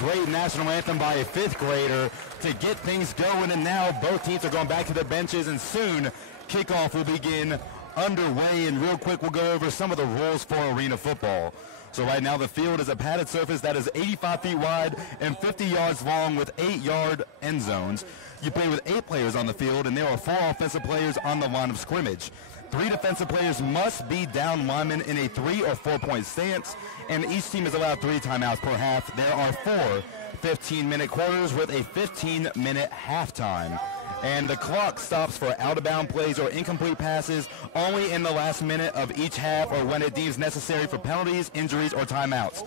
great national anthem by a fifth grader to get things going. And now both teams are going back to their benches, and soon kickoff will begin underway. And real quick, we'll go over some of the rules for arena football. So right now the field is a padded surface that is 85 feet wide and 50 yards long with 8-yard end zones. You play with 8 players on the field, and there are 4 offensive players on the line of scrimmage. 3 defensive players must be down linemen in a 3 or 4 point stance, and each team is allowed 3 timeouts per half. There are 4 15-minute quarters with a 15-minute halftime. And the clock stops for out-of-bound plays or incomplete passes only in the last minute of each half or when it deems necessary for penalties, injuries, or timeouts.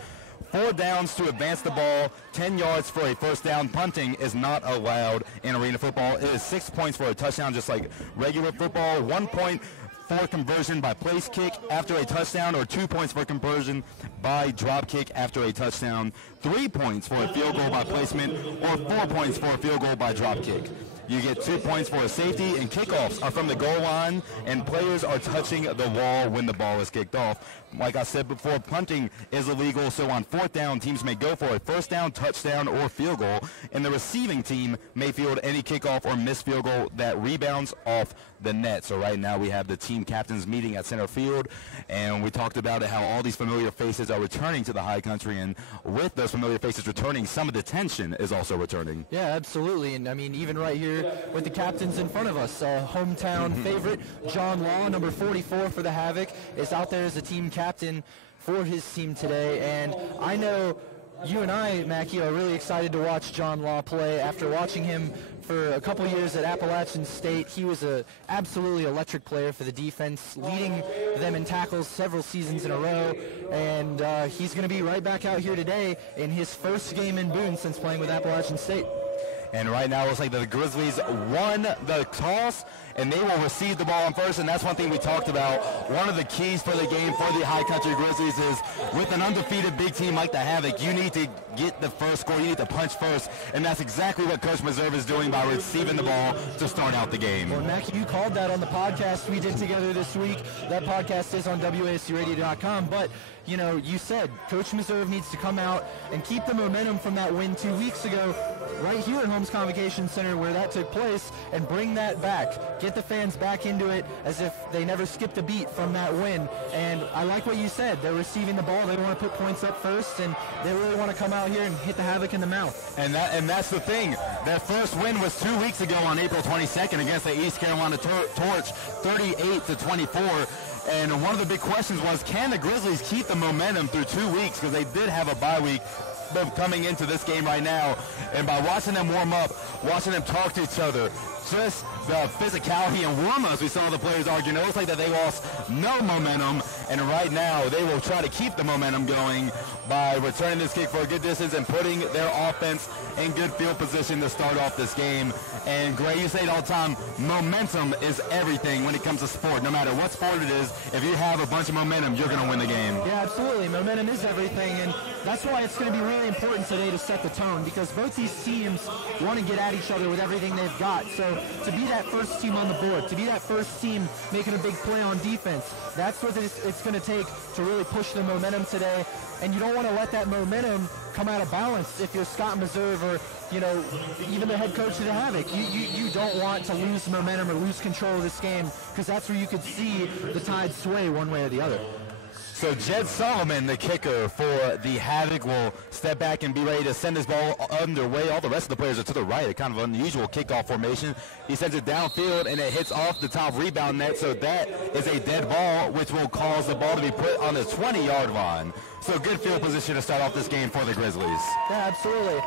4 downs to advance the ball, 10 yards for a first down. Punting is not allowed in arena football. It is 6 points for a touchdown, just like regular football. 1 point for conversion by place kick after a touchdown, or 2 points for conversion by drop kick after a touchdown. 3 points for a field goal by placement, or 4 points for a field goal by drop kick. You get 2 points for a safety, and kickoffs are from the goal line, and players are touching the wall when the ball is kicked off. Like I said before, punting is illegal, so on 4th down, teams may go for a first down, touchdown, or field goal, and the receiving team may field any kickoff or missed field goal that rebounds off the net. So right now we have the team captains meeting at center field, and we talked about it, how all these familiar faces are returning to the high country, and with those familiar faces returning, some of the tension is also returning. Yeah, absolutely. And I mean, even right here with the captains in front of us, hometown favorite John Law, number 44 for the Havoc, is out there as a team captain for his team today. And I know you and I, Mackie, are really excited to watch John Law play. After watching him for a couple years at Appalachian State, he was an absolutely electric player for the defense, leading them in tackles several seasons in a row. And he's going to be right back out here today in his first game in Boone since playing with Appalachian State. And right now it looks like the Grizzlies won the toss, and they will receive the ball on first. And that's one thing we talked about. One of the keys for the game for the High Country Grizzlies is, with an undefeated big team like the Havoc, you need to get the first score. You need to punch first. And that's exactly what Coach Meserve is doing by receiving the ball to start out the game. Well, Mackie, you called that on the podcast we did together this week. That podcast is on WASCradio.com. But, you know, you said Coach Meserve needs to come out and keep the momentum from that win 2 weeks ago right here at Holmes Convocation Center where that took place, and bring that back. Get the fans back into it as if they never skipped a beat from that win. And I like what you said. They're receiving the ball. They want to put points up first, and they really want to come out here and hit the Havoc in the mouth. And that's the thing. That first win was 2 weeks ago on April 22nd against the East Carolina Torch, 38-24. And one of the big questions was, can the Grizzlies keep the momentum through 2 weeks? Because they did have a bye week coming into this game right now. And by watching them warm up, watching them talk to each other, just the physicality and warm-ups we saw the players arguing, it looks like that they lost no momentum. And right now they will try to keep the momentum going by returning this kick for a good distance and putting their offense in good field position to start off this game. And Gray, you say it all the time, momentum is everything when it comes to sport. No matter what sport it is, if you have a bunch of momentum, you're going to win the game. Yeah, absolutely. Momentum is everything, and that's why it's going to be really important today to set the tone, because both these teams want to get at each other with everything they've got. So to be that first team on the board, to be that first team making a big play on defense, that's what it's going to take to really push the momentum today. And you don't want to let that momentum come out of balance if you're Scott Meserve or, you know, even the head coach of the Havoc. You don't want to lose momentum or lose control of this game, because that's where you could see the tide sway one way or the other. So Jed Solomon, the kicker for the Havoc, will step back and be ready to send this ball underway. All the rest of the players are to the right, a kind of unusual kickoff formation. He sends it downfield, and it hits off the top rebound net, so that is a dead ball, which will cause the ball to be put on the 20-yard line. So good field position to start off this game for the Grizzlies. Yeah, absolutely.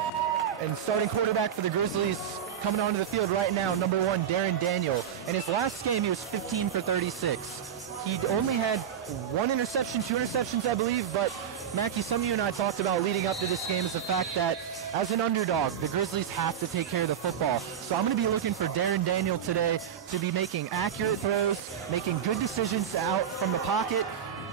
And starting quarterback for the Grizzlies coming onto the field right now, number 1, Darren Daniel. In his last game, he was 15 for 36. He only had 1 interception, 2 interceptions, I believe, but Mackie, some of you and I talked about leading up to this game is the fact that as an underdog, the Grizzlies have to take care of the football. So I'm going to be looking for Darren Daniel today to be making accurate throws, making good decisions out from the pocket,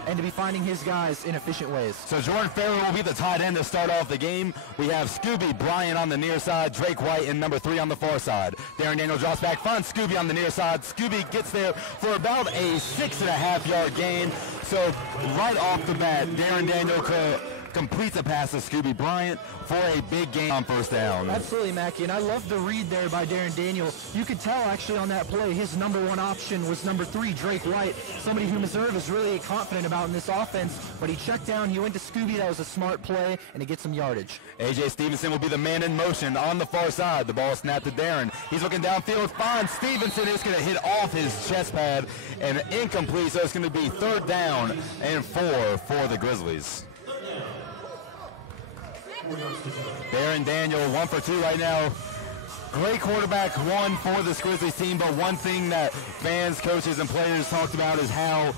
and to be finding his guys in efficient ways. So Jordan Farrell will be the tight end to start off the game. We have Scooby Bryant on the near side, Drake White in number 3 on the far side. Darren Daniel drops back, finds Scooby on the near side. Scooby gets there for about a 6.5-yard gain. So right off the bat, Darren Daniel could completes a pass to Scooby Bryant for a big gain on first down. Absolutely, Mackie, and I love the read there by Darren Daniel. You could tell actually on that play his number one option was number 3, Drake White, somebody who Missouri is really confident about in this offense, but he checked down, he went to Scooby, that was a smart play, and he gets some yardage. A.J. Stevenson will be the man in motion on the far side. The ball snapped to Darren. He's looking downfield, finds Stevenson. It's going to hit off his chest pad and incomplete, so it's going to be 3rd down and 4 for the Grizzlies. Darren Daniel, 1 for 2 right now. Great quarterback, 1 for this Grizzlies team, but one thing that fans, coaches, and players talked about is how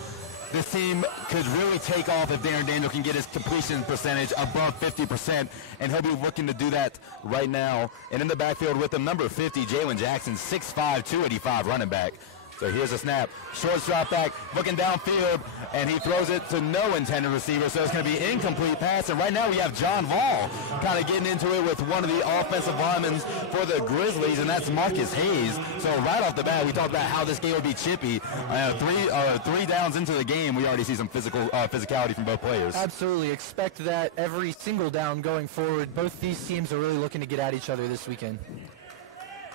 this team could really take off if Darren Daniel can get his completion percentage above 50%, and he'll be looking to do that right now. And in the backfield with him, number 50, Jalen Jackson, 6'5", 285 running back. So here's a snap. Short drop back, looking downfield, and he throws it to no intended receiver, so it's going to be incomplete pass. And right now we have John Law kind of getting into it with one of the offensive linemen for the Grizzlies, and that's Marcus Hayes. So right off the bat, we talked about how this game would be chippy. 3 downs into the game, we already see some physicality from both players. Absolutely. Expect that every single down going forward. Both these teams are really looking to get at each other this weekend.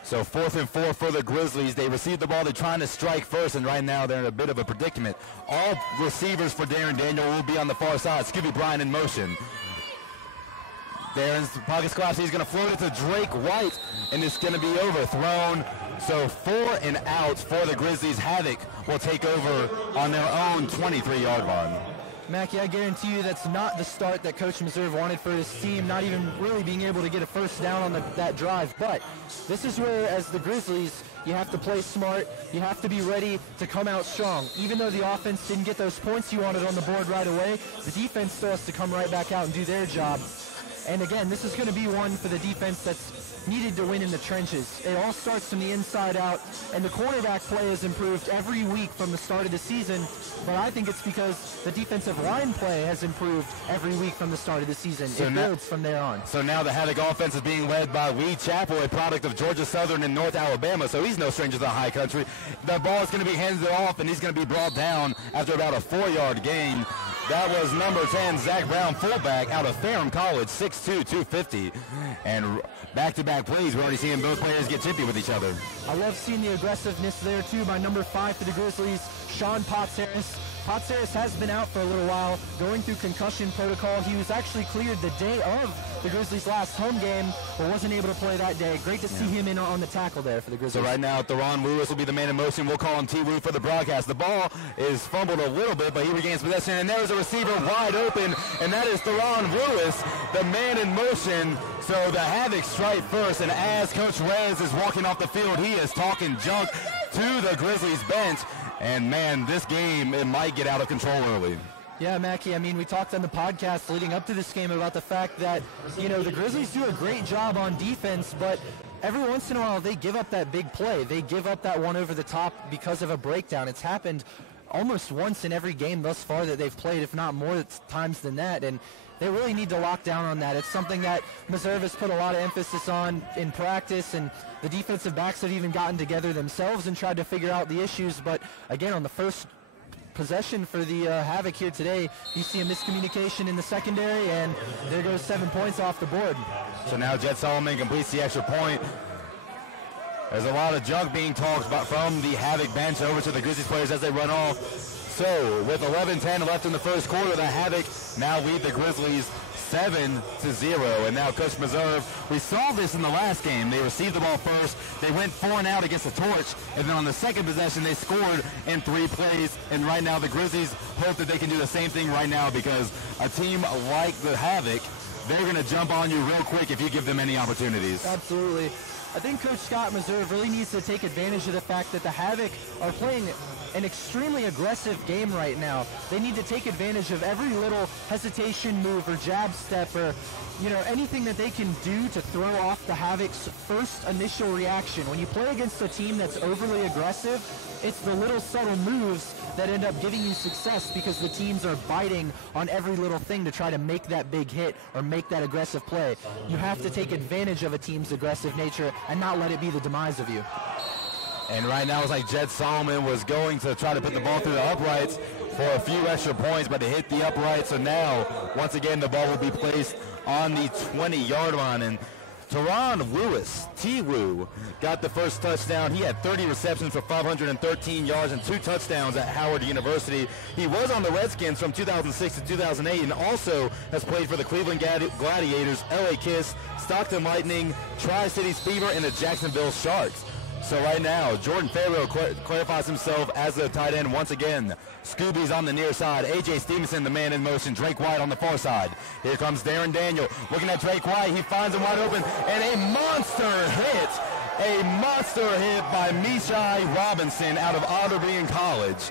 So 4th and 4 for the Grizzlies. They received the ball. They're trying to strike first, and right now they're in a bit of a predicament. All receivers for Darren Daniel will be on the far side. Scooby Bryant in motion. Darren's pocket collapse. He's going to float it to Drake White, and it's going to be overthrown. So 4 and out for the Grizzlies. Havoc will take over on their own 23-yard line. Mackie, I guarantee you that's not the start that Coach Meserve wanted for his team, not even really being able to get a first down on that drive. But this is where, as the Grizzlies, you have to play smart. You have to be ready to come out strong. Even though the offense didn't get those points you wanted on the board right away, the defense still has to come right back out and do their job. And again, this is going to be one for the defense that's needed to win in the trenches. It all starts from the inside out, and the cornerback play has improved every week from the start of the season, but I think it's because the defensive line play has improved every week from the start of the season. So it builds from there on. So now the Havoc offense is being led by Lee Chappell, a product of Georgia Southern in North Alabama, so he's no stranger to the high country. The ball is going to be handed off, and he's going to be brought down after about a 4-yard gain. That was number 10, Zach Brown, fullback out of Ferrum College, 6'2", 250. And back-to-back plays, we're already seeing both players get chippy with each other. I love seeing the aggressiveness there, too, by number 5 for the Grizzlies, Sean Potts-Harris. Potts-Harris has been out for a little while, going through concussion protocol. He was actually cleared the day of the Grizzlies' last home game, but wasn't able to play that day. Great to see him in on the tackle there for the Grizzlies. So right now, Theron Lewis will be the man in motion. We'll call him T-Woo for the broadcast. The ball is fumbled a little bit, but he regains possession, and there's a receiver wide open, and that is Theron Lewis, the man in motion. So the Havoc strike first, and as Coach Reyes is walking off the field, he is talking junk to the Grizzlies bench. And, man, this game, it might get out of control early. Yeah, Mackie, I mean, we talked on the podcast leading up to this game about the fact that, you know, the Grizzlies do a great job on defense, but every once in a while they give up that big play. They give up that one over the top because of a breakdown. It's happened almost once in every game thus far that they've played, if not more times than that, and they really need to lock down on that. It's something that Meserve has put a lot of emphasis on in practice, and the defensive backs have even gotten together themselves and tried to figure out the issues. But again, on the first possession for the Havoc here today, you see a miscommunication in the secondary, and there goes 7 points off the board. So now Jet Solomon completes the extra point. There's a lot of junk being talked about from the Havoc bench over to the Grizzlies players as they run off. So with 11:10 left in the first quarter, the Havoc now lead the Grizzlies 7-0. And now Coach Meserve, we saw this in the last game. They received the ball first. They went 4 and out against the Torch. And then on the second possession, they scored in 3 plays. And right now the Grizzlies hope that they can do the same thing right now, because a team like the Havoc, they're going to jump on you real quick if you give them any opportunities. Absolutely. I think Coach Scott Meserve really needs to take advantage of the fact that the Havoc are playing an extremely aggressive game right now. They need to take advantage of every little hesitation move or jab step or, you know, anything that they can do to throw off the Havoc's first initial reaction. When you play against a team that's overly aggressive, it's the little subtle moves that end up giving you success, because the teams are biting on every little thing to try to make that big hit or make that aggressive play. You have to take advantage of a team's aggressive nature and not let it be the demise of you. And right now it's like Jet Solomon was going to try to put the ball through the uprights. for a few extra points, but they hit the upright. So now, once again, the ball will be placed on the 20-yard line. And Teron Lewis, T-Woo, got the first touchdown. He had 30 receptions for 513 yards and 2 touchdowns at Howard University. He was on the Redskins from 2006 to 2008 and also has played for the Cleveland Gladiators, LA Kiss, Stockton Lightning, Tri-Cities Fever, and the Jacksonville Sharks. So right now, Jordan Farrow clarifies himself as the tight end once again. Scooby's on the near side. A.J. Stevenson, the man in motion. Drake White on the far side. Here comes Darren Daniel. Looking at Drake White. He finds him wide open. And a monster hit. A monster hit by Mishai Robinson out of Otterbein College.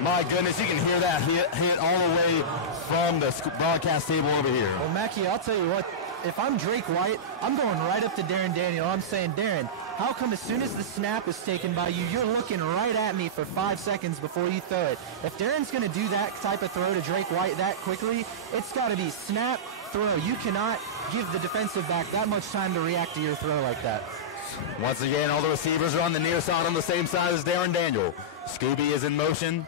My goodness, you can hear that hit all the way from the broadcast table over here. Well, Mackie, I'll tell you what. If I'm Drake White, I'm going right up to Darren Daniel. I'm saying, Darren, how come as soon as the snap is taken by you, you're looking right at me for 5 seconds before you throw it? If Darren's going to do that type of throw to Drake White that quickly, it's got to be snap, throw. You cannot give the defensive back that much time to react to your throw like that. Once again, all the receivers are on the near side on the same side as Darren Daniel. Scooby is in motion.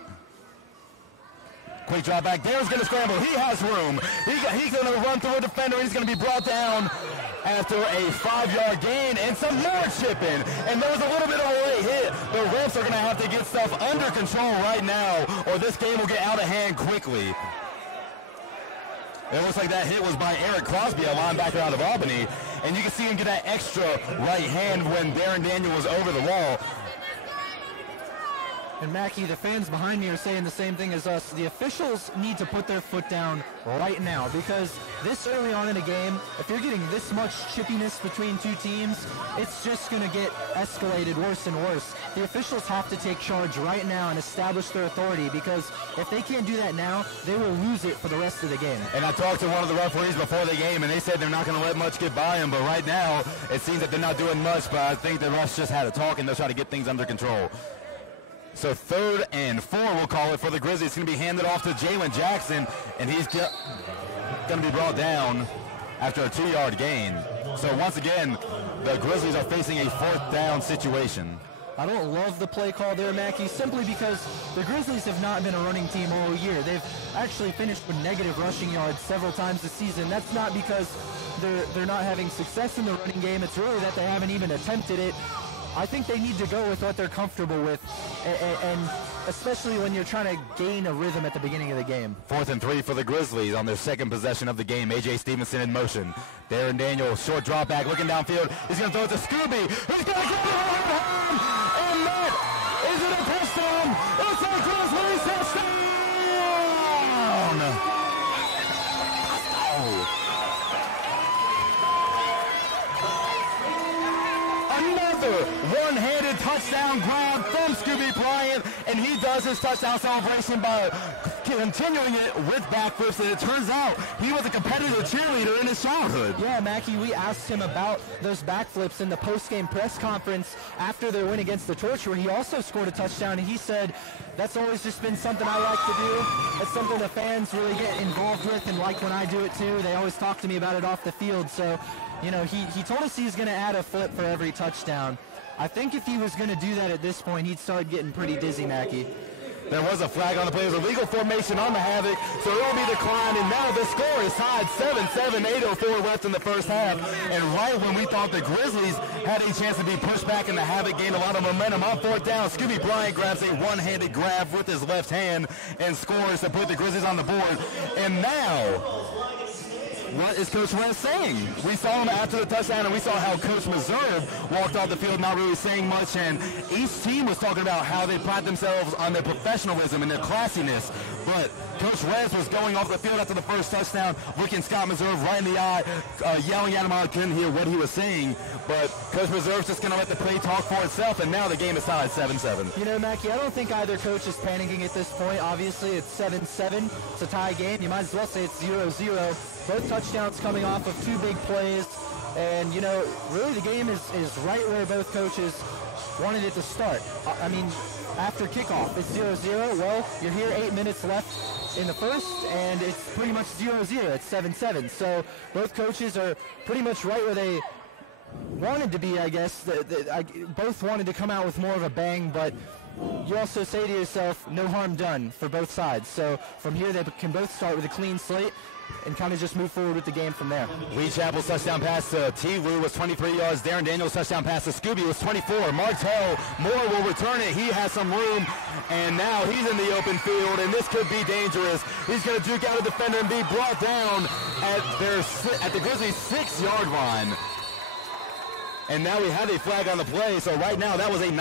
Quick drop back. Darren's going to scramble. He has room. He's going to run through a defender. He's going to be brought down after a 5-yard gain and some more chipping. And there was a little bit of a late hit. The refs are going to have to get stuff under control right now or this game will get out of hand quickly. It looks like that hit was by Eric Crosby, a linebacker out of Albany. And you can see him get that extra right hand when Darren Daniel was over the wall. And Mackie, the fans behind me are saying the same thing as us. The officials need to put their foot down right now because this early on in a game, if you're getting this much chippiness between two teams, it's just going to get escalated worse and worse. The officials have to take charge right now and establish their authority because if they can't do that now, they will lose it for the rest of the game. And I talked to one of the referees before the game, and they said they're not going to let much get by them, but right now it seems that they're not doing much, but I think the refs just had a talk and they'll try to get things under control. So 3rd and 4, we'll call it for the Grizzlies. It's going to be handed off to Jalen Jackson, and he's going to be brought down after a 2-yard gain. So once again, the Grizzlies are facing a 4th down situation. I don't love the play call there, Mackie, simply because the Grizzlies have not been a running team all year. They've actually finished with negative rushing yards several times this season. That's not because they're not having success in the running game. It's really that they haven't even attempted it. I think they need to go with what they're comfortable with, and especially when you're trying to gain a rhythm at the beginning of the game. 4th and 3 for the Grizzlies on their 2nd possession of the game. A.J. Stevenson in motion. Darren Daniel, short drop back, looking downfield. He's going to throw it to Scooby. He's going to get it home, and that is it a touchdown. It's a Grizzlies touchdown. Another one-handed touchdown grab from Scooby Bryant, and he does his touchdown celebration by continuing it with backflips, and it turns out he was a competitive cheerleader in his childhood. Yeah, Mackie, we asked him about those backflips in the post-game press conference after their win against the Torch, where he also scored a touchdown, and he said, that's always just been something I like to do. It's something the fans really get involved with and like when I do it too. They always talk to me about it off the field, so you know, he told us he's going to add a flip for every touchdown. I think if he was going to do that at this point, he'd start getting pretty dizzy, Mackie. There was a flag on the play. There's a legal formation on the Havoc, so it will be declined, and now the score is tied 7-7, 8:04 left in the first half. And right when we thought the Grizzlies had a chance to be pushed back, and the Havoc gained a lot of momentum on 4th down, Scooby Bryant grabs a one-handed grab with his left hand and scores to put the Grizzlies on the board. And now, what is Coach West saying? We saw him after the touchdown, and we saw how Coach Meserve walked off the field not really saying much, and each team was talking about how they pride themselves on their professionalism and their classiness. But Coach West was going off the field after the first touchdown, looking Scott Meserve right in the eye, yelling at him. I couldn't hear what he was saying, but Coach Meserve's just going to let the play talk for itself, and now the game is tied 7-7. You know, Mackie, I don't think either coach is panicking at this point. Obviously, it's 7-7. It's a tie game. You might as well say it's 0-0. Both touchdowns coming off of 2 big plays. And, you know, really the game is right where both coaches wanted it to start. I mean, after kickoff, it's 0-0. Well, you're here 8 minutes left in the first, and it's pretty much 0-0. It's 7-7. So both coaches are pretty much right where they wanted to be, I guess. Both wanted to come out with more of a bang, but you also say to yourself, no harm done for both sides. So from here, they can both start with a clean slate and kind of just move forward with the game from there. Lee Chapel's touchdown pass to T. Wu was 23 yards. Darren Daniels' touchdown pass to Scooby was 24. Martell Moore will return it. He has some room, and now he's in the open field, and this could be dangerous. He's going to juke out a defender and be brought down at the Grizzlies' 6-yard line. And now we have a flag on the play. So right now that was a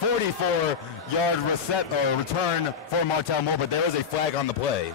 44-yard return for Martell Moore, but there is a flag on the play.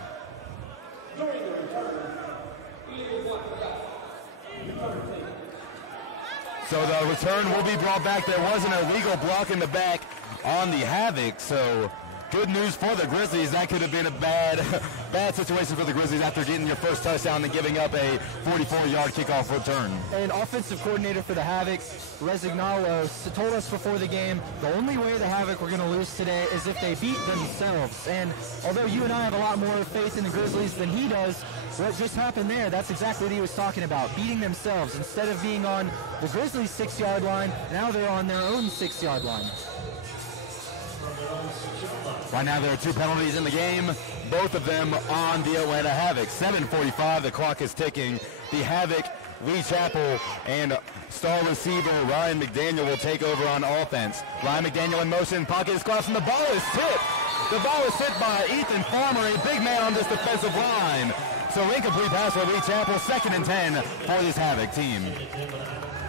So the return will be brought back. There was an illegal block in the back on the Havoc, so good news for the Grizzlies. That could have been a bad situation for the Grizzlies after getting your first touchdown and giving up a 44-yard kickoff return. And offensive coordinator for the Havoc, Resignalo, told us before the game, the only way the Havoc were going to lose today is if they beat themselves. And although you and I have a lot more faith in the Grizzlies than he does, what just happened there, that's exactly what he was talking about, beating themselves. Instead of being on the Grizzlies' 6-yard line, now they're on their own 6-yard line. Right now there are 2 penalties in the game, both of them on the Atlanta Havoc. 7:45, the clock is ticking. The Havoc, Lee Chapel, and star receiver Ryan McDaniel will take over on offense. Ryan McDaniel in motion, pocket is crossed, and the ball is tipped. The ball is hit by Ethan Farmer, a big man on this defensive line. So incomplete pass for Lee Chapel, 2nd and 10 for this Havoc team.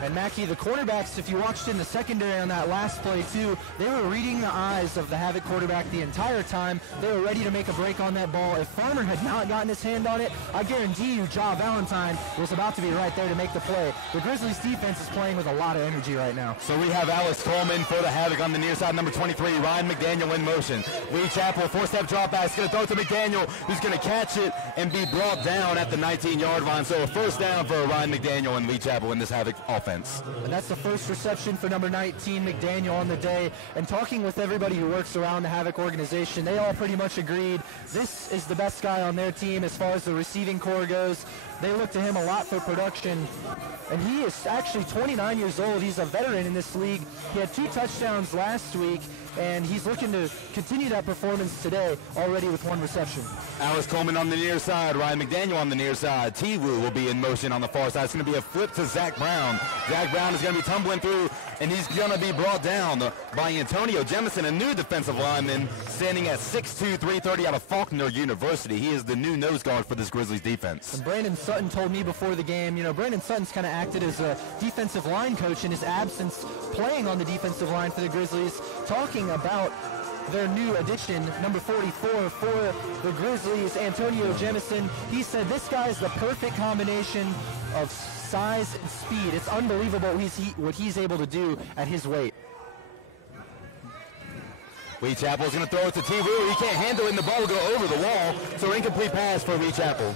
And Mackie, the quarterbacks, if you watched in the secondary on that last play too, they were reading the eyes of the Havoc quarterback the entire time. They were ready to make a break on that ball. If Farmer had not gotten his hand on it, I guarantee you Ja Valentine was about to be right there to make the play. The Grizzlies defense is playing with a lot of energy right now. So we have Alex Coleman for the Havoc on the near side, number 23, Ryan McDaniel in motion. Lee Chapel, 4-step drop back, is going to throw it to McDaniel, who's going to catch it and be brought down at the 19-yard line. So a first down for Ryan McDaniel and Lee Chapel in this Havoc offense. And that's the first reception for number 19, McDaniel, on the day. And talking with everybody who works around the Havoc organization, they all pretty much agreed this is the best guy on their team as far as the receiving core goes. They look to him a lot for production. And he is actually 29 years old. He's a veteran in this league. He had 2 touchdowns last week, and he's looking to continue that performance today, already with 1 reception. Alex Coleman on the near side, Ryan McDaniel on the near side. T. Wu will be in motion on the far side. It's going to be a flip to Zach Brown. Zach Brown is going to be tumbling through, and he's going to be brought down by Antonio Jemison, a new defensive lineman, standing at 6'2", 330 out of Faulkner University. He is the new nose guard for this Grizzlies defense. And Brandon Sutton told me before the game, Brandon Sutton's kind of acted as a defensive line coach in his absence, playing on the defensive line for the Grizzlies, talking about their new addition, number 44 for the Grizzlies, Antonio Jemison. He said this guy is the perfect combination of size and speed. It's unbelievable what he's able to do at his weight. Lee Chapel is going to throw it to T. Wu. He can't handle it, and the ball will go over the wall. So incomplete pass for Lee Chapel.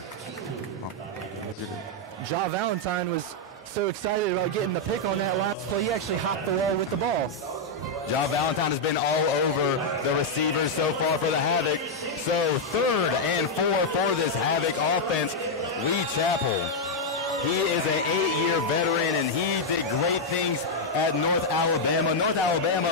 Ja Valentine was so excited about getting the pick on that last play, he actually hopped the wall with the ball. Ja Valentine has been all over the receivers so far for the Havoc. So 3rd and 4 for this Havoc offense. Lee Chapel, he is an 8-year veteran, and he did great things at North Alabama. North Alabama,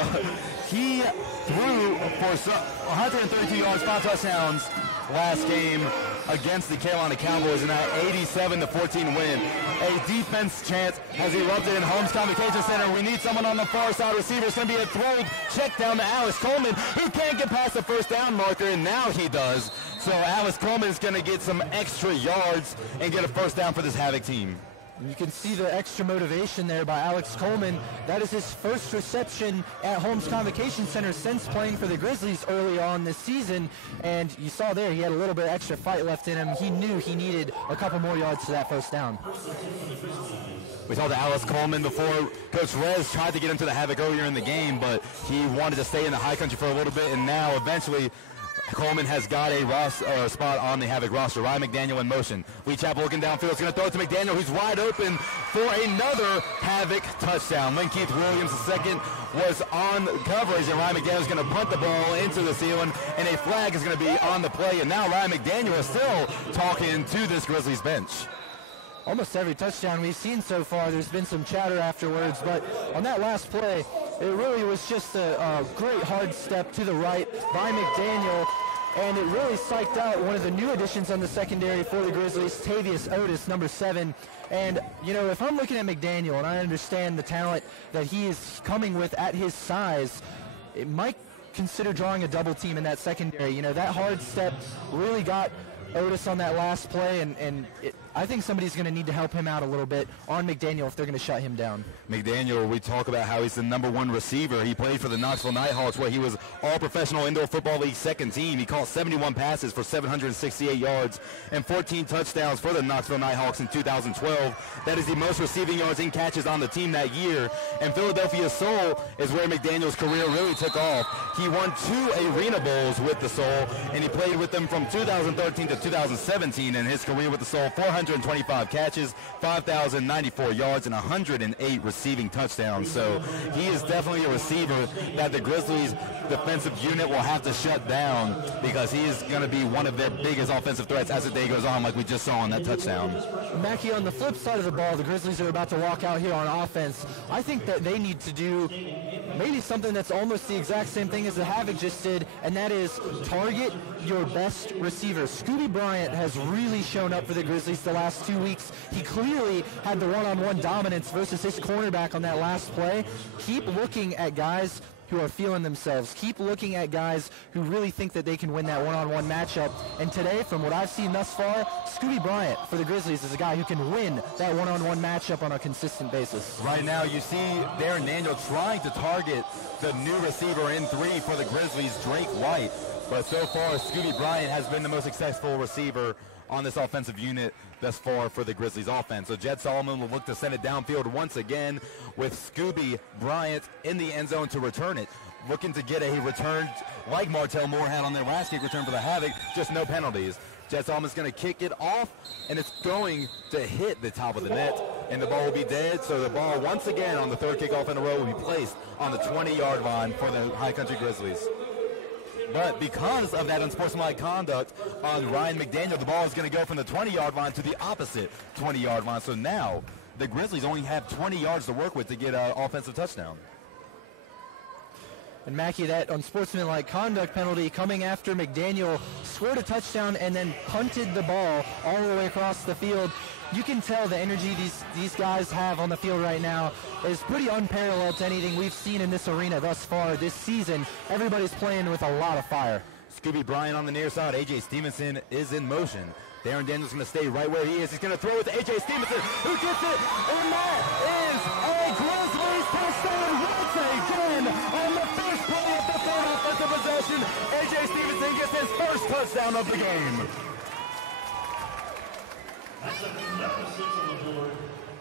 he threw for 132 yards, 5 touchdowns last game against the Carolina Cowboys in that 87-14 win. A defense chance has erupted in Holmes Convocation Center. We need someone on the far side receiver. It's going to be a throw check down to Alex Coleman, who can't get past the first down marker, and now he does. So Alex Coleman is going to get some extra yards and get a first down for this Havoc team. You can see the extra motivation there by Alex Coleman. That is his first reception at Holmes Convocation Center since playing for the Grizzlies early on this season. And you saw there he had a little bit of extra fight left in him. He knew he needed a couple more yards to that first down. We saw the Alex Coleman before. Coach Rez tried to get him to the Havoc earlier in the game, but he wanted to stay in the high country for a little bit, and now eventually Coleman has got a spot on the Havoc roster. Ryan McDaniel in motion. Lee Chapel looking downfield. It's going to throw it to McDaniel, who's wide open for another Havoc touchdown. Lynn Keith Williams, the second, was on coverage, and Ryan McDaniel is going to punt the ball into the ceiling, and a flag is going to be on the play. And now Ryan McDaniel is still talking to this Grizzlies bench. almost every touchdown we've seen so far, there's been some chatter afterwards, but on that last play, it really was just a great hard step to the right by McDaniel, and it really psyched out one of the new additions on the secondary for the Grizzlies, Tavius Otis, number 7. And, you know, if I'm looking at McDaniel and I understand the talent that he is coming with at his size, it might consider drawing a double team in that secondary. You know, that hard step really got Otis on that last play, and I think somebody's going to need to help him out a little bit on McDaniel if they're going to shut him down. McDaniel, we talk about how he's the #1 receiver. He played for the Knoxville Nighthawks, where he was All-Professional Indoor Football League second team. He caught 71 passes for 768 yards and 14 touchdowns for the Knoxville Nighthawks in 2012. That is the most receiving yards and catches on the team that year. And Philadelphia Soul is where McDaniel's career really took off. He won 2 Arena Bowls with the Soul, and he played with them from 2013 to 2017. In his career with the Soul, 425 catches, 5,094 yards, and 108 receiving touchdowns. So he is definitely a receiver that the Grizzlies defensive unit will have to shut down, because he is going to be one of their biggest offensive threats as the day goes on, like we just saw on that touchdown. Mackie, on the flip side of the ball, the Grizzlies are about to walk out here on offense. I think that they need to do maybe something that's almost the exact same thing as the Havoc just did, and that is target your best receivers. Scooby Bryant has really shown up for the Grizzlies the last 2 weeks. He clearly had the one-on-one dominance versus his cornerback on that last play. Keep looking at guys who are feeling themselves. Keep looking at guys who really think that they can win that one-on-one matchup. And today, from what I've seen thus far, Scooby Bryant for the Grizzlies is a guy who can win that one-on-one matchup on a consistent basis. Right now, you see Darren Daniel trying to target the new receiver in 3 for the Grizzlies, Drake White. But so far, Scooby Bryant has been the most successful receiver on this offensive unit thus far for the Grizzlies offense. So Jed Solomon will look to send it downfield once again with Scooby Bryant in the end zone to return it. Looking to get a return like Martell Moore had on their last kick return for the Havoc, just no penalties. Jed Solomon's going to kick it off, and it's going to hit the top of the net, and the ball will be dead. So the ball, once again, on the 3rd kickoff in a row, will be placed on the 20-yard line for the High Country Grizzlies. But because of that unsportsmanlike conduct on Ryan McDaniel, the ball is going to go from the 20-yard line to the opposite 20-yard line. So now the Grizzlies only have 20 yards to work with to get an offensive touchdown. And Mackie, that unsportsmanlike conduct penalty coming after McDaniel scored a touchdown and then punted the ball all the way across the field. You can tell the energy these guys have on the field right now is pretty unparalleled to anything we've seen in this arena thus far this season. Everybody's playing with a lot of fire. Scooby Bryant on the near side. A.J. Stevenson is in motion. Darren Daniels going to stay right where he is. He's going to throw it to A.J. Stevenson, who gets it, and that is a Grizzlies touchdown once again on the first play of the 3rd offensive possession. A.J. Stevenson gets his first touchdown of the game.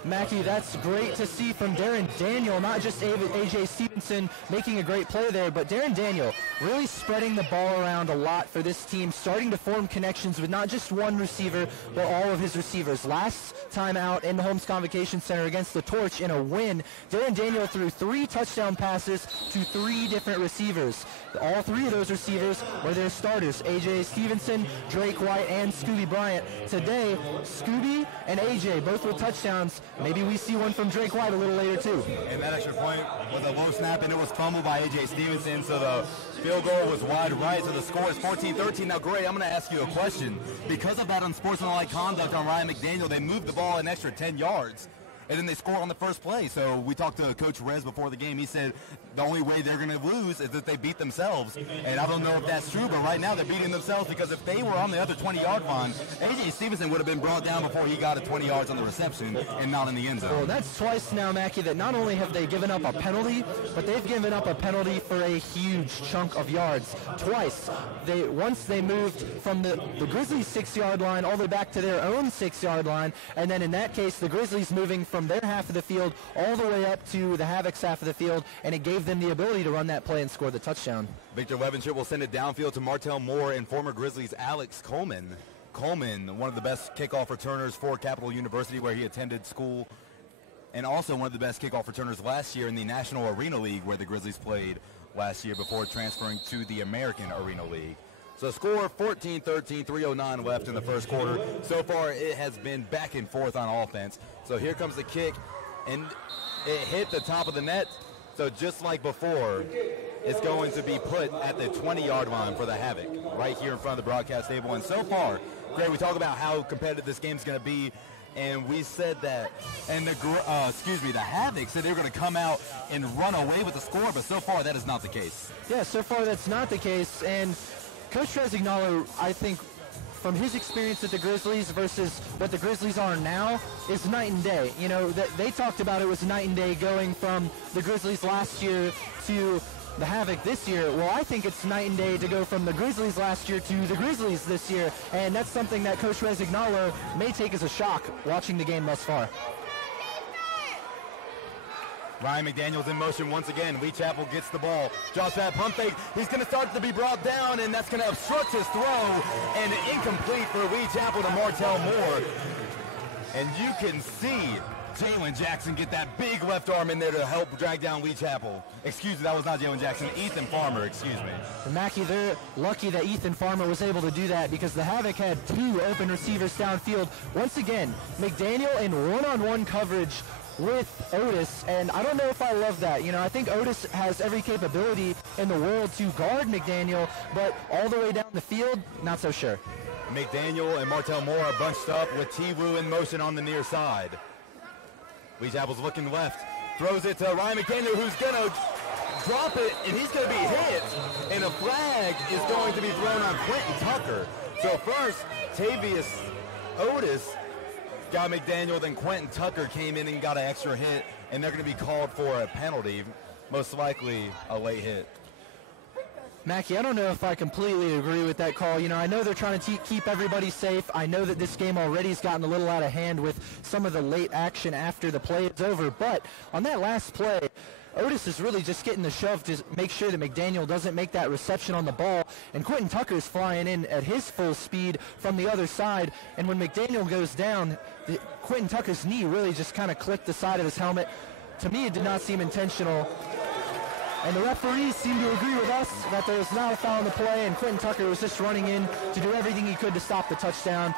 Mackie, that's great to see from Darren Daniel, not just A.J. Stevenson making a great play there, but Darren Daniel really spreading the ball around a lot for this team, starting to form connections with not just one receiver, but all of his receivers. Last time out in the Holmes Convocation Center against the Torch in a win, Darren Daniel threw 3 touchdown passes to 3 different receivers. All 3 of those receivers were their starters, A.J. Stevenson, Drake White, and Scooby Bryant. Today, Scooby and A.J. both with touchdowns. Maybe we see one from Drake White a little later, too. And that extra point was a low snap, and it was fumbled by A.J. Stevenson, so the field goal was wide right, so the score is 14-13. Now, Gray, I'm going to ask you a question. Because of that unsportsmanlike conduct on Ryan McDaniel, they moved the ball an extra 10 yards, and then they score on the first play. So we talked to Coach Rez before the game. He said the only way they're going to lose is if they beat themselves. And I don't know if that's true, but right now they're beating themselves, because if they were on the other 20-yard line, A.J. Stevenson would have been brought down before he got to 20 yards on the reception and not in the end zone. Well, that's twice now, Mackie, that not only have they given up a penalty, but they've given up a penalty for a huge chunk of yards. Twice. Once they moved from the Grizzlies' 6-yard line all the way back to their own 6-yard line, and then in that case, the Grizzlies moving from their half of the field all the way up to the Havoc's half of the field, and it gave them the ability to run that play and score the touchdown. Victor Levenshire will send it downfield to Martell Moore and former Grizzlies Alex Coleman. Coleman, one of the best kickoff returners for Capital University, where he attended school, and also one of the best kickoff returners last year in the National Arena League, where the Grizzlies played last year before transferring to the American Arena League. So score 14-13, 3:09 left in the first quarter. So far, it has been back and forth on offense. So here comes the kick, and it hit the top of the net. So just like before, it's going to be put at the 20-yard line for the Havoc, right here in front of the broadcast table. And so far, Greg, we talk about how competitive this game's going to be, and we said that, and the Havoc said they were going to come out and run away with the score, but so far that is not the case. Yeah, so far that's not the case, and Coach Resignalo, I think, from his experience at the Grizzlies versus what the Grizzlies are now, is night and day. You know, they talked about it was night and day going from the Grizzlies last year to the Havoc this year. Well, I think it's night and day to go from the Grizzlies last year to the Grizzlies this year, and that's something that Coach Resignalo may take as a shock watching the game thus far. Ryan McDaniel's in motion once again. Lee Chapel gets the ball. Drops that pump fake. He's going to start to be brought down, and that's going to obstruct his throw. And incomplete for Lee Chapel to Martell Moore. And you can see Jalen Jackson get that big left arm in there to help drag down Lee Chapel. Excuse me, that was not Jalen Jackson. Ethan Farmer, excuse me. And Mackey, they're lucky that Ethan Farmer was able to do that because the Havoc had two open receivers downfield. Once again, McDaniel in one-on-one coverage with Otis, and I don't know if I love that. You know, I think Otis has every capability in the world to guard McDaniel, but all the way down the field, not so sure. McDaniel and Martell Moore are bunched up with T-Woo in motion on the near side. Lee Chapel's looking left, throws it to Ryan McDaniel, who's going to drop it, and he's going to be hit, and a flag is going to be thrown on Quentin Tucker. So first, Tavius Otis got McDaniel, then Quentin Tucker came in and got an extra hit, and they're going to be called for a penalty, most likely a late hit. Mackey, I don't know if I completely agree with that call. You know, I know they're trying to keep everybody safe. I know that this game already has gotten a little out of hand with some of the late action after the play is over, but on that last play, Otis is really just getting the shove to make sure that McDaniel doesn't make that reception on the ball, and Quentin Tucker is flying in at his full speed from the other side, and when McDaniel goes down, Quentin Tucker's knee really just kind of clipped the side of his helmet. To me, it did not seem intentional. And the referees seem to agree with us that there was not a foul on the play, and Quentin Tucker was just running in to do everything he could to stop the touchdown.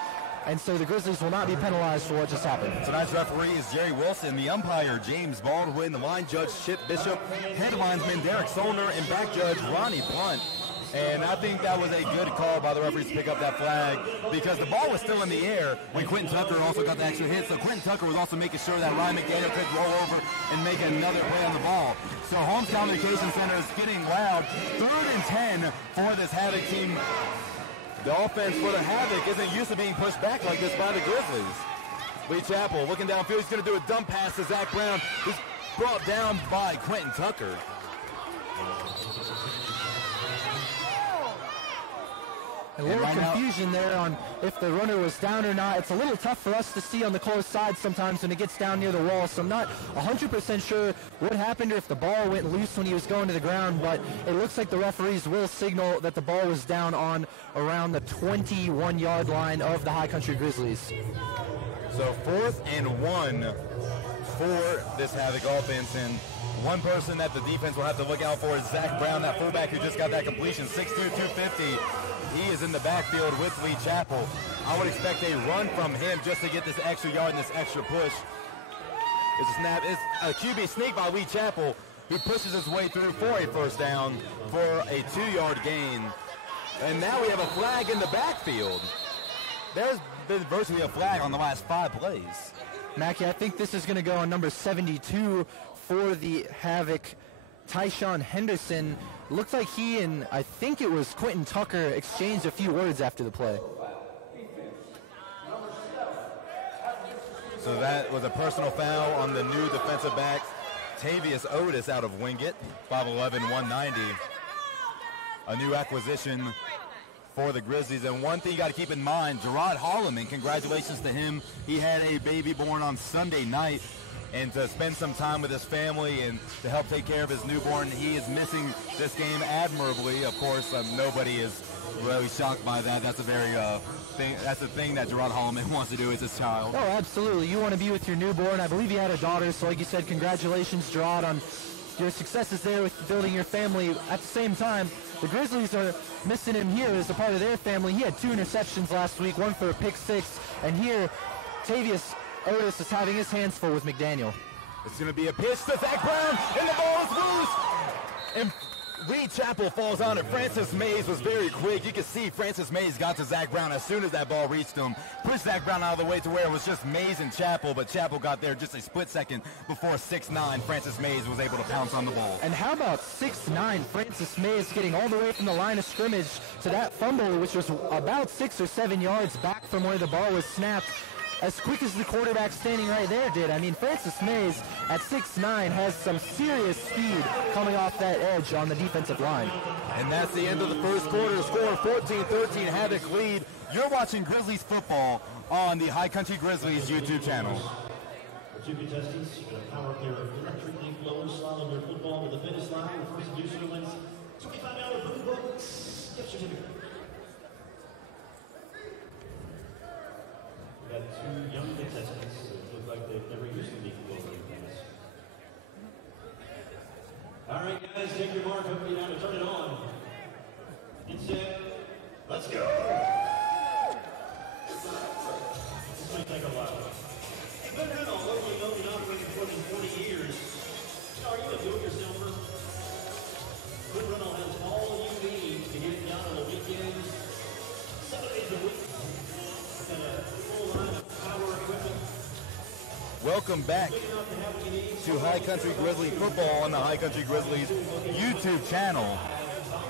And so the Grizzlies will not be penalized for what just happened. Tonight's referee is Jerry Wilson, the umpire James Baldwin, the line judge Chip Bishop, head linesman Derek Solner, and back judge Ronnie Blunt. And I think that was a good call by the referees to pick up that flag because the ball was still in the air when Quentin Tucker also got the extra hit. So Quentin Tucker was also making sure that Ryan McDaniel could roll over and make another play on the ball. So Holmes Communication Center is getting loud. 3rd and 10 for this Havoc team. The offense for the Havoc isn't used to being pushed back like this by the Grizzlies. Lee Chapel looking downfield. He's going to do a dump pass to Zach Brown. He's brought down by Quentin Tucker. A little confusion there on if the runner was down or not. It's a little tough for us to see on the close side sometimes when it gets down near the wall, so I'm not 100% sure what happened or if the ball went loose when he was going to the ground, but it looks like the referees will signal that the ball was down on around the 21-yard line of the High Country Grizzlies. So 4th and 1 for this Havoc offense, and one person that the defense will have to look out for is Zach Brown, that fullback who just got that completion, 6'2", 250. He is in the backfield with Lee Chapel. I would expect a run from him just to get this extra yard and this extra push. It's a snap. It's a QB sneak by Lee Chapel. He pushes his way through for a first down for a 2-yard gain. And now we have a flag in the backfield. There's been virtually a flag on the last 5 plays. Mackey, I think this is going to go on number 72 for the Havoc. Tyshawn Henderson, looked like he and I think it was Quentin Tucker exchanged a few words after the play. So that was a personal foul on the new defensive back, Tavius Otis out of Wingate, 5'11", 190. A new acquisition for the Grizzlies. And one thing you got to keep in mind, Gerard Holloman, congratulations to him. He had a baby born on Sunday night. And to spend some time with his family and to help take care of his newborn, he is missing this game admirably. Of course, nobody is really shocked by that. That's a very that's the thing that Gerard Holloman wants to do with his child. Oh, absolutely. You want to be with your newborn. I believe he had a daughter, so like you said, congratulations, Gerard, on your success is there with building your family. At the same time, the Grizzlies are missing him here as a part of their family. He had 2 interceptions last week, 1 for a pick 6, and here, Tavius Otis is having his hands full with McDaniel. It's going to be a pitch to Zach Brown, and the ball is loose. And Reed Chappell falls on it. Francis Mays was very quick. You can see Francis Mays got to Zach Brown as soon as that ball reached him. Pushed Zach Brown out of the way to where it was just Mays and Chappell, but Chappell got there just a split second before 6'9". Francis Mays was able to pounce on the ball. And how about 6'9" Francis Mays getting all the way from the line of scrimmage to that fumble, which was about 6 or 7 yards back from where the ball was snapped, as quick as the quarterback standing right there did. I mean, Francis Mays at 6'9" has some serious speed coming off that edge on the defensive line. And that's the end of the first quarter. Score 14-13, Havoc lead. You're watching Grizzlies football on the High Country Grizzlies YouTube channel. The 2 contestants are going to power their electrically flowing slalom their football to the finish line. The first producer wins $25 Blue Books gift certificate. We got 2 young contestants that look like they've never used the league globally. All right, guys, take your mark. Hope you know how to turn it on. Get set. Let's go. This might take a while. Hey, good run on locally owned and operated for more than 40 years. Are you a do-it-yourselfer? Good run on has all you need to get it done on the weekends, 7 days a week. And a full line of power equipment. Welcome back to High Country Grizzly football on the High Country Grizzlies YouTube channel.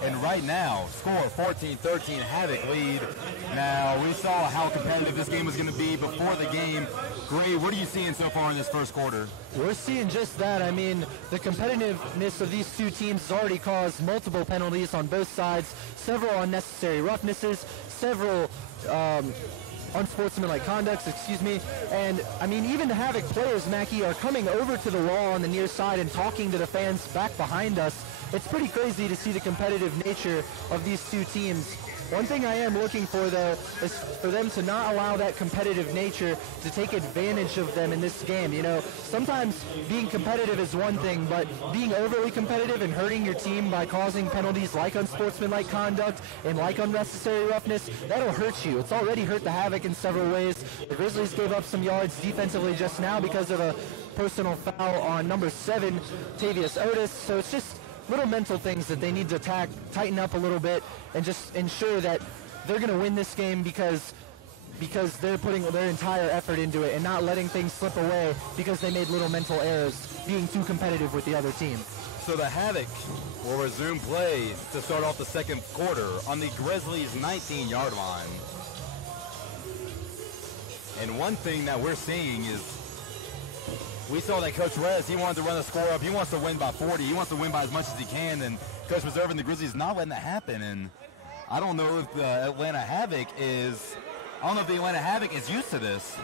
And right now, score 14-13, Havoc lead. Now, we saw how competitive this game was going to be before the game. Gray, what are you seeing so far in this first quarter? We're seeing just that. I mean, the competitiveness of these 2 teams has already caused multiple penalties on both sides, several unnecessary roughnesses, several unsportsmanlike conducts, and I mean, even the Havoc players, Mackie, are coming over to the wall on the near side and talking to the fans back behind us. It's pretty crazy to see the competitive nature of these 2 teams. One thing I am looking for, though, is for them to not allow that competitive nature to take advantage of them in this game. You know, sometimes being competitive is one thing, but being overly competitive and hurting your team by causing penalties like unsportsmanlike conduct and like unnecessary roughness, that'll hurt you. It's already hurt the Havoc in several ways. The Grizzlies gave up some yards defensively just now because of a personal foul on number 7, Tavius Otis. So it's just little mental things that they need to tighten up a little bit and just ensure that they're going to win this game because they're putting their entire effort into it and not letting things slip away because they made little mental errors, being too competitive with the other team. So the Havoc will resume play to start off the second quarter on the Grizzlies' 19-yard line. And one thing that we're seeing is we saw that Coach Rez, he wanted to run the score up. He wants to win by 40. He wants to win by as much as he can. And Coach Reserve and the Grizzlies not letting that happen. And I don't know if the Atlanta Havoc is used to this.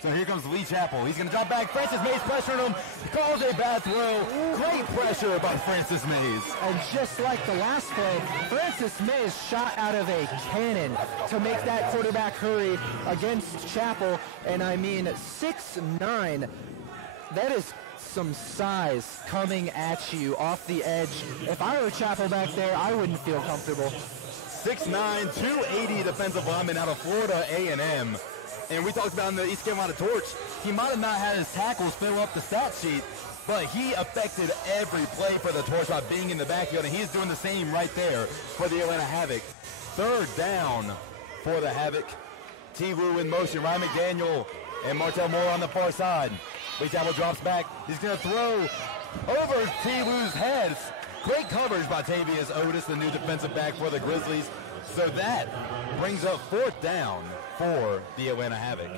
So here comes Lee Chappell. He's going to drop back. Francis Mays pressuring him. Calls a bad throw. Great pressure by Francis Mays. And just like the last play, Francis Mays shot out of a cannon to make that quarterback hurry against Chappell. And I mean, 6'9". That is some size coming at you off the edge. If I were Chappell back there, I wouldn't feel comfortable. 6'9", 280 defensive lineman out of Florida A&M. And we talked about in the East Carolina Torch, he might have not had his tackles fill up the stat sheet, but he affected every play for the Torch by being in the backfield, and he's doing the same right there for the Atlanta Havoc. 3rd down for the Havoc. T. Wu in motion, Ryan McDaniel and Martell Moore on the far side. Lee Chappell drops back. He's going to throw over T. Wu's head. Great coverage by Tavius Otis, the new defensive back for the Grizzlies. So that brings up 4th down for the Atlanta Havoc.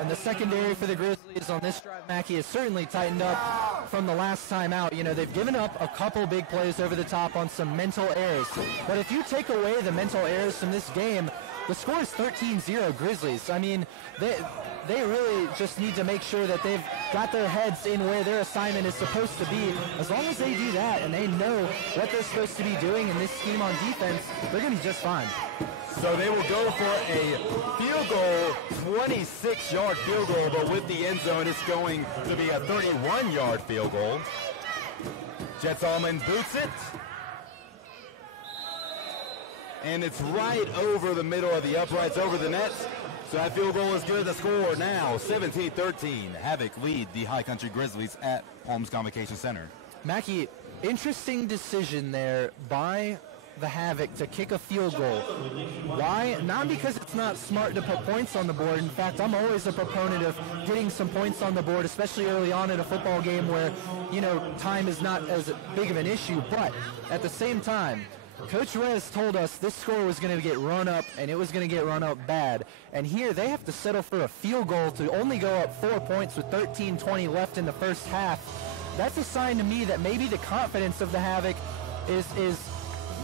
And the secondary for the Grizzlies on this drive, Mackie, has certainly tightened up from the last time out. You know, they've given up a couple big plays over the top on some mental errors. But if you take away the mental errors from this game, the score is 13-0 Grizzlies. I mean, they really just need to make sure that they've got their heads in where their assignment is supposed to be. As long as they do that and they know what they're supposed to be doing in this scheme on defense, they're going to be just fine. So they will go for a field goal, 26-yard field goal, but with the end zone, it's going to be a 31-yard field goal. Jet Solomon boots it. And it's right over the middle of the uprights, over the net. So that field goal is good. The score now 17-13. Havoc lead the High Country Grizzlies at Holmes Convocation Center. Mackey, interesting decision there by the Havoc to kick a field goal. Why? Not because it's not smart to put points on the board. In fact, I'm always a proponent of getting some points on the board, especially early on in a football game where, time is not as big of an issue. But at the same time, Coach Rez told us this score was going to get run up, and it was going to get run up bad. And here they have to settle for a field goal to only go up 4 points with 13:20 left in the first half. That's a sign to me that maybe the confidence of the Havoc is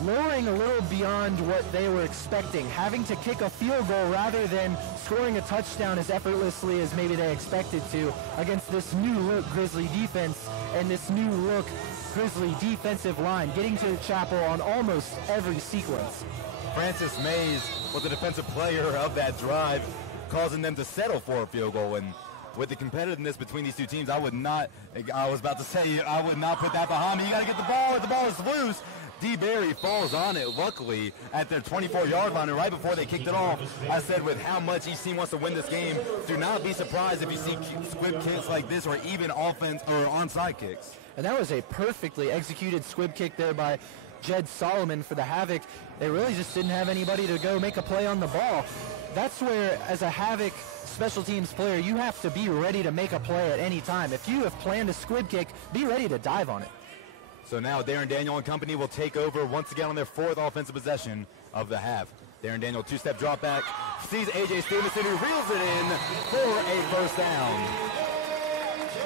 lowering a little beyond what they were expecting, having to kick a field goal rather than scoring a touchdown as effortlessly as maybe they expected to against this new look Grizzly defense and this new look Grizzly defensive line, getting to the chapel on almost every sequence. Francis Mays was the defensive player of that drive, causing them to settle for a field goal. And with the competitiveness between these two teams, I would not put that behind me. You got to get the ball. If the ball is loose, D. Berry falls on it, luckily, at their 24-yard line, and right before they kicked it off, I said with how much each team wants to win this game, do not be surprised if you see squib kicks like this or even offense or onside kicks. And that was a perfectly executed squib kick there by Jed Solomon for the Havoc. They really just didn't have anybody to go make a play on the ball. That's where, as a Havoc special teams player, you have to be ready to make a play at any time. If you have planned a squib kick, be ready to dive on it. So now Darren Daniel and company will take over once again on their fourth offensive possession of the half. Darren Daniel, two-step drop back, sees A.J. Stevenson, who reels it in for a first down.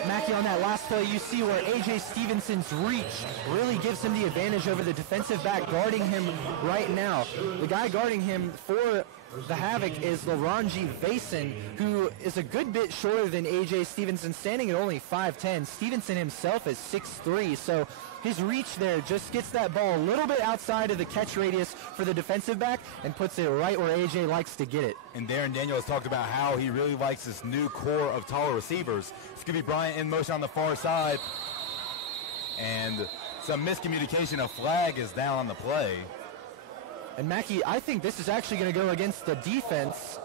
Mackey, on that last play, you see where A.J. Stevenson's reach really gives him the advantage over the defensive back guarding him right now. The guy guarding him for the Havoc is LaRonji Vason, who is a good bit shorter than A.J. Stevenson, standing at only 5'10". Stevenson himself is 6'3", so his reach there just gets that ball a little bit outside of the catch radius for the defensive back and puts it right where A.J. likes to get it. And Darren Daniel has talked about how he really likes this new core of taller receivers. Scooby Bryant in motion on the far side. And some miscommunication. A flag is down on the play. And Mackey, I think this is actually going to go against the defense.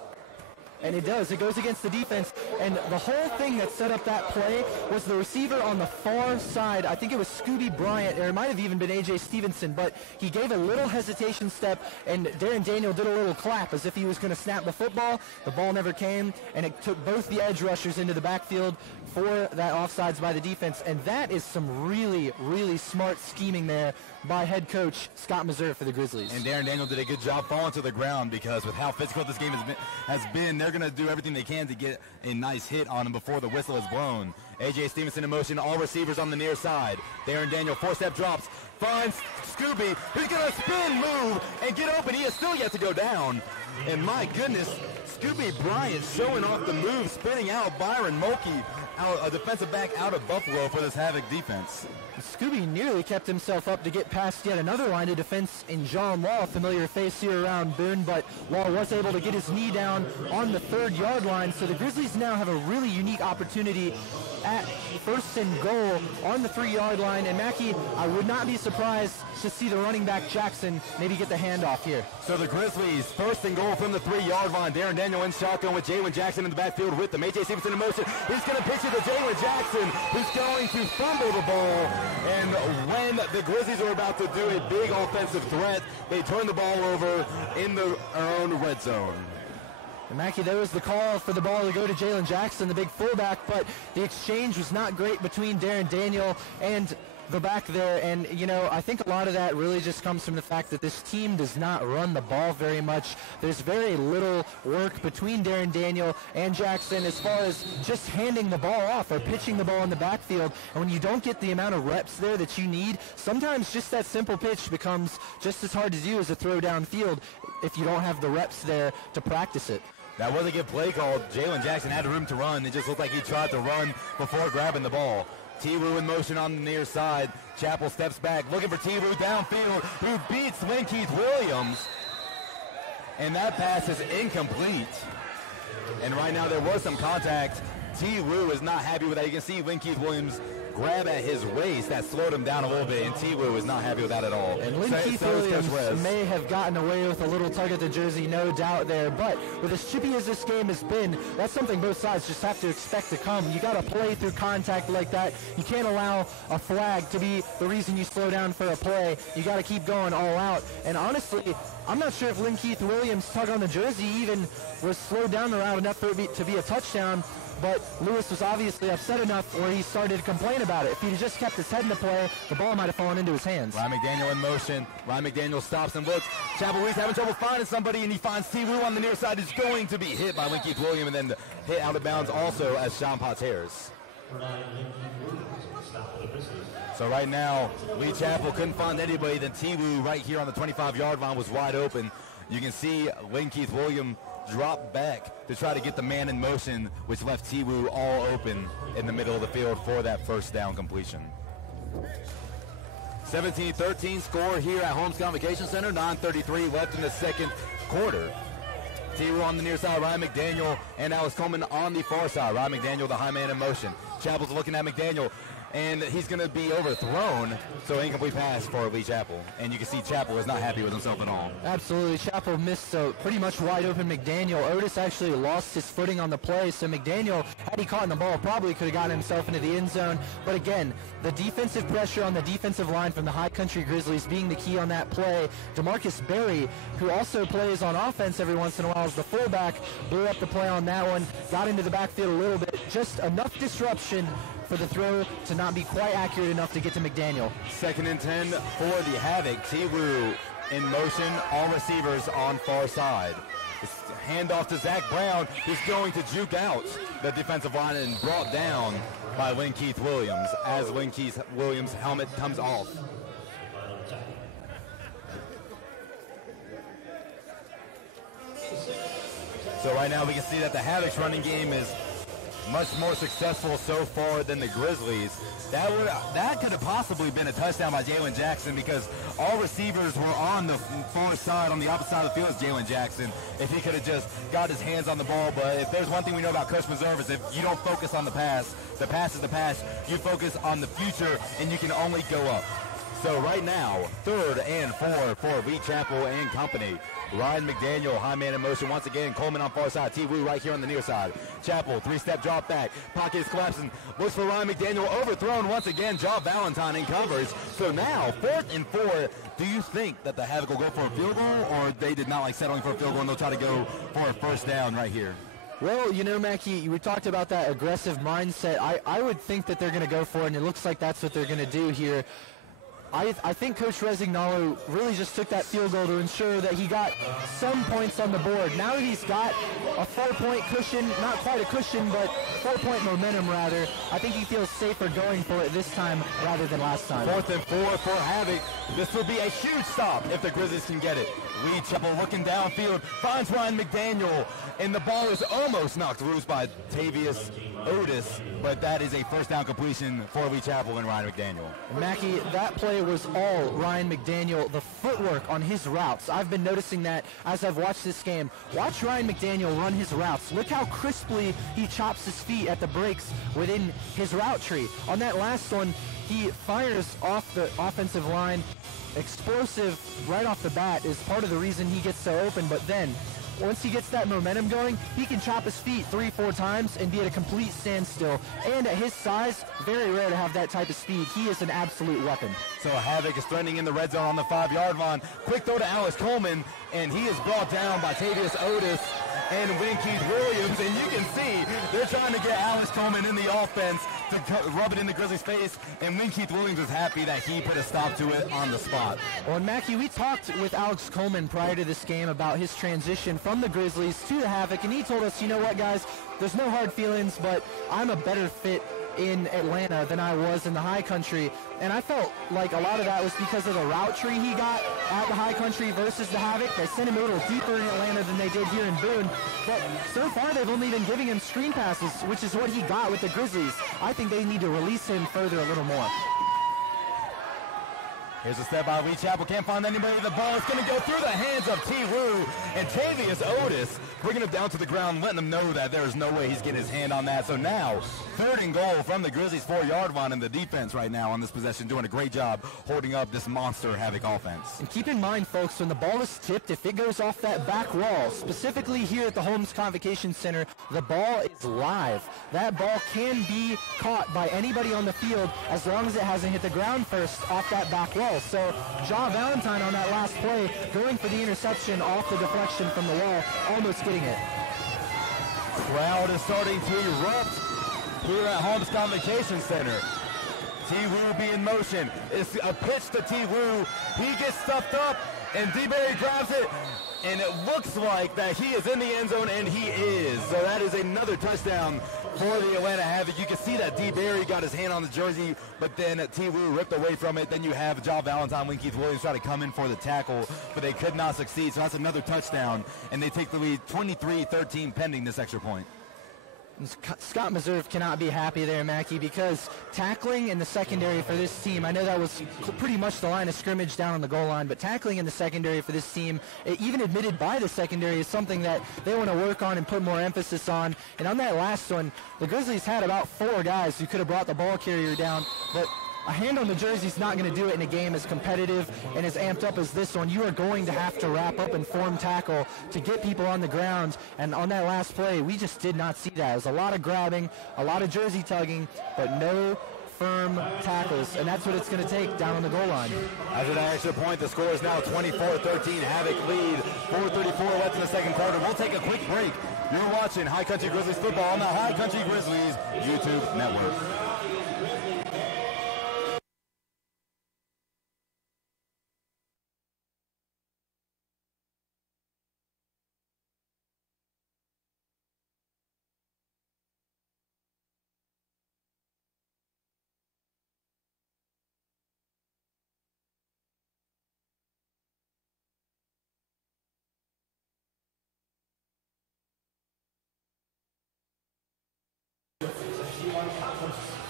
And it does. It goes against the defense. And the whole thing that set up that play was the receiver on the far side. I think it was Scooby Bryant, or it might have even been A.J. Stevenson, but he gave a little hesitation step, and Darren Daniel did a little clap as if he was going to snap the football. The ball never came, and it took both the edge rushers into the backfield for that offsides by the defense. And that is some really, really smart scheming there by head coach Scott Mazur for the Grizzlies. And Darren Daniel did a good job falling to the ground, because with how physical this game has been, they're going to do everything they can to get a nice hit on him before the whistle is blown. A.J. Stevenson in motion, all receivers on the near side. Darren Daniel, four-step drops, finds Scooby, who's going to spin, move, and get open. He has still yet to go down. And my goodness, Scooby Bryant showing off the move, spinning out Byron Mulkey, a defensive back out of Buffalo for this Havoc defense. Scooby nearly kept himself up to get past yet another line of defense in John Law, a familiar face here around Boone, but Law was able to get his knee down on the 3rd-yard line. So the Grizzlies now have a really unique opportunity at first and goal on the 3-yard line. And Mackey, I would not be surprised to see the running back Jackson maybe get the handoff here. So the Grizzlies, first and goal from the 3-yard line. Darren Daniel in shotgun with Jalen Jackson in the backfield with them. A.J. Stevenson in motion. He's going to pitch it to Jalen Jackson, who's going to fumble the ball. And when the Grizzlies are about to do a big offensive threat, they turn the ball over in their own red zone. And Mackey, there was the call for the ball to go to Jalen Jackson, the big fullback, but the exchange was not great between Darren Daniel and the back there. And, I think a lot of that really just comes from the fact that this team does not run the ball very much. There's very little work between Darren Daniel and Jackson as far as just handing the ball off or pitching the ball in the backfield. And when you don't get the amount of reps there that you need, sometimes just that simple pitch becomes just as hard to do as a throw downfield if you don't have the reps there to practice it. That was a good play call. Jalen Jackson had room to run. It just looked like he tried to run before grabbing the ball. T-Woo in motion on the near side. Chappell steps back, looking for T-Woo downfield, who beats Linkeith Williams. And that pass is incomplete. And right now there was some contact. T-Woo is not happy with that. You can see Linkeith Williams grab at his waist that slowed him down a little bit, and T-Woo was not happy with that at all. And Keith Williams may have gotten away with a little tug at the jersey, no doubt there. But with as chippy as this game has been, that's something both sides just have to expect to come. You got to play through contact like that. You can't allow a flag to be the reason you slow down for a play. You got to keep going all out. And honestly, I'm not sure if Keith Williams' tug on the jersey even was slowed down around enough for it to be a touchdown. But Lewis was obviously upset enough where he started to complain about it. If he'd just kept his head in the play, the ball might have fallen into his hands. Ryan McDaniel in motion. Ryan McDaniel stops and looks. Chapel Lee's having trouble finding somebody, and he finds T-Woo on the near side. He's going to be hit by Keith Williams, and then hit out of bounds also as Sean Potts tears. So right now, Lee Chapel couldn't find anybody. Then T-Woo right here on the 25-yard line was wide open. You can see Keith Williams drop back to try to get the man in motion, which left T-Woo all open in the middle of the field for that first down completion. 17-13 score here at Holmes Convocation Center. 9:33 left in the second quarter. T-Woo on the near side, Ryan McDaniel and Alex Coleman on the far side. Ryan McDaniel, the high man in motion. Chapel's looking at McDaniel, and he's going to be overthrown, so incomplete pass for Lee Chapel. And you can see Chapel is not happy with himself at all. Absolutely. Chapel missed a pretty much wide open McDaniel. Otis actually lost his footing on the play, so McDaniel, had he caught the ball, probably could have gotten himself into the end zone. But again, the defensive pressure on the defensive line from the High Country Grizzlies being the key on that play. DeMarcus Berry, who also plays on offense every once in a while as the fullback, blew up the play on that one, got into the backfield a little bit. Just enough disruption for the throw to not be quite accurate enough to get to McDaniel. 2nd and 10 for the Havoc. T-Woo in motion, all receivers on far side. It's handoff to Zach Brown, who's going to juke out the defensive line and brought down by Keith Williams as Keith Williams' helmet comes off. So right now we can see that the Havoc's running game is much more successful so far than the Grizzlies. That could have possibly been a touchdown by Jalen Jackson, because all receivers were on the far side, on the opposite side of the field as Jalen Jackson, if he could have just got his hands on the ball. But if there's one thing we know about Coach Meserve, is if you don't focus on the pass is the pass, you focus on the future, and you can only go up. So right now, 3rd and 4 for Lee Chapel and company. Ryan McDaniel, high man in motion once again. Coleman on far side. T-Woo right here on the near side. Chapel, 3-step drop back. Pocket is collapsing. Looks for Ryan McDaniel. Overthrown once again. Job Valentine in coverage. So now, 4th and 4. Do you think that the Havoc will go for a field goal, or they did not like settling for a field goal and they'll try to go for a first down right here? Well, you know, Mackie, we talked about that aggressive mindset. I would think that they're going to go for it, and it looks like that's what they're going to do here. I think Coach Resignalo really just took that field goal to ensure that he got some points on the board. Now that he's got a 4-point cushion, not quite a cushion, but 4-point momentum rather, I think he feels safer going for it this time rather than last time. 4th and 4 for Havoc. This will be a huge stop if the Grizzlies can get it. Lee Chapel looking downfield, finds Ryan McDaniel, and the ball is almost knocked loose by Tavius Otis, but that is a first down completion for Lee Chapel and Ryan McDaniel. Mackie, that play was all Ryan McDaniel, the footwork on his routes. I've been noticing that as I've watched this game. Watch Ryan McDaniel run his routes. Look how crisply he chops his feet at the breaks within his route tree. On that last one, he fires off the offensive line. Explosive right off the bat is part of the reason he gets so open, but then once he gets that momentum going, he can chop his feet 3-4 times and be at a complete standstill. And at his size, very rare to have that type of speed. He is an absolute weapon. So Havoc is threatening in the red zone on the 5-yard line. Quick throw to Alex Coleman, and he is brought down by Tavius Otis and Keith Williams. And you can see they're trying to get Alex Coleman in the offense to rub it in the Grizzlies' face. And Keith Williams is happy that he put a stop to it on the spot. Well, and Mackie, we talked with Alex Coleman prior to this game about his transition from the Grizzlies to the Havoc, and he told us, you know what, guys, there's no hard feelings, but I'm a better fit in Atlanta than I was in the High Country. And I felt like a lot of that was because of the route tree he got at the High Country versus the Havoc. They sent him a little deeper in Atlanta than they did here in Boone. But so far they've only been giving him screen passes, which is what he got with the Grizzlies. I think they need to release him further a little more. Here's a step by Lee Chapel. Can't find anybody. The ball is going to go through the hands of T. Wu. And Tavius Otis bringing him down to the ground, letting him know that there's no way he's getting his hand on that. So now, 3rd and goal from the Grizzlies 4-yard line, and the defense right now on this possession doing a great job holding up this monster Havoc offense. And keep in mind, folks, when the ball is tipped, if it goes off that back wall, specifically here at the Holmes Convocation Center, the ball is live. That ball can be caught by anybody on the field as long as it hasn't hit the ground first off that back wall. So John Valentine on that last play going for the interception off the deflection from the wall, almost getting it. Crowd is starting to erupt here at Holmes Convocation Center. T. Wu be in motion. It's a pitch to T. Wu. He gets stuffed up, and D-Berry grabs it, and it looks like that he is in the end zone, and he is. So that is another touchdown for the Atlanta Havoc. You can see that D-Berry got his hand on the jersey, but then T. Wu ripped away from it. Then you have John Valentine, Keith Williams try to come in for the tackle, but they could not succeed. So that's another touchdown, and they take the lead 23-13 pending this extra point. Scott Meserve cannot be happy there, Mackey, because tackling in the secondary for this team, I know that was pretty much the line of scrimmage down on the goal line, but tackling in the secondary for this team, even admitted by the secondary, is something that they want to work on and put more emphasis on. And on that last one, the Grizzlies had about 4 guys who could have brought the ball carrier down, but a hand on the jersey is not going to do it in a game as competitive and as amped up as this one. You are going to have to wrap up and form tackle to get people on the ground. And on that last play, we just did not see that. It was a lot of grabbing, a lot of jersey tugging, but no firm tackles, and that's what it's going to take down on the goal line. After that extra point, the score is now 24-13. Havoc lead, 4:34 left in the second quarter. We'll take a quick break. You're watching High Country Grizzlies football on the High Country Grizzlies YouTube network.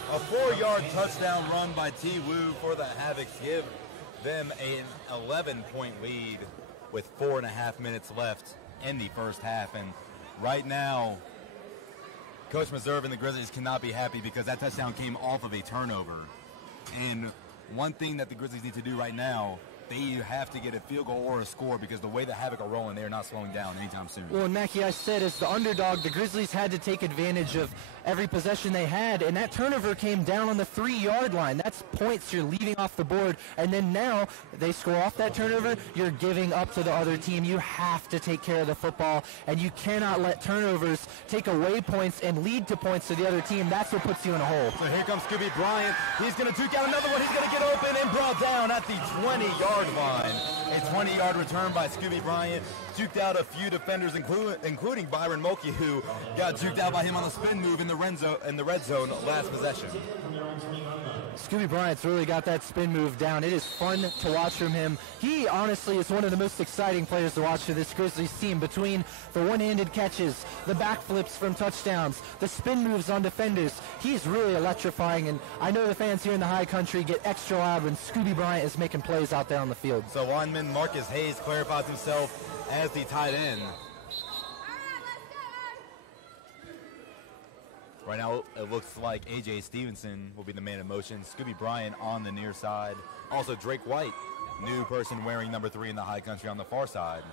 A 4-yard touchdown run by T. Wu for the Havocs give them an 11-point lead with 4.5 minutes left in the first half. And right now, Coach Meserve and the Grizzlies cannot be happy because that touchdown came off of a turnover. And one thing that the Grizzlies need to do right now, they have to get a field goal or a score because the way the Havoc are rolling, they are not slowing down anytime soon. Well, Mackie, I said as the underdog, the Grizzlies had to take advantage of every possession they had, and that turnover came down on the 3-yard line. That's points you're leaving off the board, and then now they score off that turnover, you're giving up to the other team. You have to take care of the football, and you cannot let turnovers take away points and lead to points to the other team. That's what puts you in a hole. So here comes Scooby Bryant. He's going to duke out another one. He's going to get open and brought down at the 20-yard line. A 20-yard return by Scooby Bryant. Juked out a few defenders, including Byron Mulkey, who got juked out by him on the spin move in the red zone last possession. Scooby Bryant's really got that spin move down. It is fun to watch from him. He honestly is one of the most exciting players to watch for this Grizzlies team. Between the one-handed catches, the backflips from touchdowns, the spin moves on defenders, he's really electrifying. And I know the fans here in the High Country get extra loud when Scooby Bryant is making plays out there on the field. So lineman Marcus Hayes clarifies himself as the tight end. Right now, it looks like A.J. Stevenson will be the man in motion. Scooby Bryant on the near side. Also, Drake White, new person wearing number 3 in the High Country on the far side.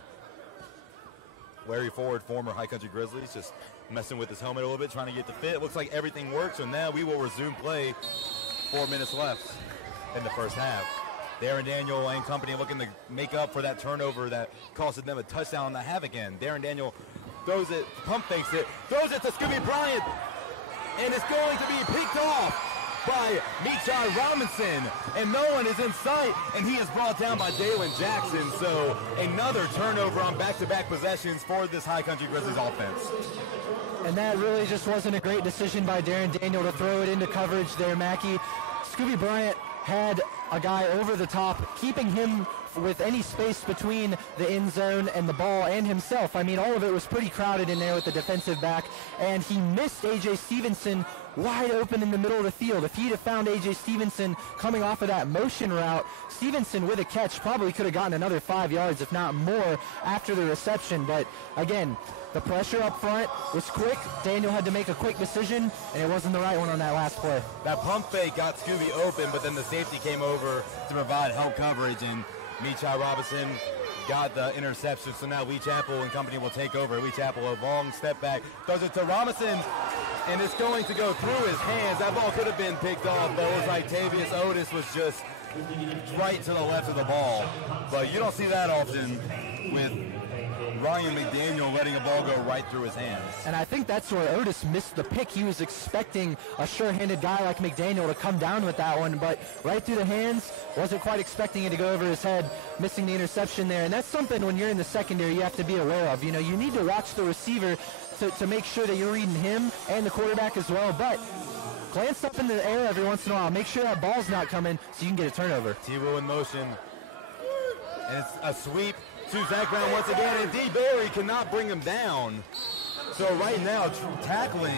Larry Ford, former High Country Grizzlies, just messing with his helmet a little bit, trying to get the fit. It looks like everything works, so now we will resume play. 4 minutes left in the first half. Darren Daniel and company looking to make up for that turnover that costed them a touchdown on the Havoc end. Darren Daniel throws it, pump fakes it, throws it to Scooby Bryant, and it's going to be picked off by Michai Robinson, and no one is in sight, and he is brought down by Dalen Jackson. So another turnover on back-to-back possessions for this High Country Grizzlies offense. And that really just wasn't a great decision by Darren Daniel to throw it into coverage there, Mackey. Scooby Bryant had a guy over the top, keeping him with any space between the end zone and the ball and himself. I mean, all of it was pretty crowded in there with the defensive back, and he missed A.J. Stevenson wide open in the middle of the field. If he'd have found A.J. Stevenson coming off of that motion route, Stevenson with a catch probably could have gotten another 5 yards, if not more, after the reception. But again, the pressure up front was quick. Daniel had to make a quick decision, and it wasn't the right one on that last play. That pump fake got Scooby open, but then the safety came over to provide help coverage, and Michai Robinson got the interception. So now Lee Chapel and company will take over. Lee Chapel, a long step back, throws it to Robinson, and it's going to go through his hands. That ball could have been picked off, but it was like Tavius Otis was just right to the left of the ball. But you don't see that often with Ryan McDaniel letting a ball go right through his hands. And I think that's where Otis missed the pick. He was expecting a sure-handed guy like McDaniel to come down with that one, but right through the hands, wasn't quite expecting it to go over his head, missing the interception there. And that's something when you're in the secondary you have to be aware of. You know, you need to watch the receiver to make sure that you're reading him and the quarterback as well, but glance up in the air every once in a while. Make sure that ball's not coming so you can get a turnover. T-Will in motion, and it's a sweep to Zach Brown once again, and D. Barry cannot bring him down. So right now, tackling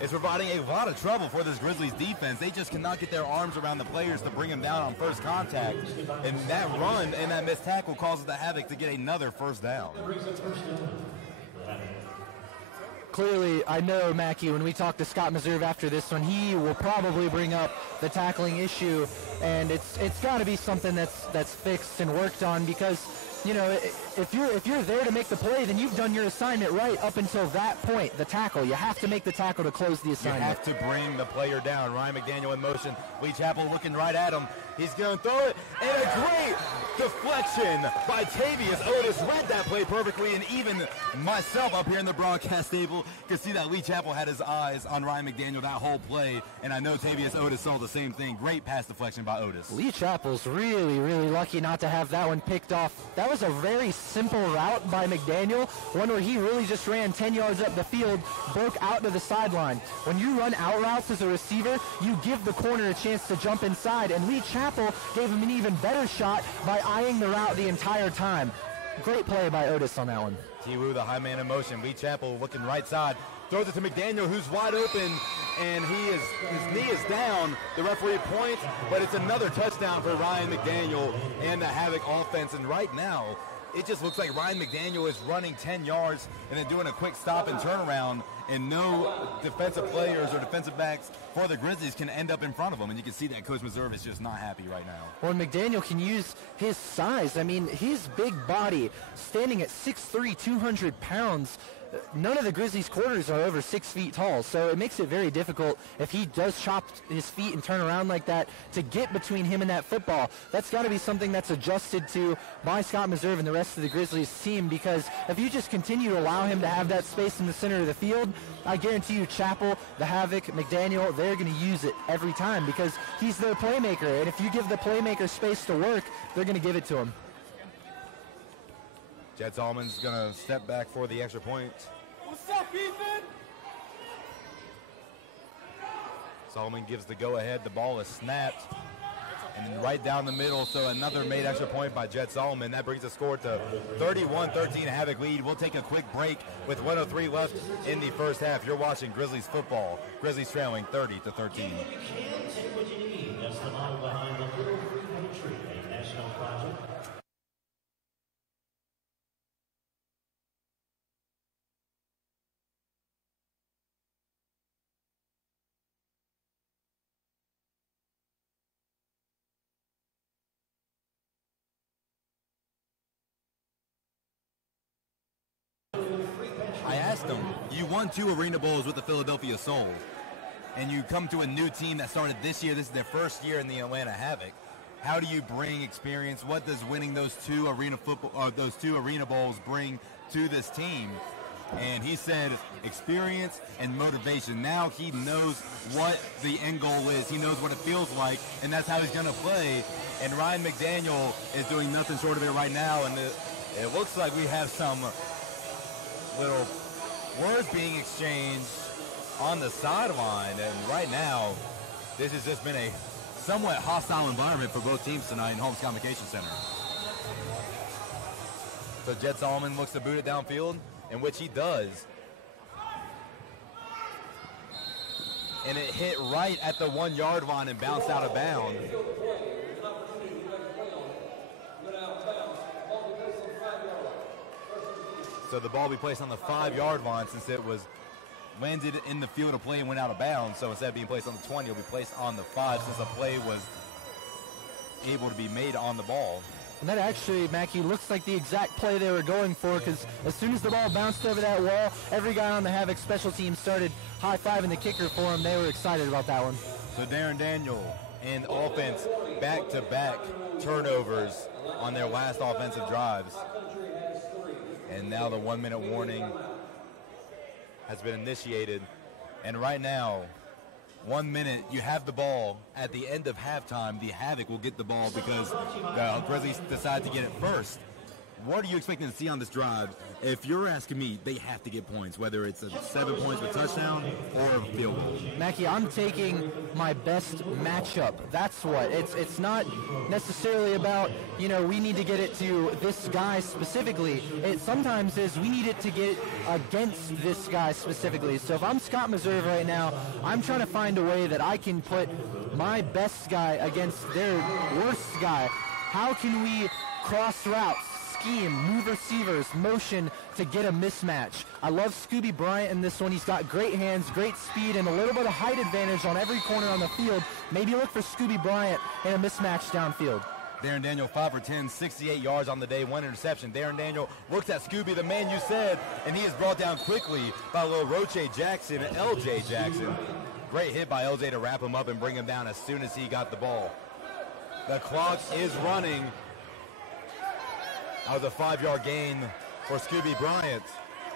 is providing a lot of trouble for this Grizzlies defense. They just cannot get their arms around the players to bring him down on first contact. And that run and that missed tackle causes the Havoc to get another first down. Clearly, I know, Mackey, when we talk to Scott Meserve after this one, he will probably bring up the tackling issue, and it's got to be something that's fixed and worked on, because, you know, if you're there to make the play, then you've done your assignment right up until that point, the tackle. You have to make the tackle to close the assignment. You have to bring the player down. Ryan McDaniel in motion. Lee Chapel looking right at him. He's going to throw it, and a great deflection by Tavius Otis. Read that play perfectly, and even myself up here in the broadcast table could see that Lee Chapel had his eyes on Ryan McDaniel that whole play, and I know Tavius Otis saw the same thing. Great pass deflection by Otis. Lee Chapel's really, really lucky not to have that one picked off. That was a very simple route by McDaniel, one where he really just ran 10 yards up the field, broke out to the sideline. When you run out routes as a receiver, you give the corner a chance to jump inside, and Lee Chapel gave him an even better shot by eyeing the route the entire time. Great play by Otis on that one. T-Woo, the high man in motion. Lee Chapel looking right side. Throws it to McDaniel, who's wide open, and his knee is down. The referee points, but it's another touchdown for Ryan McDaniel and the Havoc offense. And right now, it just looks like Ryan McDaniel is running 10 yards and then doing a quick stop and turnaround, and no defensive players or defensive backs for the Grizzlies can end up in front of him. And you can see that Coach Meserve is just not happy right now. Well, McDaniel can use his size. I mean, his big body, standing at 6'3", 200 pounds. None of the Grizzlies' corners are over 6 feet tall, so it makes it very difficult if he does chop his feet and turn around like that to get between him and that football. That's got to be something that's adjusted to by Scott Meserve and the rest of the Grizzlies team, because if you just continue to allow him to have that space in the center of the field, I guarantee you Chapel, the Havoc, McDaniel, they're going to use it every time because he's their playmaker, and if you give the playmaker space to work, they're going to give it to him. Jed Solomons going to step back for the extra point. What's up, Ethan? Solomon gives the go-ahead. The ball is snapped. And then right down the middle, so another made extra point by Jed Solomon. That brings the score to 31-13 Havoc lead. We'll take a quick break with 1:03 left in the first half. You're watching Grizzlies football. Grizzlies trailing 30-13. You can take what you need. That's the model behind the Little 3-Point Tree, a national project. I asked him, you won 2 Arena Bowls with the Philadelphia Soul, and you come to a new team that started this year. This is their first year in the Atlanta Havoc. How do you bring experience? What does winning those 2 Arena Bowls bring to this team? And he said experience and motivation. Now he knows what the end goal is. He knows what it feels like, and that's how he's going to play. And Ryan McDaniel is doing nothing short of it right now, and it looks like we have some little words being exchanged on the sideline, and right now this has just been a somewhat hostile environment for both teams tonight in Holmes Convocation Center. So Jed Solomon looks to boot it downfield, in which he does. And it hit right at the 1 yard line and bounced out of bounds. So the ball will be placed on the 5 yard line since it was landed in the field of play and went out of bounds. So instead of being placed on the 20, it'll be placed on the 5 since the play was able to be made on the ball. And that actually, Mackey, looks like the exact play they were going for, because as soon as the ball bounced over that wall, every guy on the Havoc special team started high-fiving the kicker for him. They were excited about that one. So Darren Daniel and offense back-to-back turnovers on their last offensive drives. And now the 1 minute warning has been initiated. And right now, 1 minute, you have the ball. At the end of halftime, the Havoc will get the ball because the Grizzlies decide to get it first. What are you expecting to see on this drive? If you're asking me, they have to get points, whether it's a 7 points with touchdown or a field goal. Mackey, I'm taking my best matchup. That's what. It's not necessarily about, we need to get it to this guy specifically. It sometimes is we need it to get against this guy specifically. So if I'm Scott Meserve right now, I'm trying to find a way that I can put my best guy against their worst guy. How can we cross routes, scheme, move receivers, motion to get a mismatch? I love Scooby Bryant in this one. He's got great hands, great speed, and a little bit of height advantage on every corner on the field. Maybe look for Scooby Bryant in a mismatch downfield. Darren Daniel, 5 for 10, 68 yards on the day, 1 interception. Darren Daniel looks at Scooby, the man you said, and he is brought down quickly by little Roche Jackson, LJ Jackson. Great hit by LJ to wrap him up and bring him down as soon as he got the ball. The clock is running. That was a 5 yard gain for Scooby Bryant.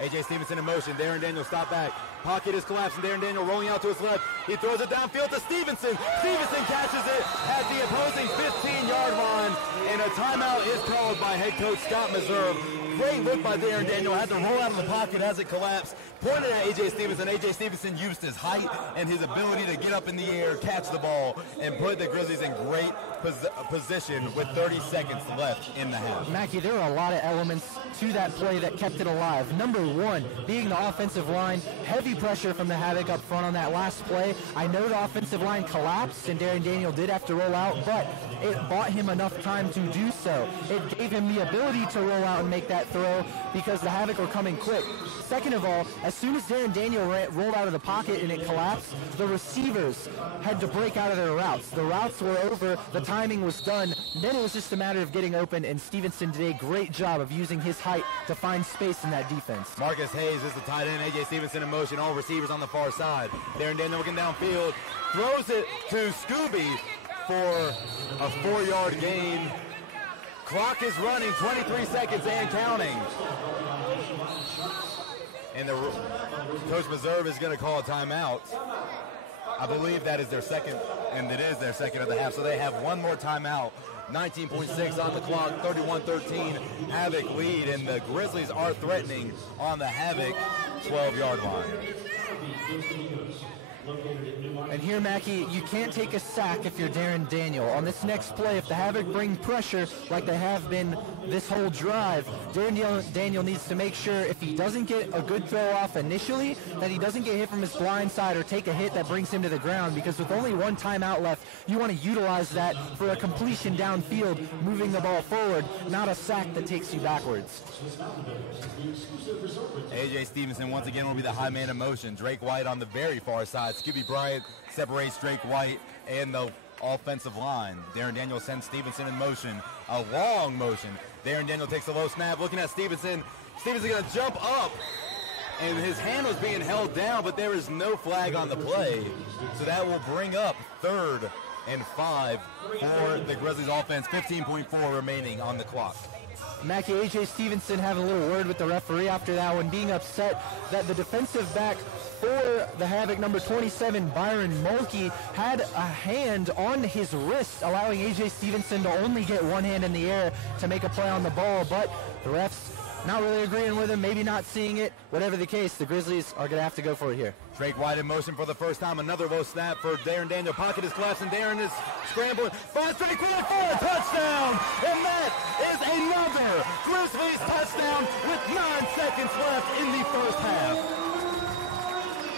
A.J. Stevenson in motion. Darren Daniel stop back. Pocket is collapsing. Darren Daniel rolling out to his left. He throws it downfield to Stevenson. Stevenson catches it at the opposing 15-yard line. And a timeout is called by head coach Scott Meserve. Great look by Darren Daniel. Had to roll out of the pocket as it collapsed. Pointed at A.J. Stevenson. A.J. Stevenson used his height and his ability to get up in the air, catch the ball, and put the Grizzlies in great position with 30 seconds left in the half. Mackey, there are a lot of elements to that play that kept it alive. Number one, being the offensive line, heavy pressure from the Havoc up front on that last play. I know the offensive line collapsed and Darren Daniel did have to roll out, but it bought him enough time to do so. It gave him the ability to roll out and make that throw because the Havoc were coming quick. Second of all, as soon as Darren Daniel rolled out of the pocket and it collapsed, the receivers had to break out of their routes. The routes were over, the timing was done, then it was just a matter of getting open, and Stevenson did a great job of using his height to find space in that defense. Marcus Hayes is the tight end. A.J. Stevenson in motion, all receivers on the far side. Darren Daniel looking downfield, throws it to Scooby for a 4 yard gain. Clock is running, 23 seconds and counting. And the Coach Meserve is going to call a timeout. I believe that is their second, and it is their second of the half. So they have one more timeout. 19.6 on the clock, 31-13 Havoc lead, and the Grizzlies are threatening on the Havoc 12-yard line. And here, Mackey, you can't take a sack if you're Darren Daniel. On this next play, if the Havoc bring pressure like they have been this whole drive, Darren Daniel needs to make sure if he doesn't get a good throw off initially, that he doesn't get hit from his blind side or take a hit that brings him to the ground, because with only one timeout left, you want to utilize that for a completion downfield, moving the ball forward, not a sack that takes you backwards. A.J. Stevenson once again will be the high man in motion. Drake White on the very far side. Scooby Bryant separates Drake White and the offensive line. Darren Daniel sends Stevenson in motion, a long motion. Darren Daniel takes a low snap, looking at Stevenson. Stevenson going to jump up, and his hand was being held down, but there is no flag on the play. So that will bring up 3rd and 5 for the Grizzlies offense. 15.4 remaining on the clock. Mackey, A.J. Stevenson having a little word with the referee after that one, being upset that the defensive back for the Havoc, number 27, Byron Mulkey, had a hand on his wrist, allowing A.J. Stevenson to only get one hand in the air to make a play on the ball. But the refs not really agreeing with him, maybe not seeing it. Whatever the case, the Grizzlies are going to have to go for it here. Drake White in motion for the first time. Another low snap for Darren Daniel. Pocket is collapsed, and Darren is scrambling. Finds Drake White for a touchdown! And that is another Grizzlies touchdown with 9 seconds left in the first half.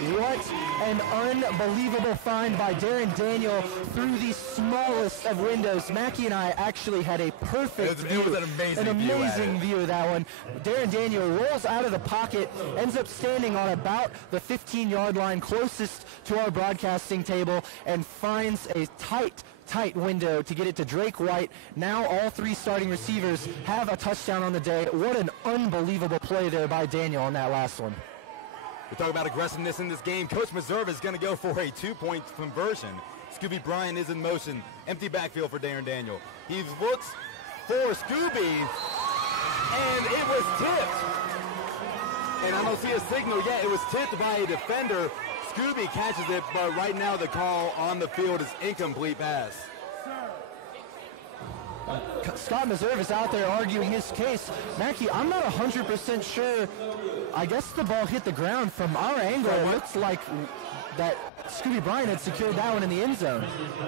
What an unbelievable find by Darren Daniel through the smallest of windows. Mackie and I actually had a perfect view. It was an amazing view of that one. Darren Daniel rolls out of the pocket, ends up standing on about the 15-yard line closest to our broadcasting table, and finds a tight window to get it to Drake White. Now all 3 starting receivers have a touchdown on the day. What an unbelievable play there by Daniel on that last one. We talk about aggressiveness in this game. Coach Meserve is going to go for a 2-point conversion. Scooby Bryant is in motion. Empty backfield for Darren Daniel. He looks for Scooby, and it was tipped. And I don't see a signal yet. It was tipped by a defender. Scooby catches it, but right now the call on the field is incomplete pass. Scott Meserve is out there arguing his case. Mackie, I'm not 100% sure. I guess the ball hit the ground. From our angle, it looks like that Scooby Bryant had secured that one in the end zone.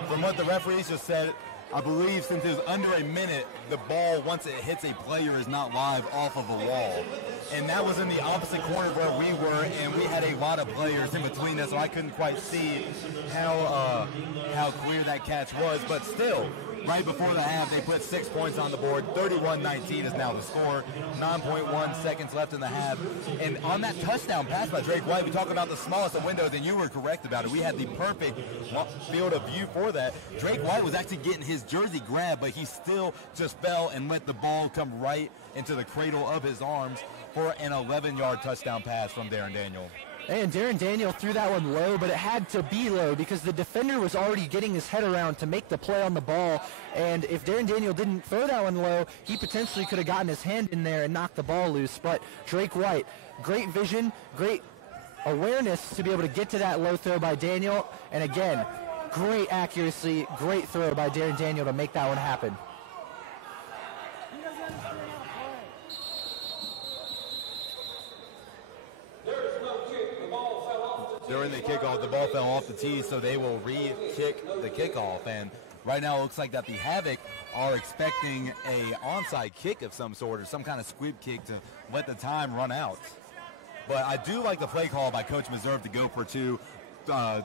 From what the referees just said, I believe since it was under a minute, the ball, once it hits a player, is not live off of a wall. And that was in the opposite corner where we were, and we had a lot of players in between us, so I couldn't quite see how clear that catch was. But still, right before the half, they put 6 points on the board. 31-19 is now the score. 9.1 seconds left in the half. And on that touchdown pass by Drake White, we talk about the smallest of windows, and you were correct about it. We had the perfect field of view for that. Drake White was actually getting his jersey grabbed, but he still just fell and let the ball come right into the cradle of his arms for an 11-yard touchdown pass from Darren Daniel. And Darren Daniel threw that one low, but it had to be low because the defender was already getting his head around to make the play on the ball. And if Darren Daniel didn't throw that one low, he potentially could have gotten his hand in there and knocked the ball loose. But Drake White, great vision, great awareness to be able to get to that low throw by Daniel. And again, great accuracy, great throw by Darren Daniel to make that one happen. During the kickoff, the ball fell off the tee, so they will re-kick the kickoff. And right now it looks like that the Havoc are expecting a onside kick of some sort or some kind of squib kick to let the time run out. But I do like the play call by Coach Meserve to go for 2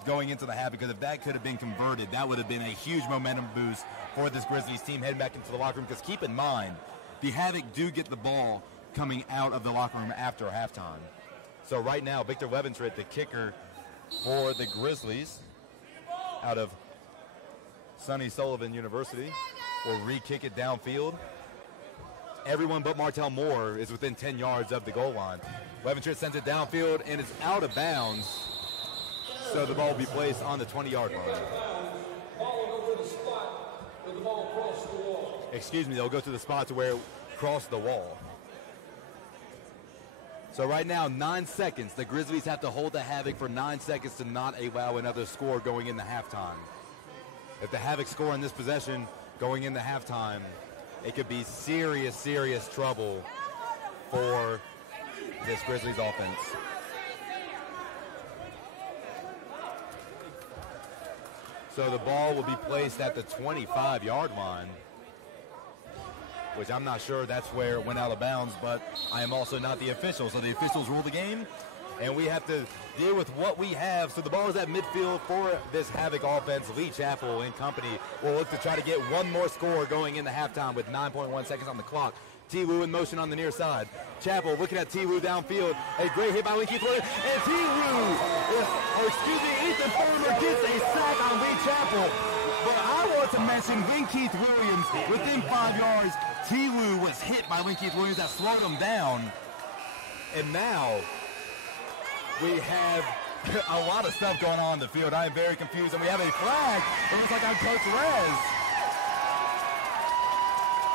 going into the half, because if that could have been converted, that would have been a huge momentum boost for this Grizzlies team heading back into the locker room. Because keep in mind, the Havoc do get the ball coming out of the locker room after halftime. So right now, Victor Leventritt, the kicker for the Grizzlies out of Sonny Sullivan University, will re-kick it downfield. Everyone but Martell Moore is within 10 yards of the goal line. Leventritt sends it downfield, and it's out of bounds. So the ball will be placed on the 20-yard line. Excuse me, they'll go to the spot to where it crossed the wall. So right now, 9 seconds. The Grizzlies have to hold the Havoc for 9 seconds to not allow another score going into halftime. If the Havoc score in this possession going into halftime, it could be serious, serious trouble for this Grizzlies offense. So the ball will be placed at the 25-yard line, which I'm not sure that's where it went out of bounds, but I am also not the official. So the officials rule the game, and we have to deal with what we have. So the ball is at midfield for this Havoc offense. Lee Chappell and company will look to try to get one more score going into halftime with 9.1 seconds on the clock. T. Wu in motion on the near side. Chappell looking at T. Wu downfield. A great hit by Linkeith Williams. And T. Wu, Ethan Farmer gets a sack on Lee Chappell. But I want to mention Linkeith Williams within 5 yards. T. Wu was hit by Linkeith Williams that slowed him down. And now we have a lot of stuff going on in the field. I am very confused. And we have a flag. It looks like on Coach Rez.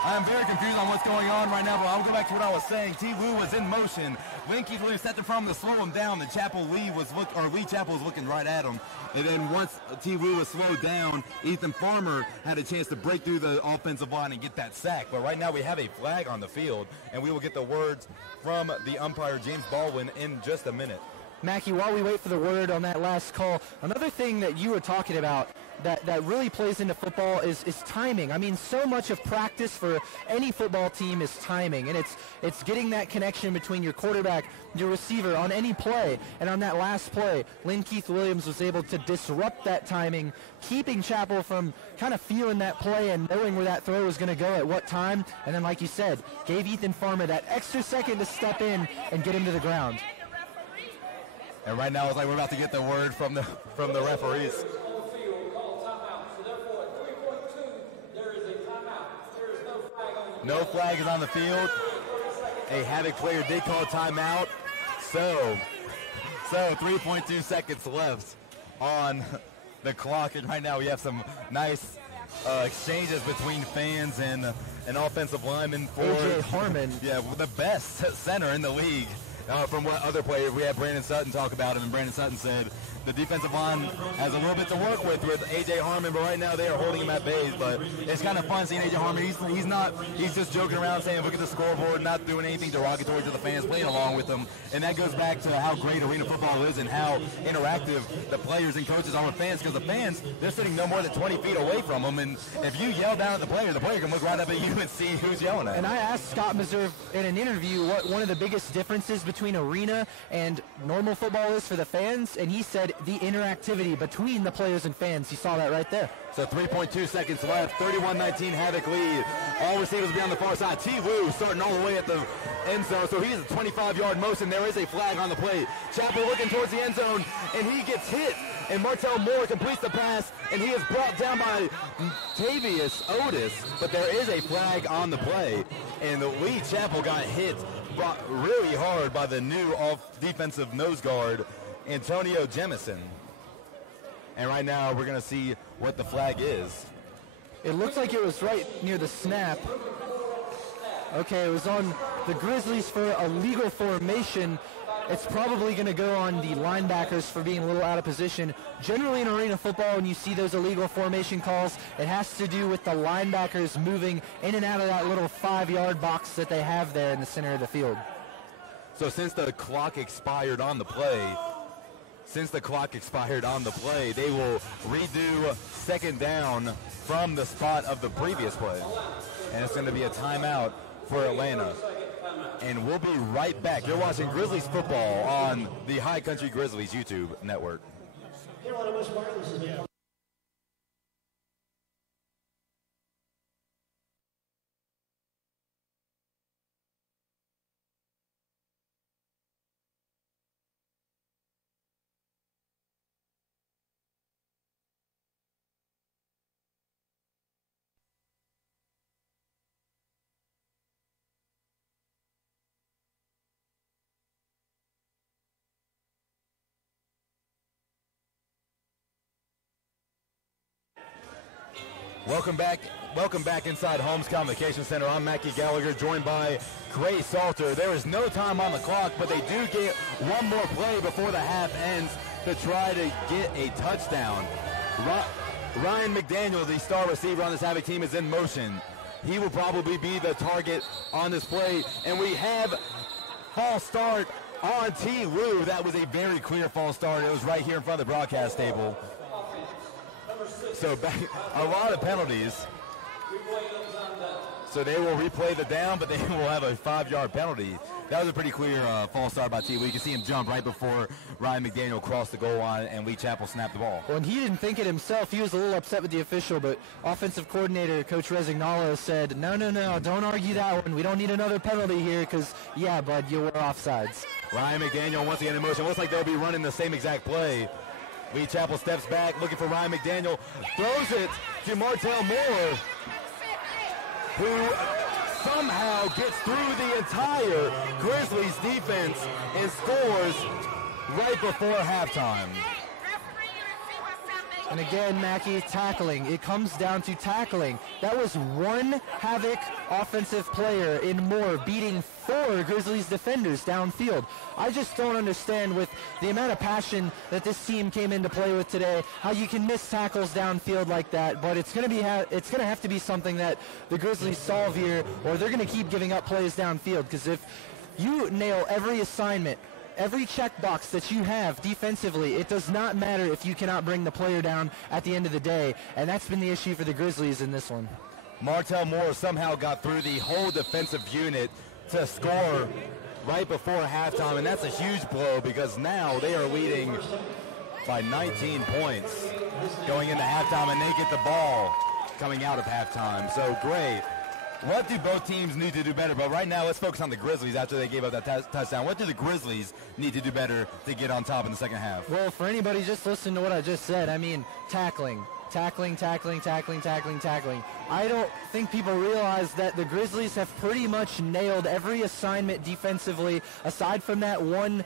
I'm very confused on what's going on right now, but I'll go back to what I was saying. T. Wu was in motion. Keith Williams stepped in front of him to slow him down. The Lee Chapel was looking right at him. And then once T. Wu was slowed down, Ethan Farmer had a chance to break through the offensive line and get that sack. But right now we have a flag on the field, and we will get the words from the umpire, James Baldwin, in just a minute. Mackie, while we wait for the word on that last call, another thing that you were talking about that really plays into football is timing. I mean, so much of practice for any football team is timing, and it's getting that connection between your quarterback, your receiver on any play. And on that last play, Keith Williams was able to disrupt that timing, keeping Chapel from kind of feeling that play and knowing where that throw was going to go at what time. And then, like you said, gave Ethan Farmer that extra second to step in and get him to the ground. And right now it's like we're about to get the word from the referees. No flag is on the field. A Havoc player did call timeout. So 3.2 seconds left on the clock. And right now we have some nice exchanges between fans and an offensive lineman for A.J. Harmon. Yeah, the best center in the league. From what other players, we had Brandon Sutton talk about him, and Brandon Sutton said the defensive line has a little bit to work with A.J. Harmon, but right now they are holding him at bay. But it's kind of fun seeing A.J. Harmon. He's just joking around saying, look at the scoreboard, not doing anything derogatory to the fans, playing along with them. And that goes back to how great arena football is and how interactive the players and coaches are with fans, because the fans, they're sitting no more than 20 feet away from them. And if you yell down at the player can look right up at you and see who's yelling at. And I asked Scott Meserve in an interview what one of the biggest differences between arena and normal football is for the fans, and he said the interactivity between the players and fans. You saw that right there. So 3.2 seconds left, 31-19 Havoc lead. All receivers will be on the far side. T. Wu starting all the way at the end zone, so he's a 25-yard motion. There is a flag on the play. Chapel looking towards the end zone, and he gets hit. And Martell Moore completes the pass, and he is brought down by Tavius Otis. But there is a flag on the play, and the Lee Chapel got hit really hard by the new defensive nose guard, Antonio Jemison. And right now we're going to see what the flag is. It looks like it was right near the snap. Okay, it was on the Grizzlies for a legal formation. It's probably going to go on the linebackers for being a little out of position. Generally in arena football, when you see those illegal formation calls, it has to do with the linebackers moving in and out of that little 5-yard box that they have there in the center of the field. So since the clock expired on the play, they will redo second down from the spot of the previous play. And it's going to be a timeout for Atlanta. And we'll be right back. You're watching Grizzlies football on the High Country Grizzlies YouTube network. Welcome back inside Holmes Convocation Center. I'm Mackie Gallagher, joined by Gray Salter. There is no time on the clock, but they do get one more play before the half ends to try to get a touchdown. Ryan McDaniel, the star receiver on this Havoc team, is in motion. He will probably be the target on this play, and we have false start on T. Wu. That was a very clear false start. It was right here in front of the broadcast table. So a lot of penalties. So they will replay the down, but they will have a 5-yard penalty. That was a pretty clear false start by T. Wu. You can see him jump right before Ryan McDaniel crossed the goal line and Lee Chapel snapped the ball. Well, and he didn't think it himself. He was a little upset with the official, but offensive coordinator Coach Resignalo said, no, don't argue that one. We don't need another penalty here because, yeah, bud, you were offsides. Ryan McDaniel once again in motion. Looks like they'll be running the same exact play. Lee Chapel steps back, looking for Ryan McDaniel, throws it to Martell Moore, who somehow gets through the entire Grizzlies defense and scores right before halftime. And again, Mackey, tackling. It comes down to tackling. That was one Havoc offensive player in more beating 4 Grizzlies defenders downfield. I just don't understand, with the amount of passion that this team came into play with today, how you can miss tackles downfield like that. But it's going to have to be something that the Grizzlies solve here, or they're going to keep giving up plays downfield. Because if you nail every assignment, every checkbox that you have defensively, it does not matter if you cannot bring the player down at the end of the day, and that's been the issue for the Grizzlies in this one. Martell Moore somehow got through the whole defensive unit to score right before halftime, and that's a huge blow because now they are leading by 19 points going into halftime, and they get the ball coming out of halftime. So great. What do both teams need to do better? But right now, let's focus on the Grizzlies after they gave up that touchdown. What do the Grizzlies need to do better to get on top in the second half? Well, for anybody just listening to what I just said, I mean, tackling. I don't think people realize that the Grizzlies have pretty much nailed every assignment defensively, aside from that one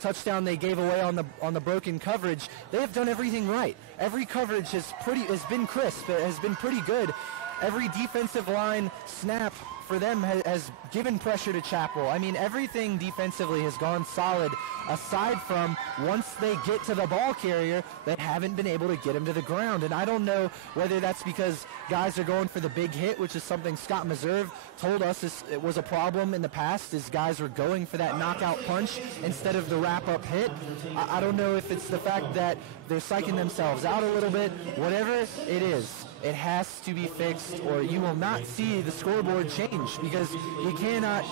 touchdown they gave away on the broken coverage. They have done everything right. Every coverage has been crisp. It has been pretty good. Every defensive line snap for them has given pressure to Chapel. I mean, everything defensively has gone solid, aside from once they get to the ball carrier, they haven't been able to get him to the ground. And I don't know whether that's because guys are going for the big hit, which is something Scott Meserve told us it was a problem in the past, is guys were going for that knockout punch instead of the wrap-up hit. I don't know if it's the fact that they're psyching themselves out a little bit. Whatever it is, it has to be fixed, or you will not see the scoreboard change, because you cannot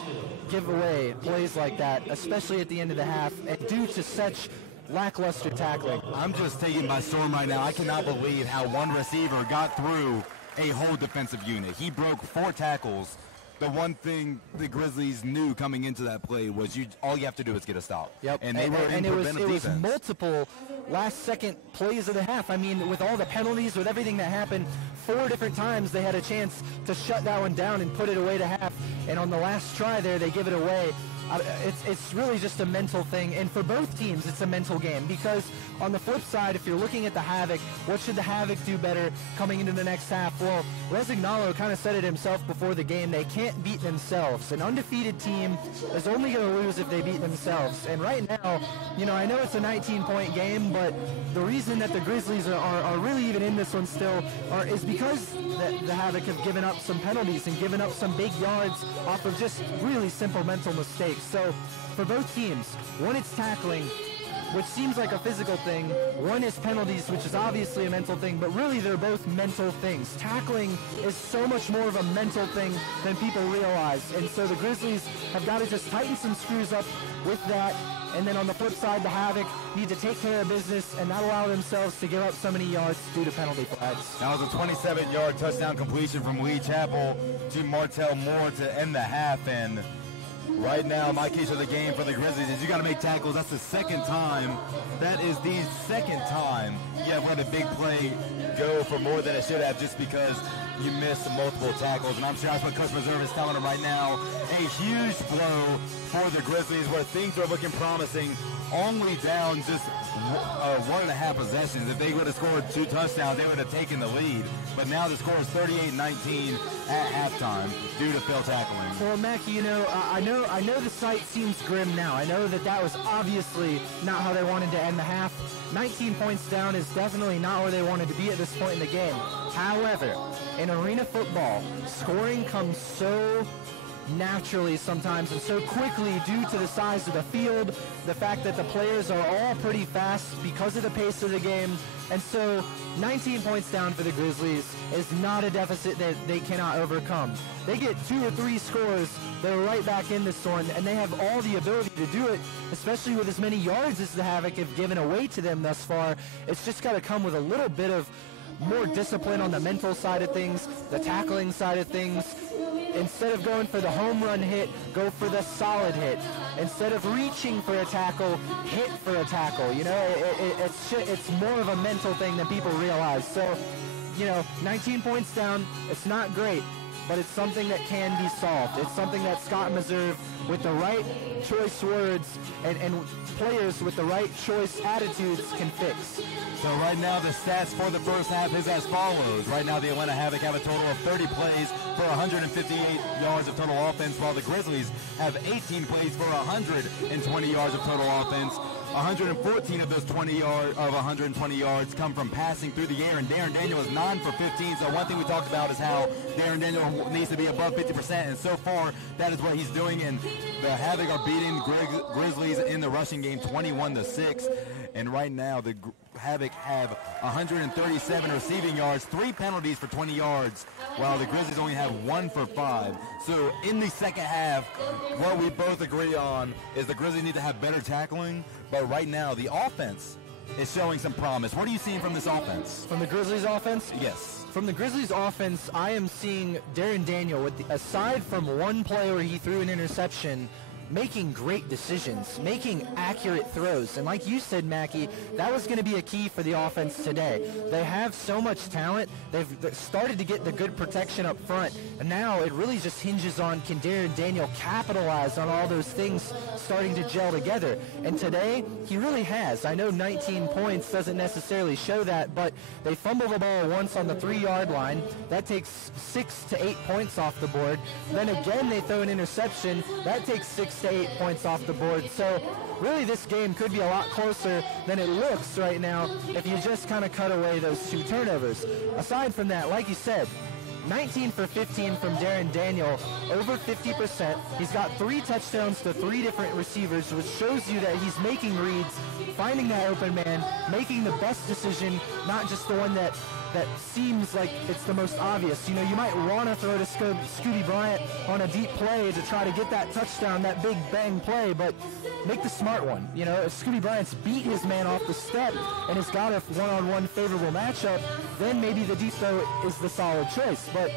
give away plays like that, especially at the end of the half, and due to such lackluster tackling. I'm just taken by storm right now. I cannot believe how one receiver got through a whole defensive unit. He broke 4 tackles. The one thing the Grizzlies knew coming into that play was all you have to do is get a stop. Yep. And they were in preventive defense. It was multiple last-second plays of the half. I mean, with all the penalties, with everything that happened, 4 different times they had a chance to shut that one down and put it away to half. And on the last try there, they give it away. It's really just a mental thing, and for both teams it's a mental game, because on the flip side, if you're looking at the Havoc, what should the Havoc do better coming into the next half? Well, Resignalo kind of said it himself before the game. They can't beat themselves. An undefeated team is only going to lose if they beat themselves, and right now, I know it's a 19-point game, but the reason that the Grizzlies are really even in this one still is because the Havoc have given up some penalties and given up some big yards off of just really simple mental mistakes. So for both teams, one, it's tackling, which seems like a physical thing. One is penalties, which is obviously a mental thing, but really they're both mental things. Tackling is so much more of a mental thing than people realize. And so the Grizzlies have got to just tighten some screws up with that. And then on the flip side, the Havoc need to take care of business and not allow themselves to give up so many yards due to penalty flags. That was a 27-yard touchdown completion from Lee Chappell to Martell Moore to end the half. And right now, my key to the game for the Grizzlies is you got to make tackles. That's the second time. That is the second time you have let a big play go for more than it should have, just because you missed multiple tackles. And I'm sure that's what Coach Meserve is telling them right now. A huge blow for the Grizzlies, where things are looking promising, only down just 1.5 possessions. If they would have scored 2 touchdowns, they would have taken the lead. But now the score is 38-19 at halftime due to failed tackling. Well, Mackie, I know the sight seems grim now. I know that was obviously not how they wanted to end the half. 19 points down is definitely not where they wanted to be at this point in the game. However, in arena football, scoring comes so naturally sometimes and so quickly due to the size of the field, the fact that the players are all pretty fast because of the pace of the game. And so 19 points down for the Grizzlies is not a deficit that they cannot overcome. They get 2 or 3 scores, they're right back in this one, and they have all the ability to do it, especially with as many yards as the Havoc have given away to them thus far. It's just got to come with a little bit of more discipline on the mental side of things, the tackling side of things. Instead of going for the home run hit, go for the solid hit. Instead of reaching for a tackle, hit for a tackle. It's more of a mental thing than people realize. So, 19 points down, it's not great, but it's something that can be solved. It's something that Scott Meserve, with the right choice words and players with the right choice attitudes, can fix. So right now the stats for the first half is as follows. Right now the Atlanta Havoc have a total of 30 plays for 158 yards of total offense, while the Grizzlies have 18 plays for 120 yards of total offense. 114 of those 120 yards come from passing through the air, and Darren Daniel is 9 for 15. So one thing we talked about is how Darren Daniel needs to be above 50%, and so far that is what he's doing. And the Havoc are beating Grizzlies in the rushing game 21-6. And right now the Havoc have 137 receiving yards, 3 penalties for 20 yards, while the Grizzlies only have 1 for 5. So in the second half, what we both agree on is the Grizzlies need to have better tackling, but right now the offense is showing some promise. What are you seeing from this offense? From the Grizzlies offense? Yes. From the Grizzlies offense, I am seeing Darren Daniel, aside from one play where he threw an interception, making great decisions, making accurate throws. And like you said, Mackie, that was going to be a key for the offense today. They have so much talent. They've started to get the good protection up front. And now it really just hinges on, can Darren Daniel capitalize on all those things starting to gel together? And today, he really has. I know 19 points doesn't necessarily show that, but they fumble the ball once on the 3-yard line. That takes 6 to 8 points off the board. Then again, they throw an interception. That takes 6 to 8 points off the board. So really this game could be a lot closer than it looks right now if you just kind of cut away those 2 turnovers. Aside from that, like you said, 19 for 15 from Darren Daniel, over 50%. He's got 3 touchdowns to 3 different receivers, which shows you that he's making reads, finding that open man, making the best decision, not just the one that seems like it's the most obvious. You know, you might want to throw to Scooby Bryant on a deep play to try to get that touchdown, that big bang play, but make the smart one. You know, if Scooby Bryant's beat his man off the step and has got a one-on-one favorable matchup, then maybe the deep throw is the solid choice. But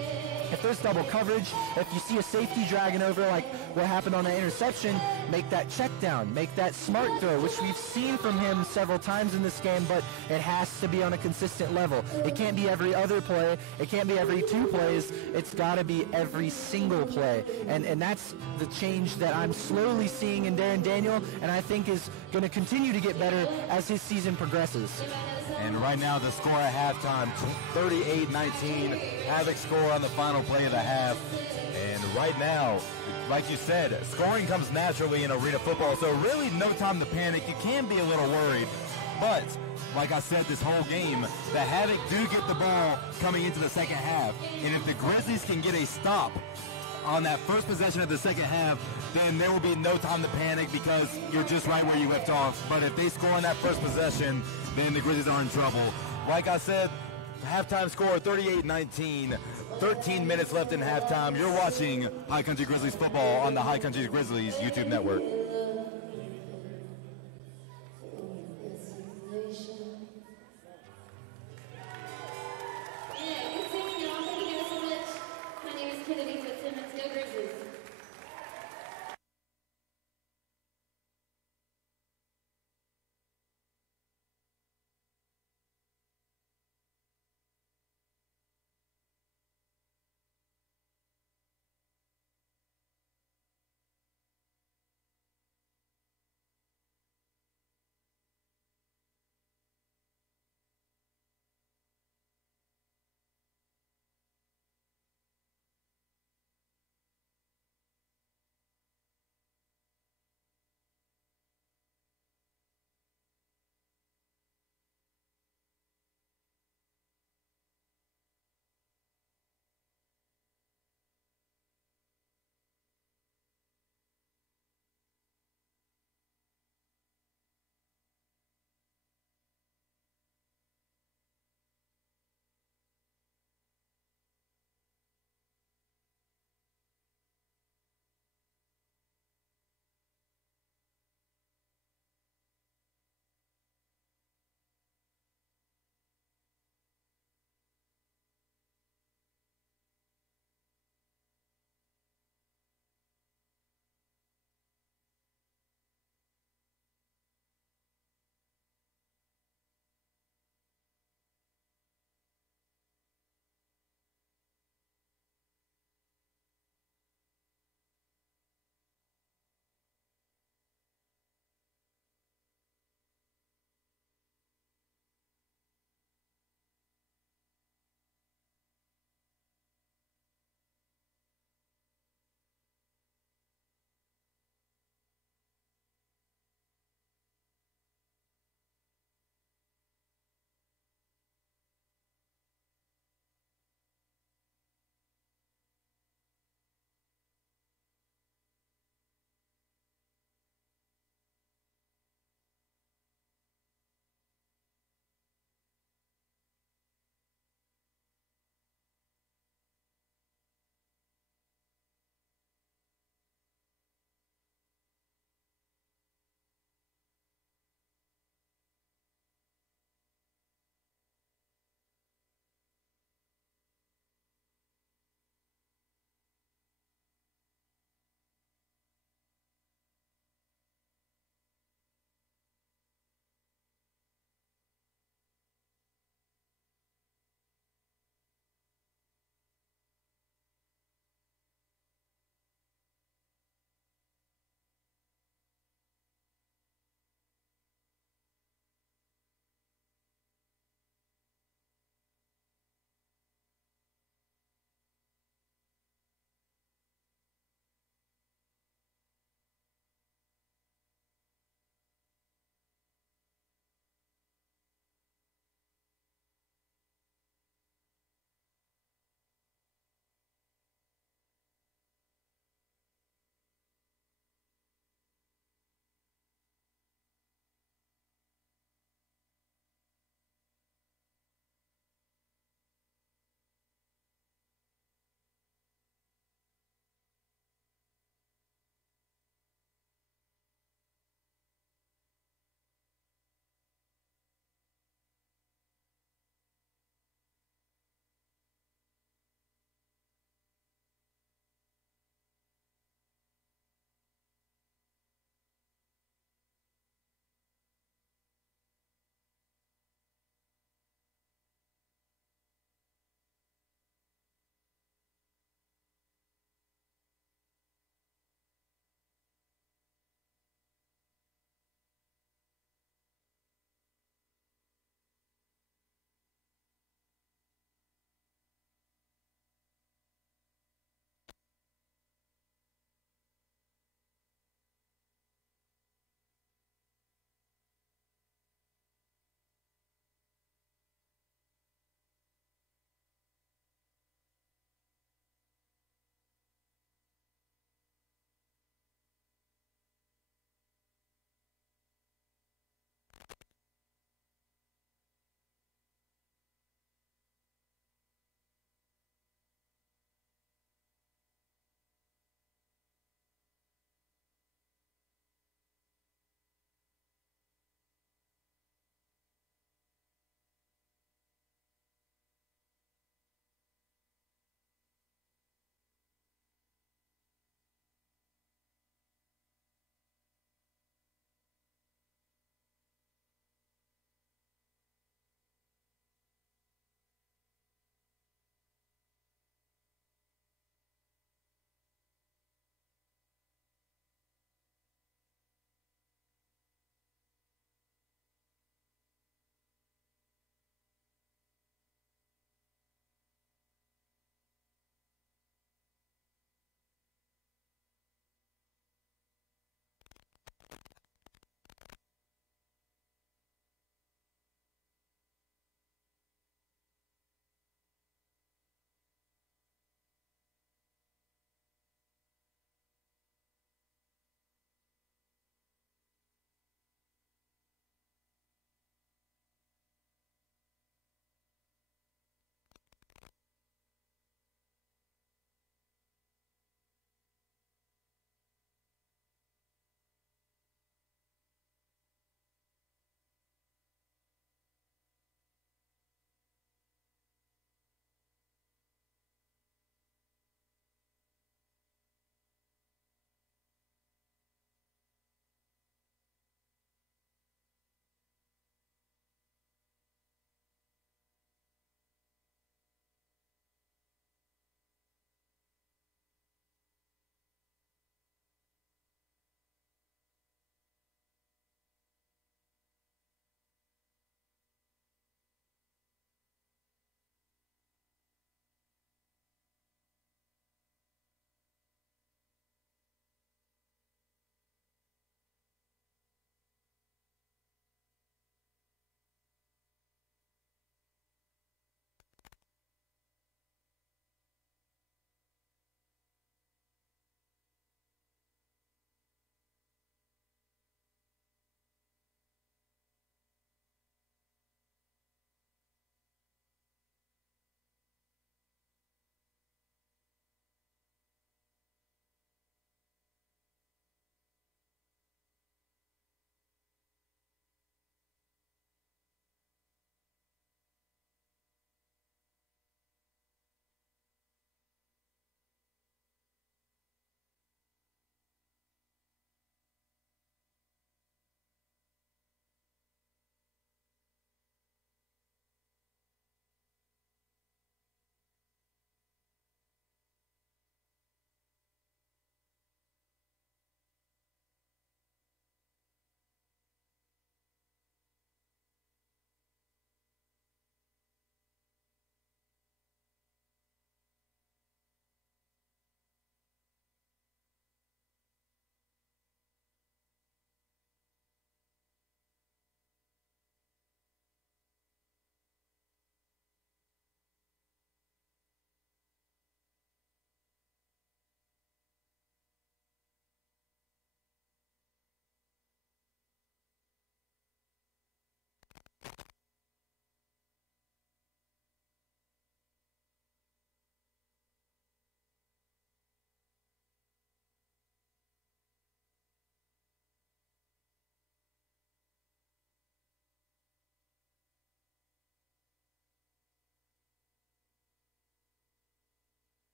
if there's double coverage, if you see a safety dragging over like what happened on that interception, make that check down, make that smart throw, which we've seen from him several times in this game, but it has to be on a consistent level. It can't be every other play. It can't be every 2 plays. It's got to be every single play. And that's the change that I'm slowly seeing in Darren Daniel, and I think is going to continue to get better as his season progresses. And right now the score at halftime, 38-19. Havoc score on the final play of the half. And right now, like you said, scoring comes naturally in arena football, so really no time to panic. You can be a little worried, but like I said this whole game, the Havoc do get the ball coming into the second half. And if the Grizzlies can get a stop on that first possession of the second half, then there will be no time to panic because you're just right where you left off. But if they score on that first possession, then the Grizzlies are in trouble. Like I said, halftime score 38-19. 13 minutes left in halftime. You're watching High Country Grizzlies football on the High Country Grizzlies YouTube network.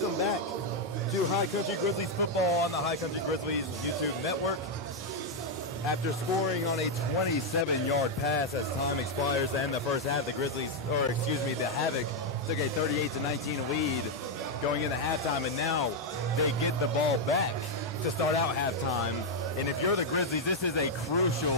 Welcome back to High Country Grizzlies football on the High Country Grizzlies YouTube network. After scoring on a 27-yard pass as time expires and the first half, the Havoc took a 38-19 lead going into halftime, and now they get the ball back to start out halftime. And if you're the Grizzlies, this is a crucial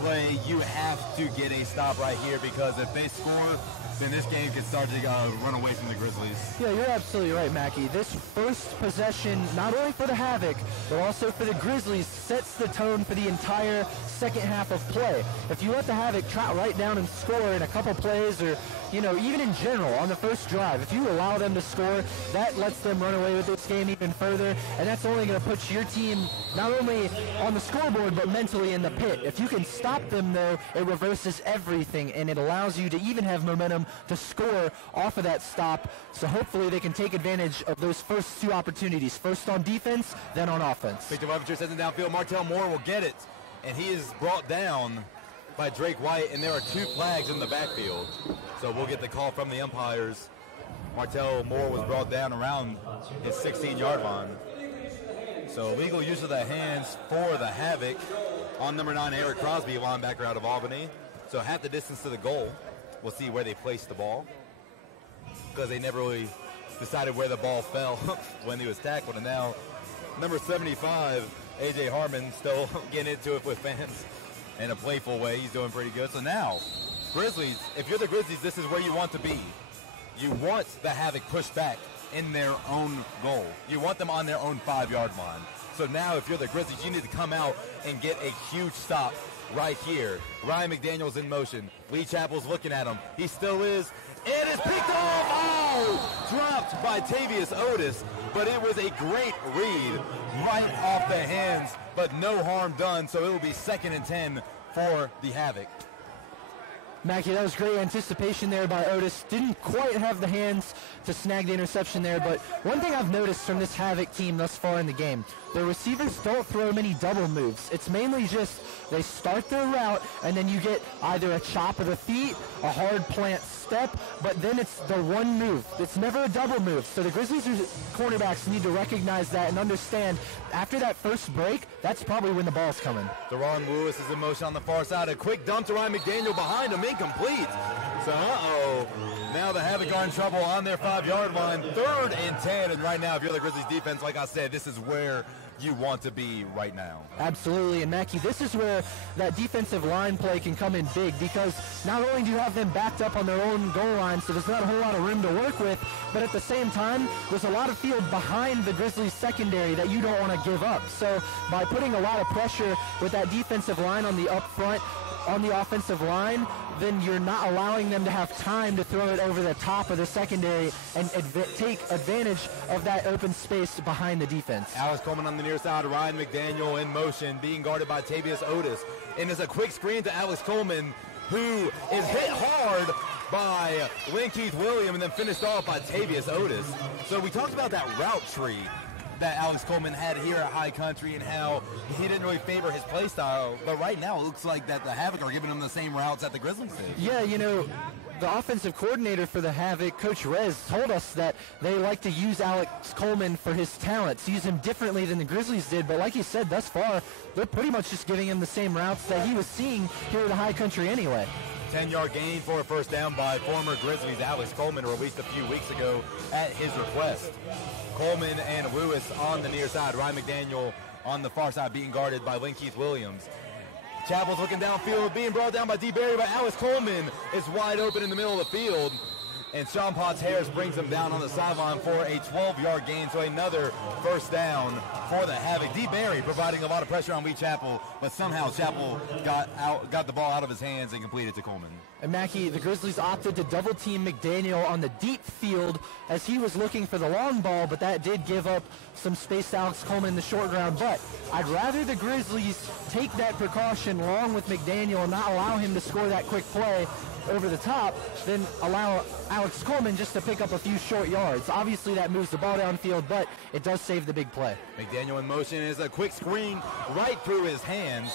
play. You have to get a stop right here, because if they score, then this game can start to run away from the Grizzlies. Yeah, you're absolutely right, Mackie. This first possession, not only for the Havoc, but also for the Grizzlies, sets the tone for the entire second half of play. If you let the Havoc trot right down and score in a couple plays, or even in general on the first drive, if you allow them to score, that lets them run away with this game even further, and that's only going to put your team not only on the scoreboard, but mentally in the pit. If you can stop them, though, it reverses everything, and it allows you to even have momentum to score off of that stop. So hopefully they can take advantage of those first two opportunities, first on defense, then on offense. Victor Weaver sends it downfield. Martell Moore will get it, and he is brought down by Drake White, and there are two flags in the backfield. So we'll get the call from the umpires. Martell Moore was brought down around his 16-yard line. So illegal use of the hands for the Havoc on number 9, Eric Crosby, linebacker out of Albany. So half the distance to the goal. We'll see where they placed the ball, because they never really decided where the ball fell when he was tackled. And now number 75, A.J. Harmon, still getting into it with fans in a playful way. He's doing pretty good. So now, Grizzlies, if you're the Grizzlies, this is where you want to be. You want the Havoc pushed back in their own goal. You want them on their own 5-yard line. So now, if you're the Grizzlies, you need to come out and get a huge stop right here. Ryan McDaniel's in motion. Lee Chappell's looking at him. He still is. It is picked off. Oh! Dropped by Tavius Otis. But it was a great read right off the hands, but no harm done. So it will be 2nd and 10 for the Havoc. Mackie, that was great anticipation there by Otis. Didn't quite have the hands to snag the interception there, but one thing I've noticed from this Havoc team thus far in the game, the receivers don't throw many double moves. It's mainly just they start their route, and then you get either a chop of the feet, a hard plant step, but then it's the one move. It's never a double move. So the Grizzlies cornerbacks need to recognize that and understand after that first break, that's probably when the ball's coming. Deron Lewis is in motion on the far side. A quick dump to Ryan McDaniel behind him, incomplete. So, now the Havoc are in trouble on their 5-yard line. 3rd and 10, and right now, if you're the Grizzlies defense, like I said, this is where you want to be right now. Absolutely, and Mackie, this is where that defensive line play can come in big, because not only do you have them backed up on their own goal line, so there's not a whole lot of room to work with, but at the same time, there's a lot of field behind the Grizzlies secondary that you don't want to give up. So by putting a lot of pressure with that defensive line on the up front, on the offensive line, then you're not allowing them to have time to throw it over the top of the secondary and take advantage of that open space behind the defense. Alex Coleman on the near side, Ryan McDaniel in motion, being guarded by Tavius Otis. And it's a quick screen to Alex Coleman, who is hit hard by Linkeith Williams and then finished off by Tavius Otis. So we talked about that route tree that Alex Coleman had here at High Country and how he didn't really favor his play style. But right now it looks like that the Havoc are giving him the same routes that the Grizzlies did. Yeah, the offensive coordinator for the Havoc, Coach Rez, told us that they like to use Alex Coleman for his talents, use him differently than the Grizzlies did. But like he said, thus far, they're pretty much just giving him the same routes that he was seeing here at the High Country anyway. 10-yard gain for a first down by former Grizzlies Alex Coleman, released a few weeks ago at his request. Coleman and Lewis on the near side. Ryan McDaniel on the far side being guarded by Linkeith Williams. Chappell's looking downfield, being brought down by D. Berry, but Alex Coleman is wide open in the middle of the field. And Sean Potts-Harris brings him down on the sideline for a 12-yard gain, so another first down for the Havoc. D. Berry providing a lot of pressure on Lee Chappell, but somehow Chappell got the ball out of his hands and completed to Coleman. And Mackie, the Grizzlies opted to double-team McDaniel on the deep field as he was looking for the long ball, but that did give up some space to Alex Coleman in the short ground. But I'd rather the Grizzlies take that precaution long with McDaniel and not allow him to score that quick play over the top than allow Alex Coleman just to pick up a few short yards. Obviously, that moves the ball downfield, but it does save the big play. McDaniel in motion is a quick screen right through his hands.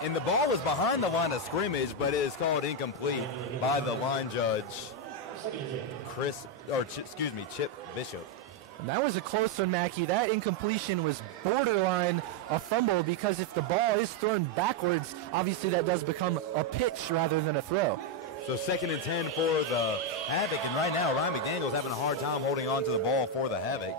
And the ball was behind the line of scrimmage, but it is called incomplete by the line judge. Chip Bishop. And that was a close one, Mackey. That incompletion was borderline a fumble because if the ball is thrown backwards, obviously that does become a pitch rather than a throw. So 2nd and 10 for the Havoc, and right now Ryan McDaniel's having a hard time holding on to the ball for the Havoc.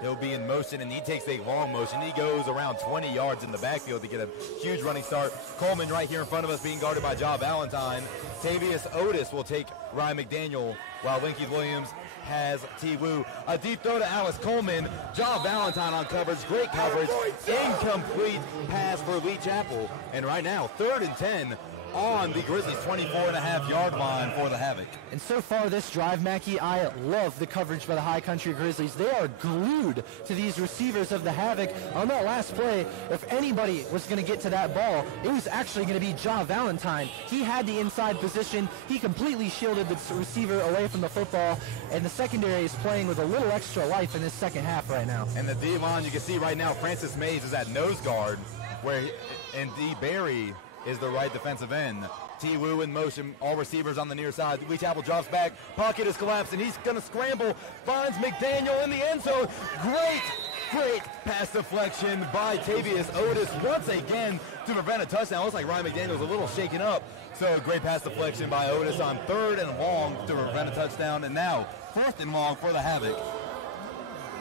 He'll be in motion, and he takes a long motion. He goes around 20 yards in the backfield to get a huge running start. Coleman right here in front of us being guarded by Ja Valentine. Tavius Otis will take Ryan McDaniel, while Linky Williams has T. Wu. A deep throw to Alice Coleman. Ja Valentine on coverage. Great coverage. Incomplete pass for Lee Chapel. And right now, 3rd and 10 on the Grizzlies' 24.5-yard line for the Havoc. And so far this drive, Mackey, I love the coverage by the High Country Grizzlies. They are glued to these receivers of the Havoc. On that last play, if anybody was going to get to that ball, it was actually going to be Ja Valentine. He had the inside position. He completely shielded the receiver away from the football, and the secondary is playing with a little extra life in this second half right now. And the D-line, you can see right now, Francis Mays is at nose guard, and D. Barry is the right defensive end. T. Wu in motion, all receivers on the near side. Lee Chapel drops back, pocket is collapsed, and he's going to scramble, finds McDaniel in the end zone. Great pass deflection by Tavius Otis once again to prevent a touchdown. Looks like Ryan McDaniel's a little shaken up. So great pass deflection by Otis on 3rd and long to prevent a touchdown, and now 4th and long for the Havoc.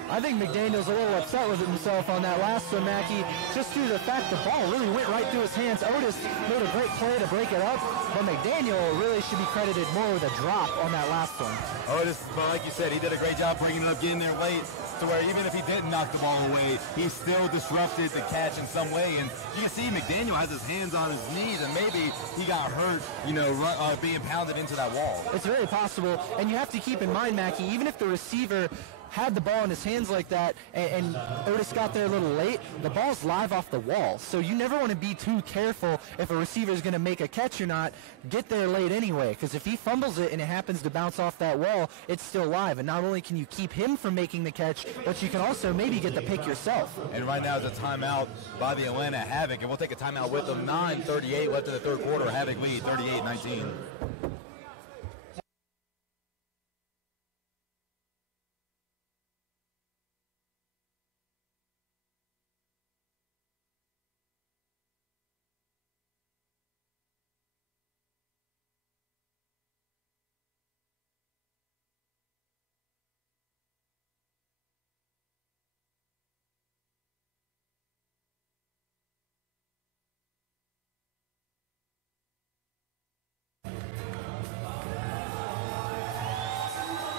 I think McDaniel's a little upset with himself on that last one, Mackey, just due to the fact the ball really went right through his hands. Otis made a great play to break it up, but McDaniel really should be credited more with a drop on that last one. Otis, like you said, he did a great job bringing it up, getting there late, to where even if he didn't knock the ball away, he still disrupted the catch in some way. And you can see McDaniel has his hands on his knees, and maybe he got hurt, being pounded into that wall. It's very possible, and you have to keep in mind, Mackey, even if the receiver had the ball in his hands like that, and Otis got there a little late, the ball's live off the wall. So you never want to be too careful if a receiver is going to make a catch or not. Get there late anyway, because if he fumbles it and it happens to bounce off that wall, it's still live. And not only can you keep him from making the catch, but you can also maybe get the pick yourself. And right now is a timeout by the Atlanta Havoc, and we'll take a timeout with them. 9:38 left in the 3rd quarter. Havoc lead 38-19.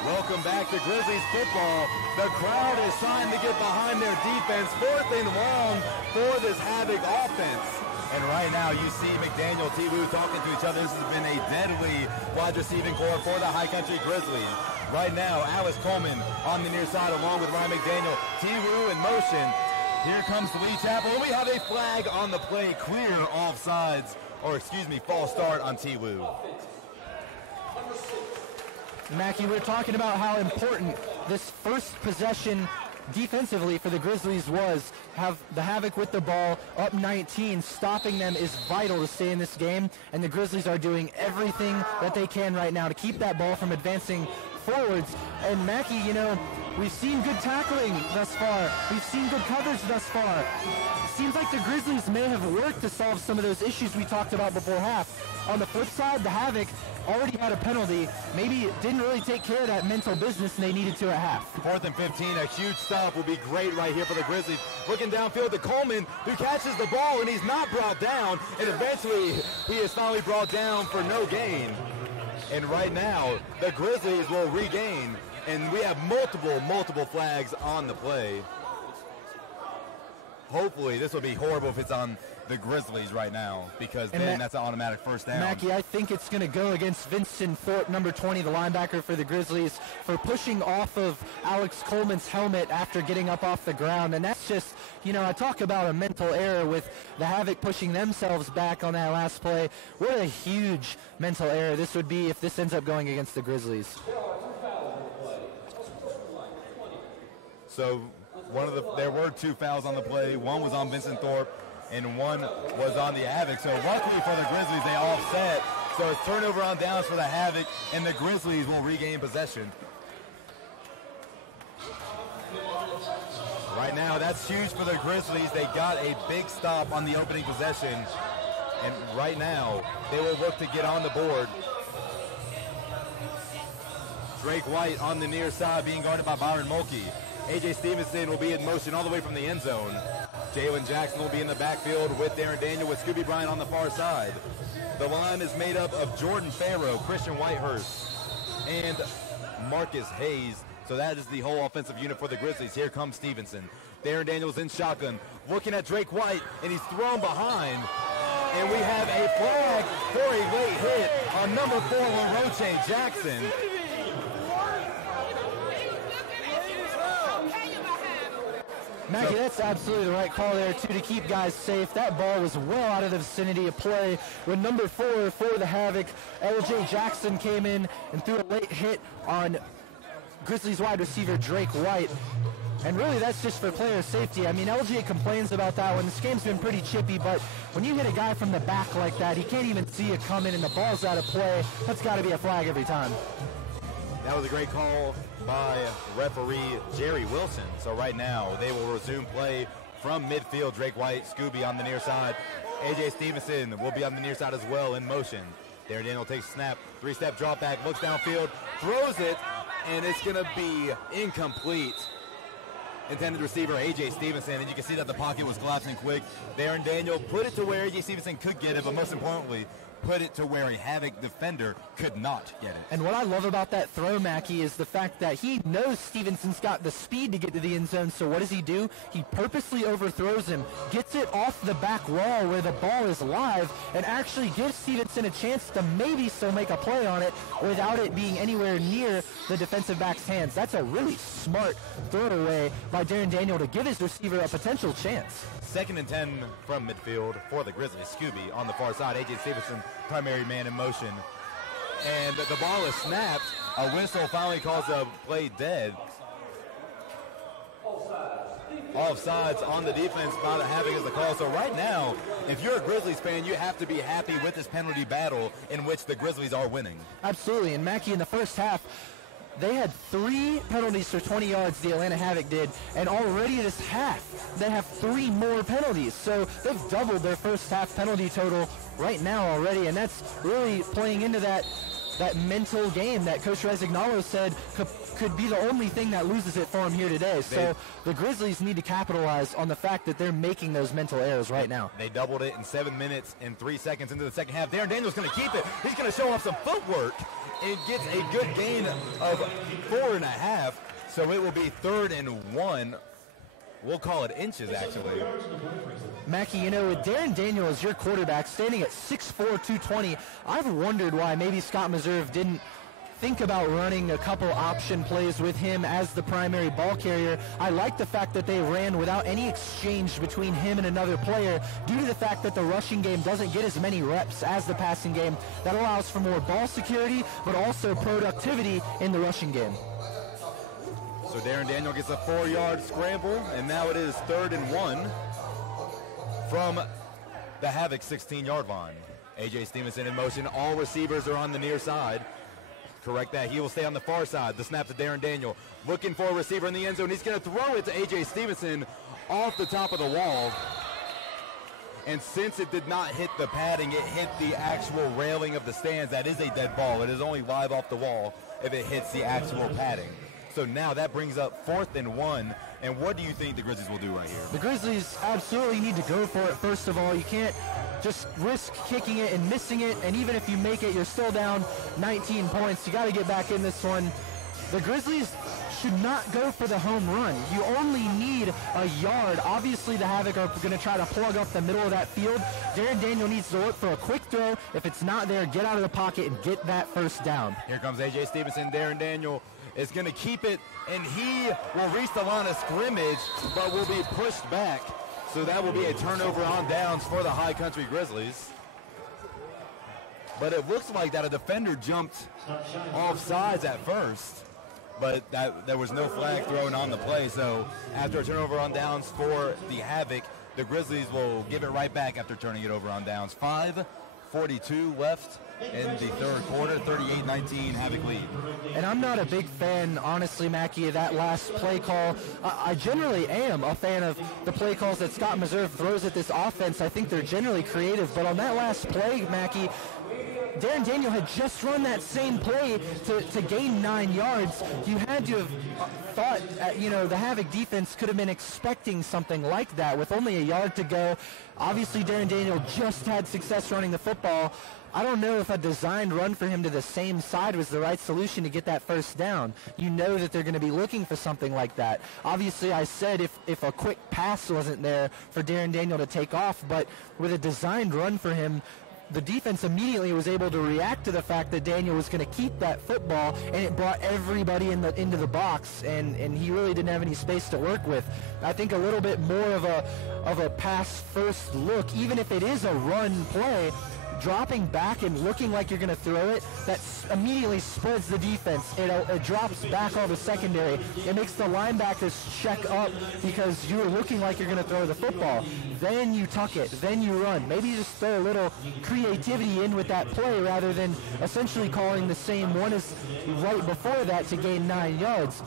Welcome back to Grizzlies football. The crowd is trying to get behind their defense. 4th and long for this Havoc offense. And right now you see McDaniel, T. Wu talking to each other. This has been a deadly wide receiving core for the High Country Grizzlies. Right now, Alice Coleman on the near side along with Ryan McDaniel. T. Wu in motion. Here comes Lee Chapel. We have a flag on the play. Clear offsides, false start on T. Wu. Mackey, we're talking about how important this first possession defensively for the Grizzlies was. Have the Havoc with the ball up 19. Stopping them is vital to stay in this game, and the Grizzlies are doing everything that they can right now to keep that ball from advancing forwards. And Mackey, we've seen good tackling thus far. We've seen good coverage thus far. It seems like the Grizzlies may have worked to solve some of those issues we talked about before half. On the flip side, the Havoc already had a penalty. Maybe didn't really take care of that mental business and they needed to at half. 4th and 15, a huge stop will be great right here for the Grizzlies. Looking downfield to Coleman, who catches the ball, and he's not brought down. And eventually, he is finally brought down for no gain. And right now, the Grizzlies will regain. And we have multiple flags on the play. Hopefully, this would be horrible if it's on the Grizzlies right now, because then that's an automatic first down. Mackie, I think it's going to go against Vincent Thorpe, number 20, the linebacker for the Grizzlies, for pushing off of Alex Coleman's helmet after getting up off the ground. And that's just, I talk about a mental error with the Havoc pushing themselves back on that last play. What a huge mental error this would be if this ends up going against the Grizzlies. So there were 2 fouls on the play. One was on Vincent Thorpe, and one was on the Havoc. So luckily for the Grizzlies, they offset So it's turnover on downs for the Havoc, and the Grizzlies will regain possession. Right now, that's huge for the Grizzlies. They got a big stop on the opening possession, and right now, they will look to get on the board. Drake White on the near side being guarded by Byron Mulkey. A.J. Stevenson will be in motion all the way from the end zone. Jalen Jackson will be in the backfield with Darren Daniel with Scooby Bryant on the far side. The line is made up of Jordan Farrow, Christian Whitehurst, and Marcus Hayes. So that is the whole offensive unit for the Grizzlies. Here comes Stevenson. Darren Daniels in shotgun, looking at Drake White, and he's thrown behind. And we have a flag for a late hit on number 4, LaRoche Jackson. Mackie, that's absolutely the right call there, too, to keep guys safe. That ball was well out of the vicinity of play when number 4 for the Havoc, L.J. Jackson, came in and threw a late hit on Grizzlies wide receiver Drake White. And really, that's just for player safety. I mean, LJ complains about that one. This game's been pretty chippy, but when you hit a guy from the back like that, he can't even see it coming and the ball's out of play. That's got to be a flag every time. That was a great call by referee Jerry Wilson. So right now, they will resume play from midfield. Drake White, Scooby on the near side. A.J. Stevenson will be on the near side as well in motion. Darren Daniel takes a snap, 3-step drop back, looks downfield, throws it, and it's going to be incomplete. Intended receiver A.J. Stevenson, and you can see that the pocket was collapsing quick. Darren Daniel put it to where A.J. Stevenson could get it, but most importantly, put it to where a Havoc defender could not get it. And what I love about that throw, Mackie, is the fact that he knows Stevenson's got the speed to get to the end zone, so what does he do? He purposely overthrows him, gets it off the back wall where the ball is live, and actually gives Stevenson a chance to maybe still make a play on it without it being anywhere near the defensive back's hands. That's a really smart throwaway by Darren Daniel to give his receiver a potential chance. 2nd and 10 from midfield for the Grizzlies. Scooby on the far side. A.J. Stevenson, primary man in motion. And the ball is snapped. A whistle finally calls the play dead. Offsides on the defense by the Havoc is the call. So right now, if you're a Grizzlies fan, you have to be happy with this penalty battle in which the Grizzlies are winning. Absolutely. And Mackie, in the first half, they had 3 penalties for 20 yards, the Atlanta Havoc did, and already this half, they have 3 more penalties. So they've doubled their first half penalty total right now already, and that's really playing into that mental game that Coach Resignalo said could be the only thing that loses it for him here today. So the Grizzlies need to capitalize on the fact that they're making those mental errors right now. They doubled it in 7 minutes and 3 seconds into the second half. Darren Daniel's going to keep it. He's going to show off some footwork. It gets a good gain of 4.5, so it will be 3rd and 1. We'll call it inches, actually. Mackie, you know, with Darren Daniel as your quarterback, standing at 6'4", 220, I've wondered why maybe Scott Meserve didn't think about running a couple option plays with him as the primary ball carrier. I like the fact that they ran without any exchange between him and another player due to the fact that the rushing game doesn't get as many reps as the passing game. That allows for more ball security, but also productivity in the rushing game. So Darren Daniel gets a 4-yard scramble, and now it is 3rd and 1 from the Havoc 16-yard line. A.J. Stevenson in motion. All receivers are on the near side. Correct that. He will stay on the far side. The snap to Darren Daniel. Looking for a receiver in the end zone. He's going to throw it to A.J. Stevenson off the top of the wall. And since it did not hit the padding, it hit the actual railing of the stands. That is a dead ball. It is only live off the wall if it hits the actual padding. So now that brings up 4th and 1. And what do you think the Grizzlies will do right here? The Grizzlies absolutely need to go for it, first of all. You can't just risk kicking it and missing it. And even if you make it, you're still down 19 points. You got to get back in this one. The Grizzlies should not go for the home run. You only need a yard. Obviously, the Havoc are going to try to plug up the middle of that field. Darren Daniel needs to look for a quick throw. If it's not there, get out of the pocket and get that first down. Here comes A.J. Stevenson. Darren Daniel is going to keep it, and he will reach the line of scrimmage, but will be pushed back. So that will be a turnover on downs for the High Country Grizzlies. But it looks like that a defender jumped off sides at first, but that there was no flag thrown on the play. So after a turnover on downs for the Havoc, the Grizzlies will give it right back after turning it over on downs. 5:42 left in the third quarter. 38-19 Havoc lead. And I'm not a big fan, honestly, Mackie, of that last play call. I generally am a fan of the play calls that Scott Meserve throws at this offense. I think they're generally creative. But on that last play, Mackie, Darren Daniel had just run that same play to gain 9 yards. You had to have thought, the Havoc defense could have been expecting something like that with only a yard to go. Obviously, Darren Daniel just had success running the football. I don't know if a designed run for him to the same side was the right solution to get that first down. You know that they're going to be looking for something like that. Obviously, I said if a quick pass wasn't there for Darren Daniel to take off, but with a designed run for him, the defense immediately was able to react to the fact that Daniel was going to keep that football, and it brought everybody into the box, and he really didn't have any space to work with. I think a little bit more of a pass first look, even if it is a run play, dropping back and looking like you're going to throw it, that immediately spreads the defense. It drops back all the secondary. It makes the linebackers check up because you're looking like you're going to throw the football. Then you tuck it. Then you run. Maybe you just throw a little creativity in with that play rather than essentially calling the same one as right before that to gain 9 yards.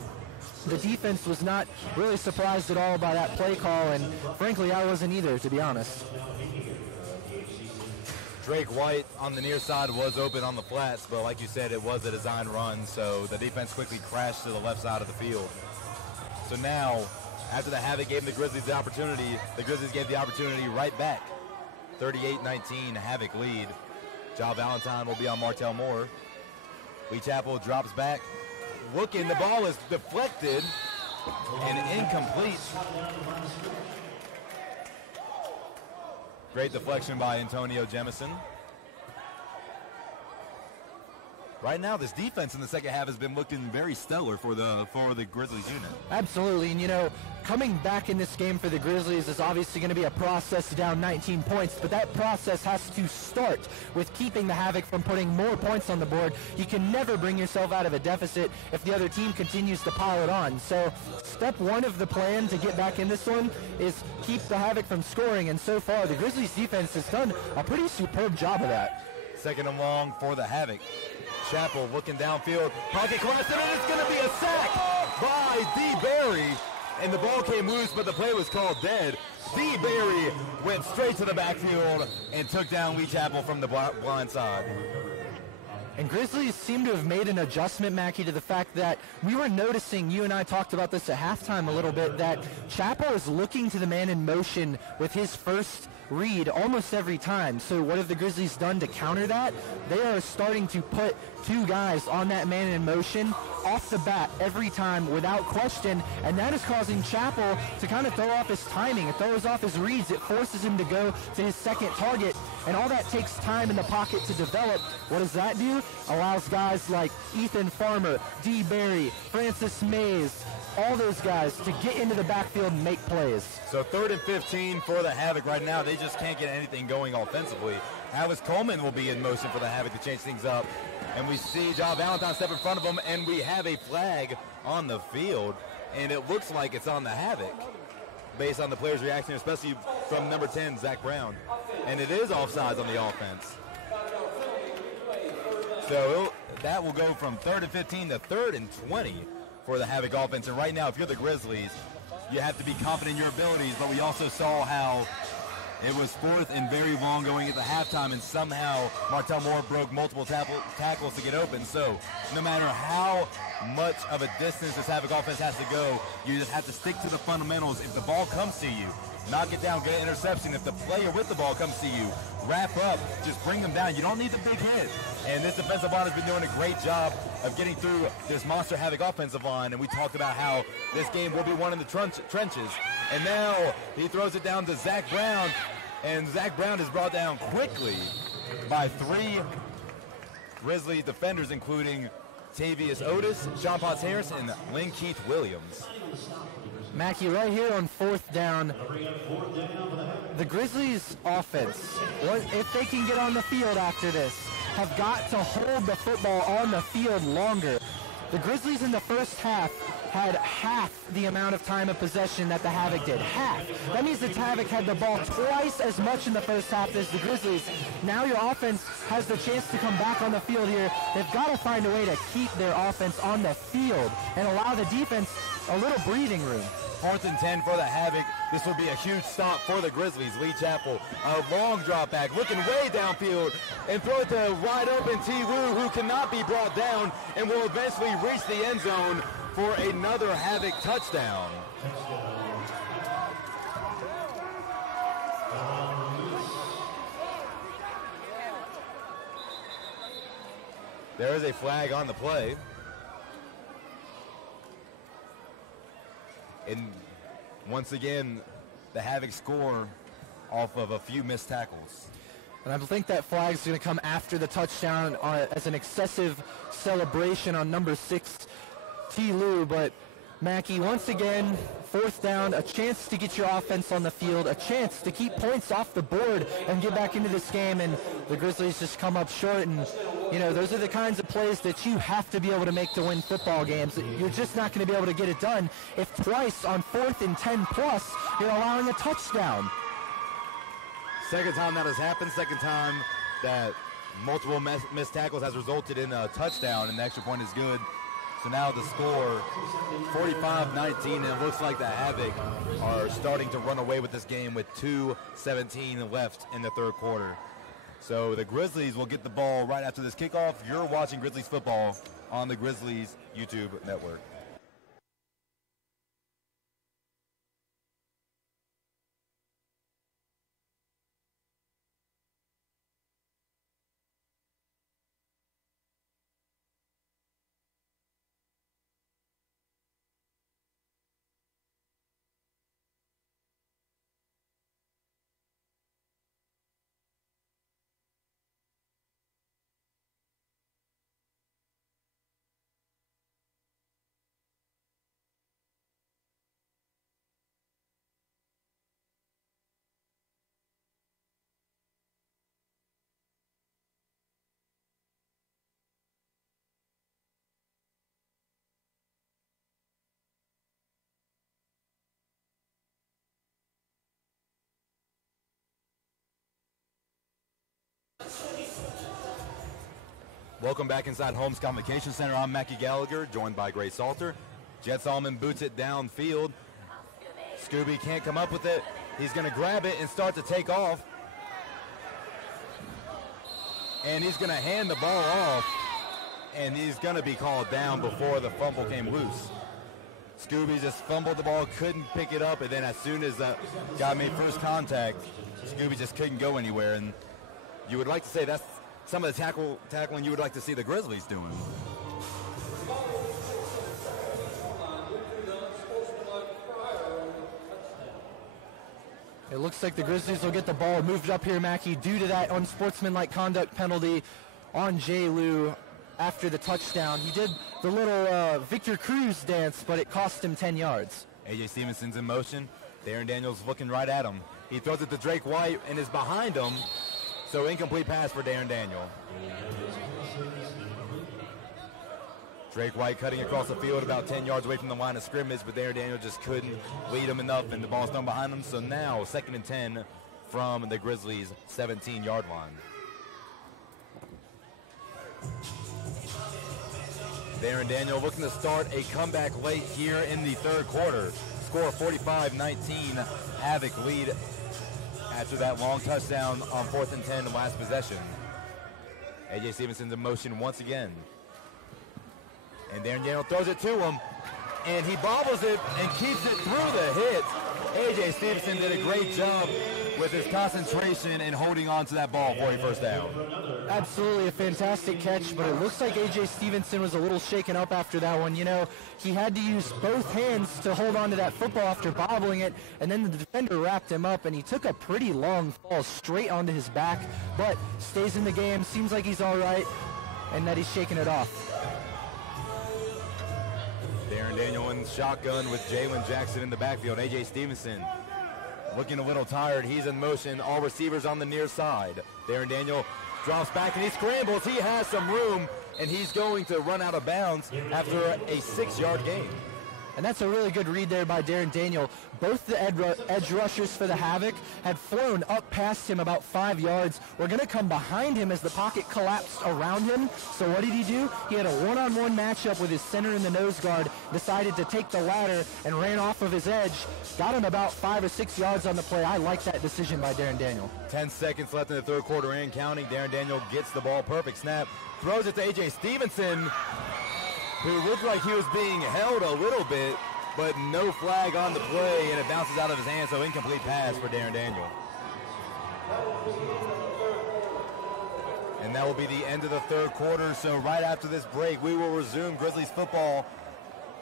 The defense was not really surprised at all by that play call, and frankly, I wasn't either, to be honest. Drake White on the near side was open on the flats, but like you said, it was a design run, so the defense quickly crashed to the left side of the field. So now, after the Havoc gave the Grizzlies the opportunity, the Grizzlies gave the opportunity right back. 38-19 Havoc lead. Ja Valentine will be on Martell Moore. Lee Chapel drops back. Looking, the ball is deflected and incomplete. Great deflection by Antonio Jemison. Right now, this defense in the second half has been looking very stellar for the Grizzlies unit. Absolutely, and coming back in this game for the Grizzlies is obviously going to be a process down 19 points, but that process has to start with keeping the Havoc from putting more points on the board. You can never bring yourself out of a deficit if the other team continues to pile it on. So step one of the plan to get back in this one is keep the Havoc from scoring, and so far the Grizzlies defense has done a pretty superb job of that. Second and long for the Havoc. Chapel looking downfield, pocket collapsed, and it's going to be a sack by D. Berry. And the ball came loose, but the play was called dead. D. Berry went straight to the backfield and took down Lee Chapel from the blind side. And Grizzlies seem to have made an adjustment, Mackie, to the fact that we were noticing, you and I talked about this at halftime a little bit, that Chapel is looking to the man in motion with his first read almost every time. So what have the Grizzlies done to counter that? They are starting to put two guys on that man in motion off the bat every time without question, and that is causing Chapel to kind of throw off his timing. It throws off his reads. It forces him to go to his second target, and all that takes time in the pocket to develop. What does that do? Allows guys like Ethan Farmer, D. Berry, Francis Mays, all those guys to get into the backfield and make plays. So 3rd and 15 for the Havoc right now. They just can't get anything going offensively. Alice Coleman will be in motion for the Havoc to change things up. And we see Ja Valentine step in front of him, and we have a flag on the field. And it looks like it's on the Havoc based on the player's reaction, especially from number 10, Zach Brown. And it is offsides on the offense. So that will go from 3rd and 15 to 3rd and 20 for the Havoc offense. And right now, if you're the Grizzlies, you have to be confident in your abilities, but we also saw how it was 4th and very long going at the halftime, and somehow Martell Moore broke multiple tackles to get open. So no matter how much of a distance this Havoc offense has to go, you just have to stick to the fundamentals. If the ball comes to you, knock it down, get an interception. If the player with the ball comes to you, wrap up, just bring them down. You don't need the big hit. And this defensive line has been doing a great job of getting through this monster Havoc offensive line. And we talked about how this game will be won in the trenches. And now he throws it down to Zach Brown. And Zach Brown is brought down quickly by 3 Grizzly defenders, including Tavius Otis, John Potts Harris, and Lynn Keith Williams. Mackie, right here on 4th down, the Grizzlies offense, if they can get on the field after this, have got to hold the football on the field longer. The Grizzlies in the first half had half the amount of time of possession that the Havoc did. Half. That means the Havoc had the ball twice as much in the first half as the Grizzlies. Now your offense has the chance to come back on the field here. They've got to find a way to keep their offense on the field and allow the defense a little breathing room. 4th and 10 for the Havoc. This will be a huge stop for the Grizzlies. Lee Chappell, a long drop back, looking way downfield, and throw it to wide open T. Wu, who cannot be brought down, and will eventually reach the end zone for another Havoc touchdown. There is a flag on the play. And once again, the Havoc score off of a few missed tackles. And I think that flag's going to come after the touchdown as an excessive celebration on number 6, T. Lou. But Mackey, once again, 4th down, a chance to get your offense on the field, a chance to keep points off the board and get back into this game, and the Grizzlies just come up short. And, you know, those are the kinds of plays that you have to be able to make to win football games. You're just not going to be able to get it done if twice on 4th and 10 plus you're allowing a touchdown. Second time that has happened, second time that multiple missed tackles has resulted in a touchdown, and the extra point is good. So now the score, 45-19, and it looks like the Havoc are starting to run away with this game with 2:17 left in the third quarter. So the Grizzlies will get the ball right after this kickoff. You're watching Grizzlies football on the Grizzlies YouTube network. Welcome back inside Holmes Convocation Center. I'm Mackie Gallagher, joined by Gray Salter. Jet Solomon boots it downfield. Scooby can't come up with it. He's going to grab it and start to take off. And he's going to hand the ball off. And he's going to be called down before the fumble came loose. Scooby just fumbled the ball, couldn't pick it up, and then as soon as that guy made first contact, Scooby just couldn't go anywhere. And you would like to say that's some of the tackling you would like to see the Grizzlies doing. It looks like the Grizzlies will get the ball moved up here, Mackey, due to that unsportsmanlike conduct penalty on J. Lou after the touchdown. He did the little Victor Cruz dance, but it cost him 10 yards. A.J. Stevenson's in motion. Darren Daniels looking right at him. He throws it to Drake White and is behind him. So incomplete pass for Darren Daniel. Drake White cutting across the field about 10 yards away from the line of scrimmage, but Darren Daniel just couldn't lead him enough, and the ball's thrown behind him. So now 2nd and 10 from the Grizzlies' 17-yard line. Darren Daniel looking to start a comeback late here in the third quarter. Score 45-19, Havoc lead after that long touchdown on 4th and 10 last possession. A.J. Stevenson's in motion once again. And Darren Daniel throws it to him, and he bobbles it and keeps it through the hit. A.J. Stevenson did a great job with his concentration and holding on to that ball for a first down. Absolutely a fantastic catch, but it looks like A.J. Stevenson was a little shaken up after that one. You know, he had to use both hands to hold on to that football after bobbling it, and then the defender wrapped him up, and he took a pretty long fall straight onto his back, but stays in the game, seems like he's all right, and that he's shaking it off. Darren Daniel in shotgun with Jalen Jackson in the backfield. A.J. Stevenson looking a little tired. He's in motion. All receivers on the near side. Darren Daniel drops back and he scrambles. He has some room, and he's going to run out of bounds after a 6-yard gain. And that's a really good read there by Darren Daniel. Both the edge rushers for the Havoc had flown up past him about 5 yards. We're going to come behind him as the pocket collapsed around him. So what did he do? He had a one-on-one matchup with his center in the nose guard, decided to take the ladder and ran off of his edge. Got him about 5 or 6 yards on the play. I like that decision by Darren Daniel. 10 seconds left in the third quarter and counting. Darren Daniel gets the ball. Perfect snap. Throws it to A.J. Stevenson, who looked like he was being held a little bit, but no flag on the play, and it bounces out of his hand, so incomplete pass for Darren Daniel. And that will be the end of the third quarter, so right after this break, we will resume Grizzlies football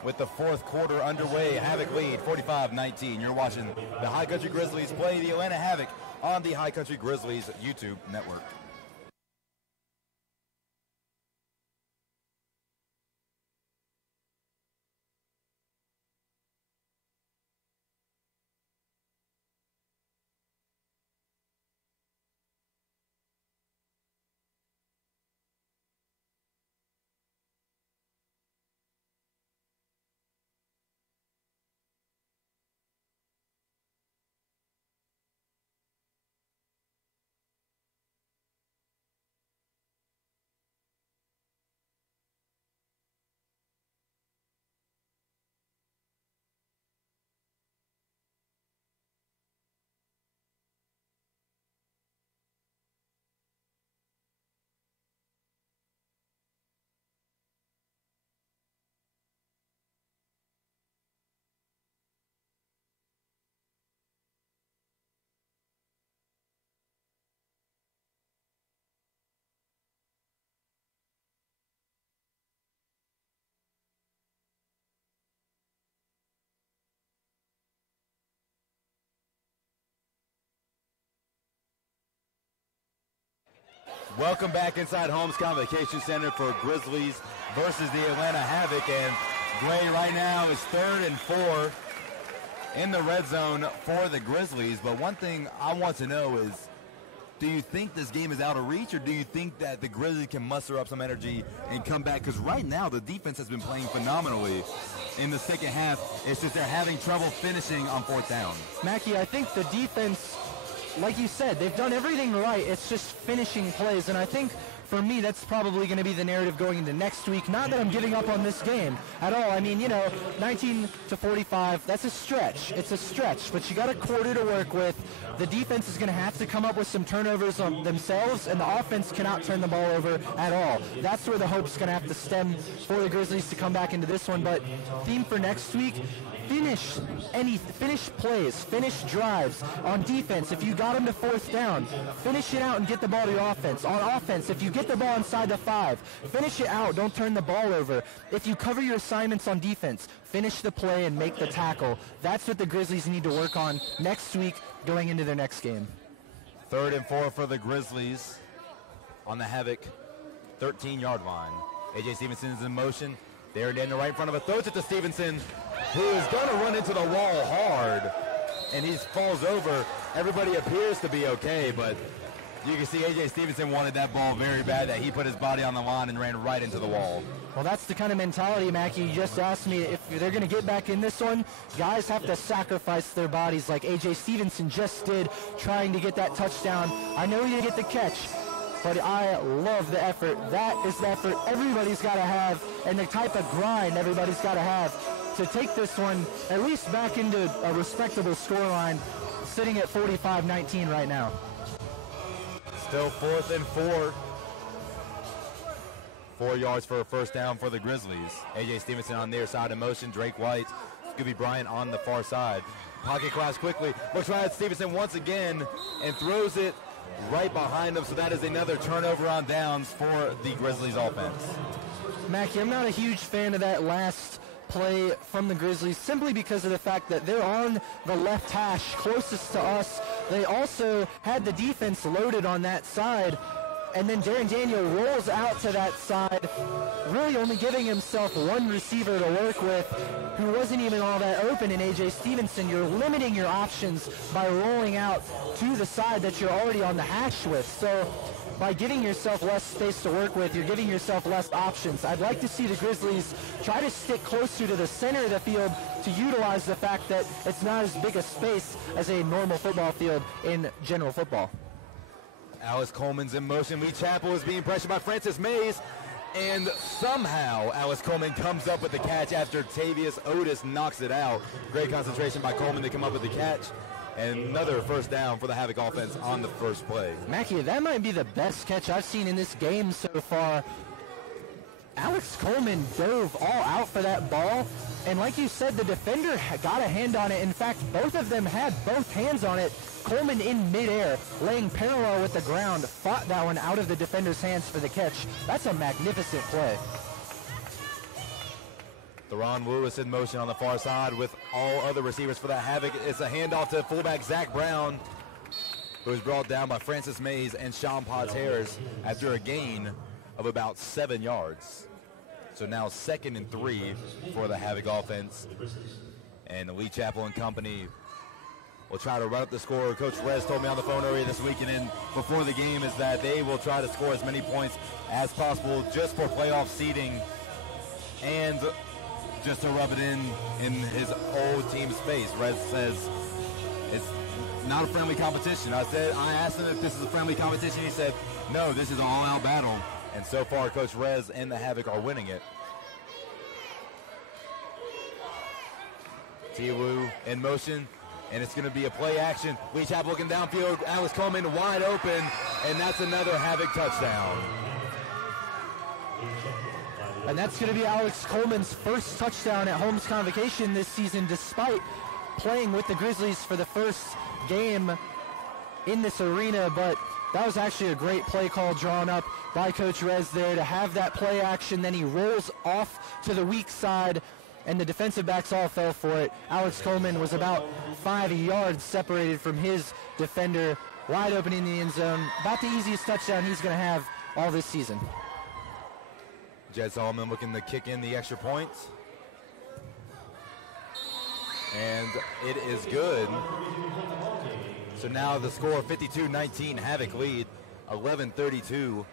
with the fourth quarter underway. Havoc lead, 45-19. You're watching the High Country Grizzlies play the Atlanta Havoc on the High Country Grizzlies YouTube network. Welcome back inside Holmes Convocation Center for Grizzlies versus the Atlanta Havoc. And Gray right now is 3rd and 4 in the red zone for the Grizzlies. But one thing I want to know is, do you think this game is out of reach, or do you think that the Grizzlies can muster up some energy and come back? Because right now the defense has been playing phenomenally in the second half. It's just they're having trouble finishing on fourth down. Mackie, I think the defense, like you said, they've done everything right. It's just finishing plays, and I think for me that's probably going to be the narrative going into next week. Not that I'm giving up on this game at all. I mean, 19-45, that's a stretch. It's a stretch, but you got a quarter to work with. The defense is going to have to come up with some turnovers on themselves, and the offense cannot turn the ball over at all. That's where the hope's going to have to stem for the Grizzlies to come back into this one. But theme for next week, finish plays, finish drives on defense. If you got them to fourth down, finish it out and get the ball to your offense. On offense, if you get the ball inside the 5, finish it out. Don't turn the ball over. If you cover your assignments on defense, finish the play and make the tackle. That's what the Grizzlies need to work on next week going into their next game. 3rd and 4 for the Grizzlies on the Havoc 13-yard line. A.J. Stevenson is in motion. Darren Daniel right in front of it, throws it to Stevenson, who is going to run into the wall hard, and he falls over. Everybody appears to be okay, but you can see A.J. Stevenson wanted that ball very bad, that he put his body on the line and ran right into the wall. Well, that's the kind of mentality, Mackie. You just asked me if they're going to get back in this one. Guys have to sacrifice their bodies like A.J. Stevenson just did, trying to get that touchdown. I know he didn't get the catch, but I love the effort. That is the effort everybody's got to have, and the type of grind everybody's got to have to take this one at least back into a respectable scoreline, sitting at 45-19 right now. Still 4th and 4. 4 yards for a first down for the Grizzlies. A.J. Stevenson on their side in motion. Drake White, Scooby Bryant on the far side. Pocket collapse quickly. Looks right at Stevenson once again and throws it right behind him. So that is another turnover on downs for the Grizzlies offense. Mackie, I'm not a huge fan of that last play from the Grizzlies simply because of the fact that they're on the left hash closest to us. They also had the defense loaded on that side, and then Darren Daniel rolls out to that side, really only giving himself one receiver to work with who wasn't even all that open in A.J. Stevenson. You're limiting your options by rolling out to the side that you're already on the hash with. So by giving yourself less space to work with, you're giving yourself less options. I'd like to see the Grizzlies try to stick closer to the center of the field to utilize the fact that it's not as big a space as a normal football field in general football. Alex Coleman's in motion. Lee Chapel is being pressured by Francis Mays. And somehow Alex Coleman comes up with the catch after Tavius Otis knocks it out. Great concentration by Coleman to come up with the catch. And another first down for the Havoc offense on the first play. Mackie, that might be the best catch I've seen in this game so far. Alex Coleman dove all out for that ball. And like you said, the defender got a hand on it. In fact, both of them had both hands on it. Coleman in midair, laying parallel with the ground, fought that one out of the defender's hands for the catch. That's a magnificent play. Theron Lewis in motion on the far side with all other receivers for the Havoc. It's a handoff to fullback Zach Brown, who was brought down by Francis Mays and Sean Potteres after a gain of about 7 yards. So now 2nd and 3 for the Havoc offense. And Lee Chapel and company will try to run up the score. Coach Rez told me on the phone earlier this weekend and before the game is that they will try to score as many points as possible just for playoff seeding and just to rub it in his old team's face. Rez says it's not a friendly competition. I asked him if this is a friendly competition. He said, no, this is an all-out battle. And so far, Coach Rez and the Havoc are winning it. T-Woo in motion. And it's going to be a play action. Lee Chapel looking downfield. Alex Coleman wide open. And that's another Havoc touchdown. And that's going to be Alex Coleman's first touchdown at Holmes Convocation this season, despite playing with the Grizzlies for the first game in this arena. But that was actually a great play call drawn up by Coach Rez there to have that play action. Then he rolls off to the weak side, and the defensive backs all fell for it. Alex Coleman was about 5 yards separated from his defender, wide open in the end zone. About the easiest touchdown he's going to have all this season. Jed Solomon looking to kick in the extra points. And it is good. So now the score 52-19, Havoc lead, 11:32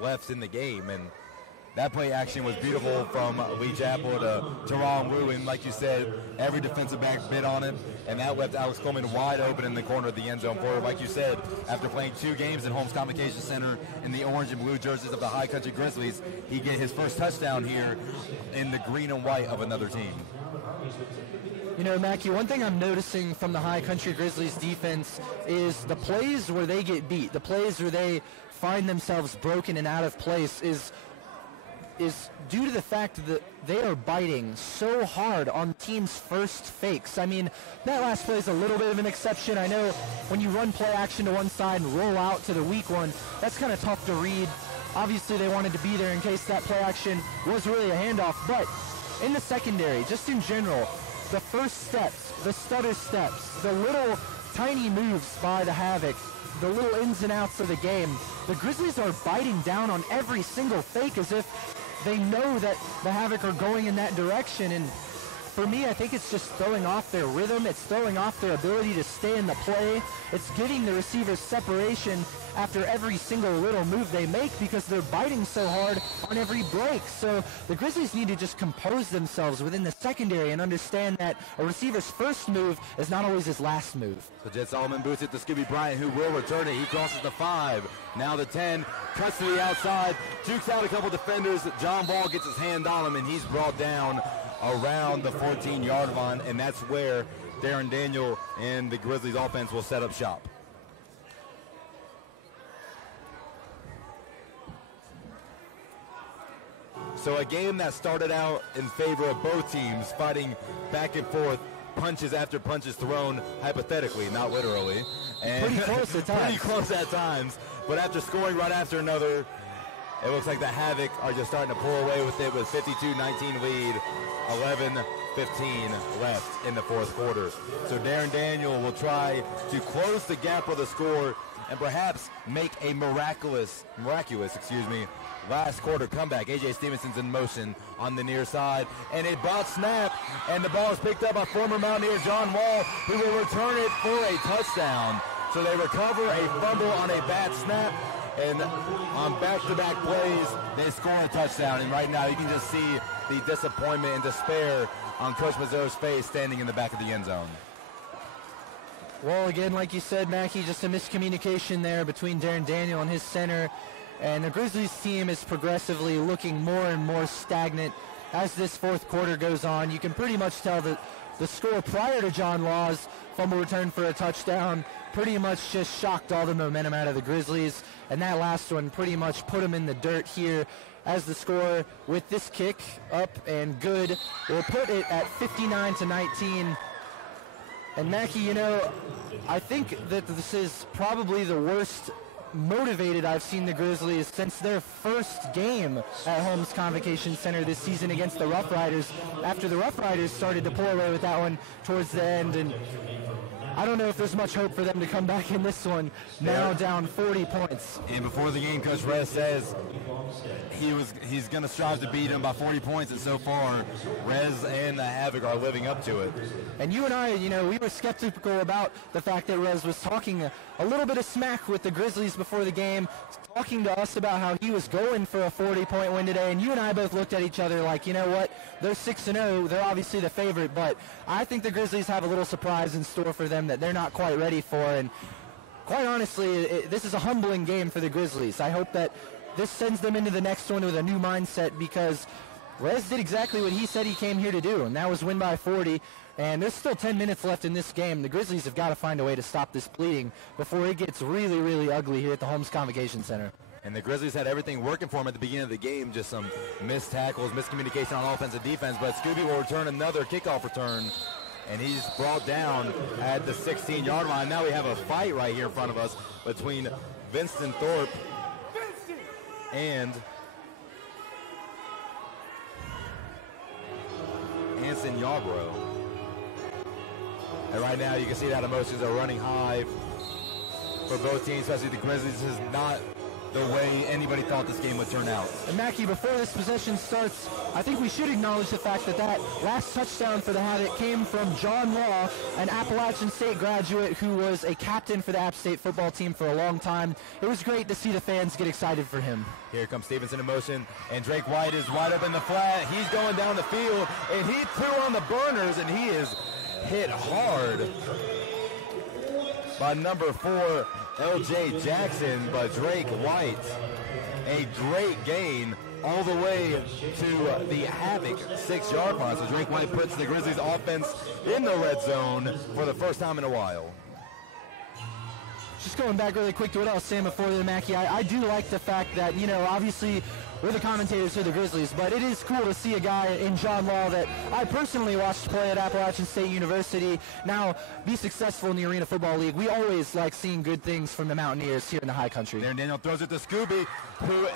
left in the game. And that play action was beautiful from Lee Chapel to Teron Wu, and like you said, every defensive back bid on it, and that left Alex Coleman wide open in the corner of the end zone for it. Like you said, after playing 2 games at Holmes Convocation Center in the orange and blue jerseys of the High Country Grizzlies, he get his first touchdown here in the green and white of another team. You know, Mackie, one thing I'm noticing from the High Country Grizzlies defense is the plays where they get beat, the plays where they find themselves broken and out of place is due to the fact that they are biting so hard on teams' first fakes. I mean, that last play is a little bit of an exception. I know when you run play action to one side and roll out to the weak one, that's kind of tough to read. Obviously, they wanted to be there in case that play action was really a handoff. But in the secondary, just in general, the first steps, the stutter steps, the little tiny moves by the Havoc, the little ins and outs of the game, the Grizzlies are biting down on every single fake as if they know that the Havoc are going in that direction. And for me, I think it's just throwing off their rhythm. It's throwing off their ability to stay in the play. It's giving the receivers separation after every single little move they make because they're biting so hard on every break. So the Grizzlies need to just compose themselves within the secondary and understand that a receiver's first move is not always his last move. So Jed Solomon boots it to Scooby Bryant, who will return it. He crosses the 5, now the 10, cuts to the outside, jukes out a couple defenders. John Ball gets his hand on him, and he's brought down around the 14-yard line, and that's where Darren Daniel and the Grizzlies offense will set up shop. So a game that started out in favor of both teams, fighting back and forth, punches after punches thrown, hypothetically, not literally. And pretty close at times. Pretty close at times. But after scoring right after another, it looks like the Havoc are just starting to pull away with it with 52-19 lead, 11:15 left in the fourth quarter. So Darren Daniel will try to close the gap of the score and perhaps make a miraculous, last quarter comeback. A.J. Stevenson's in motion on the near side, and a bot snap, and the ball is picked up by former Mountaineer John Wall, who will return it for a touchdown. So they recover a fumble on a bad snap, And on back-to-back plays, They score a touchdown, and right now you can just see the disappointment and despair on Coach Mazzo's face standing in the back of the end zone. Well, again, like you said, Mackie, just a miscommunication there between Darren Daniel and his center. And the Grizzlies team is progressively looking more and more stagnant as this fourth quarter goes on. You can pretty much tell that the score prior to John Law's fumble return for a touchdown pretty much just shocked all the momentum out of the Grizzlies. And that last one pretty much put them in the dirt here, as the score with this kick up and good will put it at 59-19. And Mackie, you know, I think that this is probably the worst motivated I've seen the Grizzlies since their first game at Holmes Convocation Center this season against the Rough Riders, after the Rough Riders started to pull away with that one towards the end. And I don't know if there's much hope for them to come back in this one, now down 40 points. And before the game, Coach Rez says he's going to strive to beat him by 40 points, and so far, Rez and the Havoc are living up to it. And you and I, you know, we were skeptical about the fact that Rez was talking a little bit of smack with the Grizzlies before the game, talking to us about how he was going for a 40-point win today, and you and I both looked at each other like, you know what, they're 6-0, they're obviously the favorite, but I think the Grizzlies have a little surprise in store for them that they're not quite ready for. And quite honestly, this is a humbling game for the Grizzlies. I hope that this sends them into the next one with a new mindset, because Rez did exactly what he said he came here to do, and that was win by 40. And there's still 10 minutes left in this game. The Grizzlies have got to find a way to stop this bleeding before it gets really, really ugly here at the Holmes Convocation Center. And the Grizzlies had everything working for them at the beginning of the game, just some missed tackles, miscommunication on offense and defense. But Scooby will return another kickoff return, and he's brought down at the 16-yard line. Now we have a fight right here in front of us between Vincent Thorpe and Anson Yarbrough. And right now you can see that emotions are running high for both teams, especially the Grizzlies. This is not the way anybody thought this game would turn out. And Mackie, before this possession starts, I think we should acknowledge the fact that that last touchdown for the Havoc came from John Law, an Appalachian State graduate who was a captain for the App State football team for a long time. It was great to see the fans get excited for him. Here comes Stevenson in motion, and Drake White is wide open in the flat. He's going down the field, and he threw on the burners, and he is hit hard by number 4, L.J. Jackson, but Drake White, a great gain all the way to the Havoc 6-yard line. So Drake White puts the Grizzlies offense in the red zone for the first time in a while. Just going back really quick to what I was saying before the Mackie, I do like the fact that, you know, obviously we're the commentators for the Grizzlies, but it is cool to see a guy in John Law that I personally watched play at Appalachian State University now be successful in the Arena Football League. We always like seeing good things from the Mountaineers here in the high country. There, Daniel throws it to Scooby, who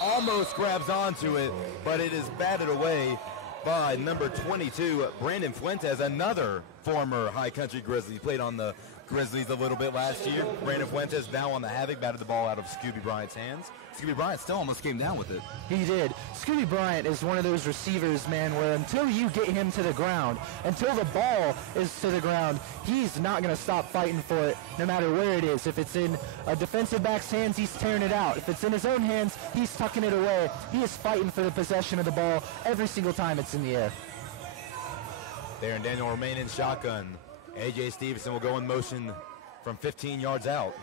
almost grabs onto it, but it is batted away by number 22, Brandon Fuentes, another former high country Grizzly. Played on the Grizzlies a little bit last year. Brandon Fuentes now on the Havoc, batted the ball out of Scooby Bryant's hands. Scooby Bryant still almost came down with it. He did. Scooby Bryant is one of those receivers, man, where until you get him to the ground, until the ball is to the ground, he's not going to stop fighting for it no matter where it is. If it's in a defensive back's hands, he's tearing it out. If it's in his own hands, he's tucking it away. He is fighting for the possession of the ball every single time it's in the air. Darren Daniel remain in shotgun. A.J. Stevenson will go in motion from 15 yards out.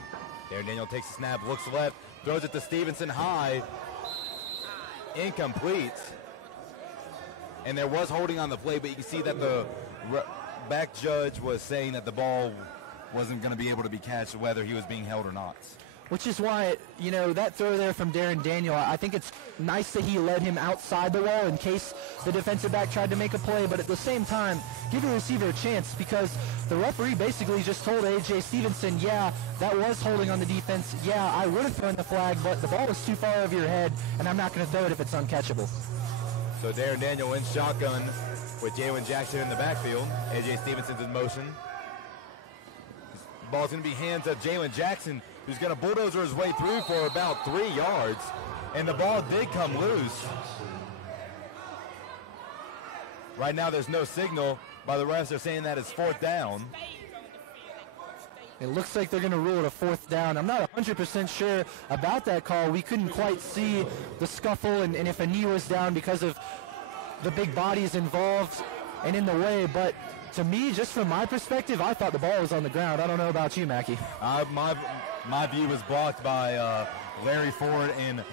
Darren Daniel takes a snap, looks left, throws it to Stevenson high. Incomplete. And there was holding on the play, but you can see that the back judge was saying that the ball wasn't going to be able to be catched whether he was being held or not. Which is why, you know, that throw there from Darren Daniel, I think it's nice that he led him outside the wall in case the defensive back tried to make a play, but at the same time, give the receiver a chance, because the referee basically just told A.J. Stevenson, yeah, that was holding on the defense. Yeah, I would have thrown the flag, but the ball was too far over your head, and I'm not going to throw it if it's uncatchable. So Darren Daniel in shotgun with Jalen Jackson in the backfield. A.J. Stevenson's in motion. The ball's going to be hands of Jalen Jackson, who's going to bulldozer his way through for about 3 yards. And the ball did come loose. Right now there's no signal by the refs. They're saying that it's fourth down. It looks like they're going to rule it a 4th down. I'm not 100% sure about that call. We couldn't quite see the scuffle and if a knee was down because of the big bodies involved and in the way. But to me, just from my perspective, I thought the ball was on the ground. I don't know about you, Mackie. My view was blocked by Larry Ford and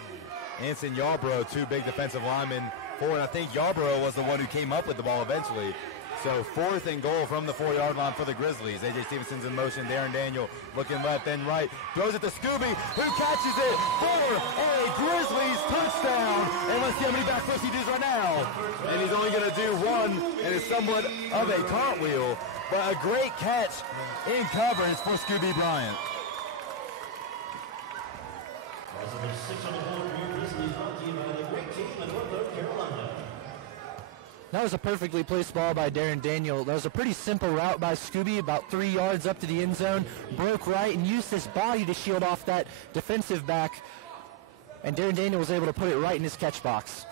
Anson Yarbrough, 2 big defensive linemen. Ford, I think Yarbrough was the one who came up with the ball eventually. So 4th and goal from the 4-yard line for the Grizzlies. A.J. Stevenson's in motion. Darren Daniel looking left and right. Throws it to Scooby, who catches it for a Grizzlies touchdown. And let's see how many backflips he does right now. And he's only going to do one, and it's somewhat of a cartwheel. But a great catch in coverage for Scooby Bryant. That was a perfectly placed ball by Darren Daniel. That was a pretty simple route by Scooby, about 3 yards up to the end zone. Broke right and used his body to shield off that defensive back. And Darren Daniel was able to put it right in his catch box.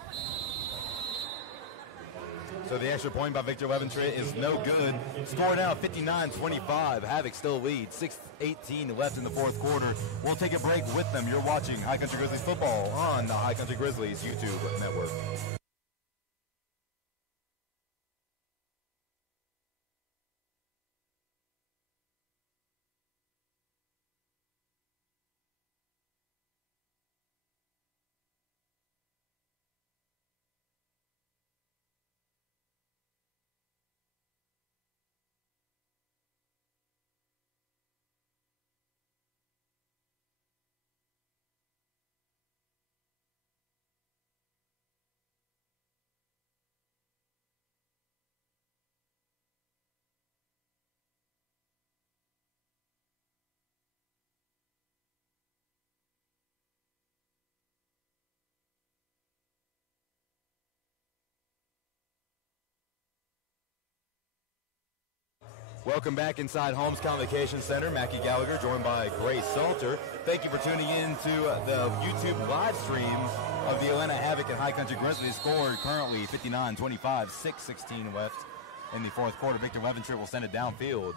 So the extra point by Victor Leventritt is no good. Score now 59-25. Havoc still leads. 6:18 left in the 4th quarter. We'll take a break with them. You're watching High Country Grizzlies football on the High Country Grizzlies YouTube network. Welcome back inside Holmes Convocation Center. Mackie Gallagher joined by Grace Salter. Thank you for tuning in to the YouTube live stream of the Atlanta Havoc and High Country Grizzlies. Score currently 59-25, 6:16 left in the 4th quarter. Victor Leventritt will send it downfield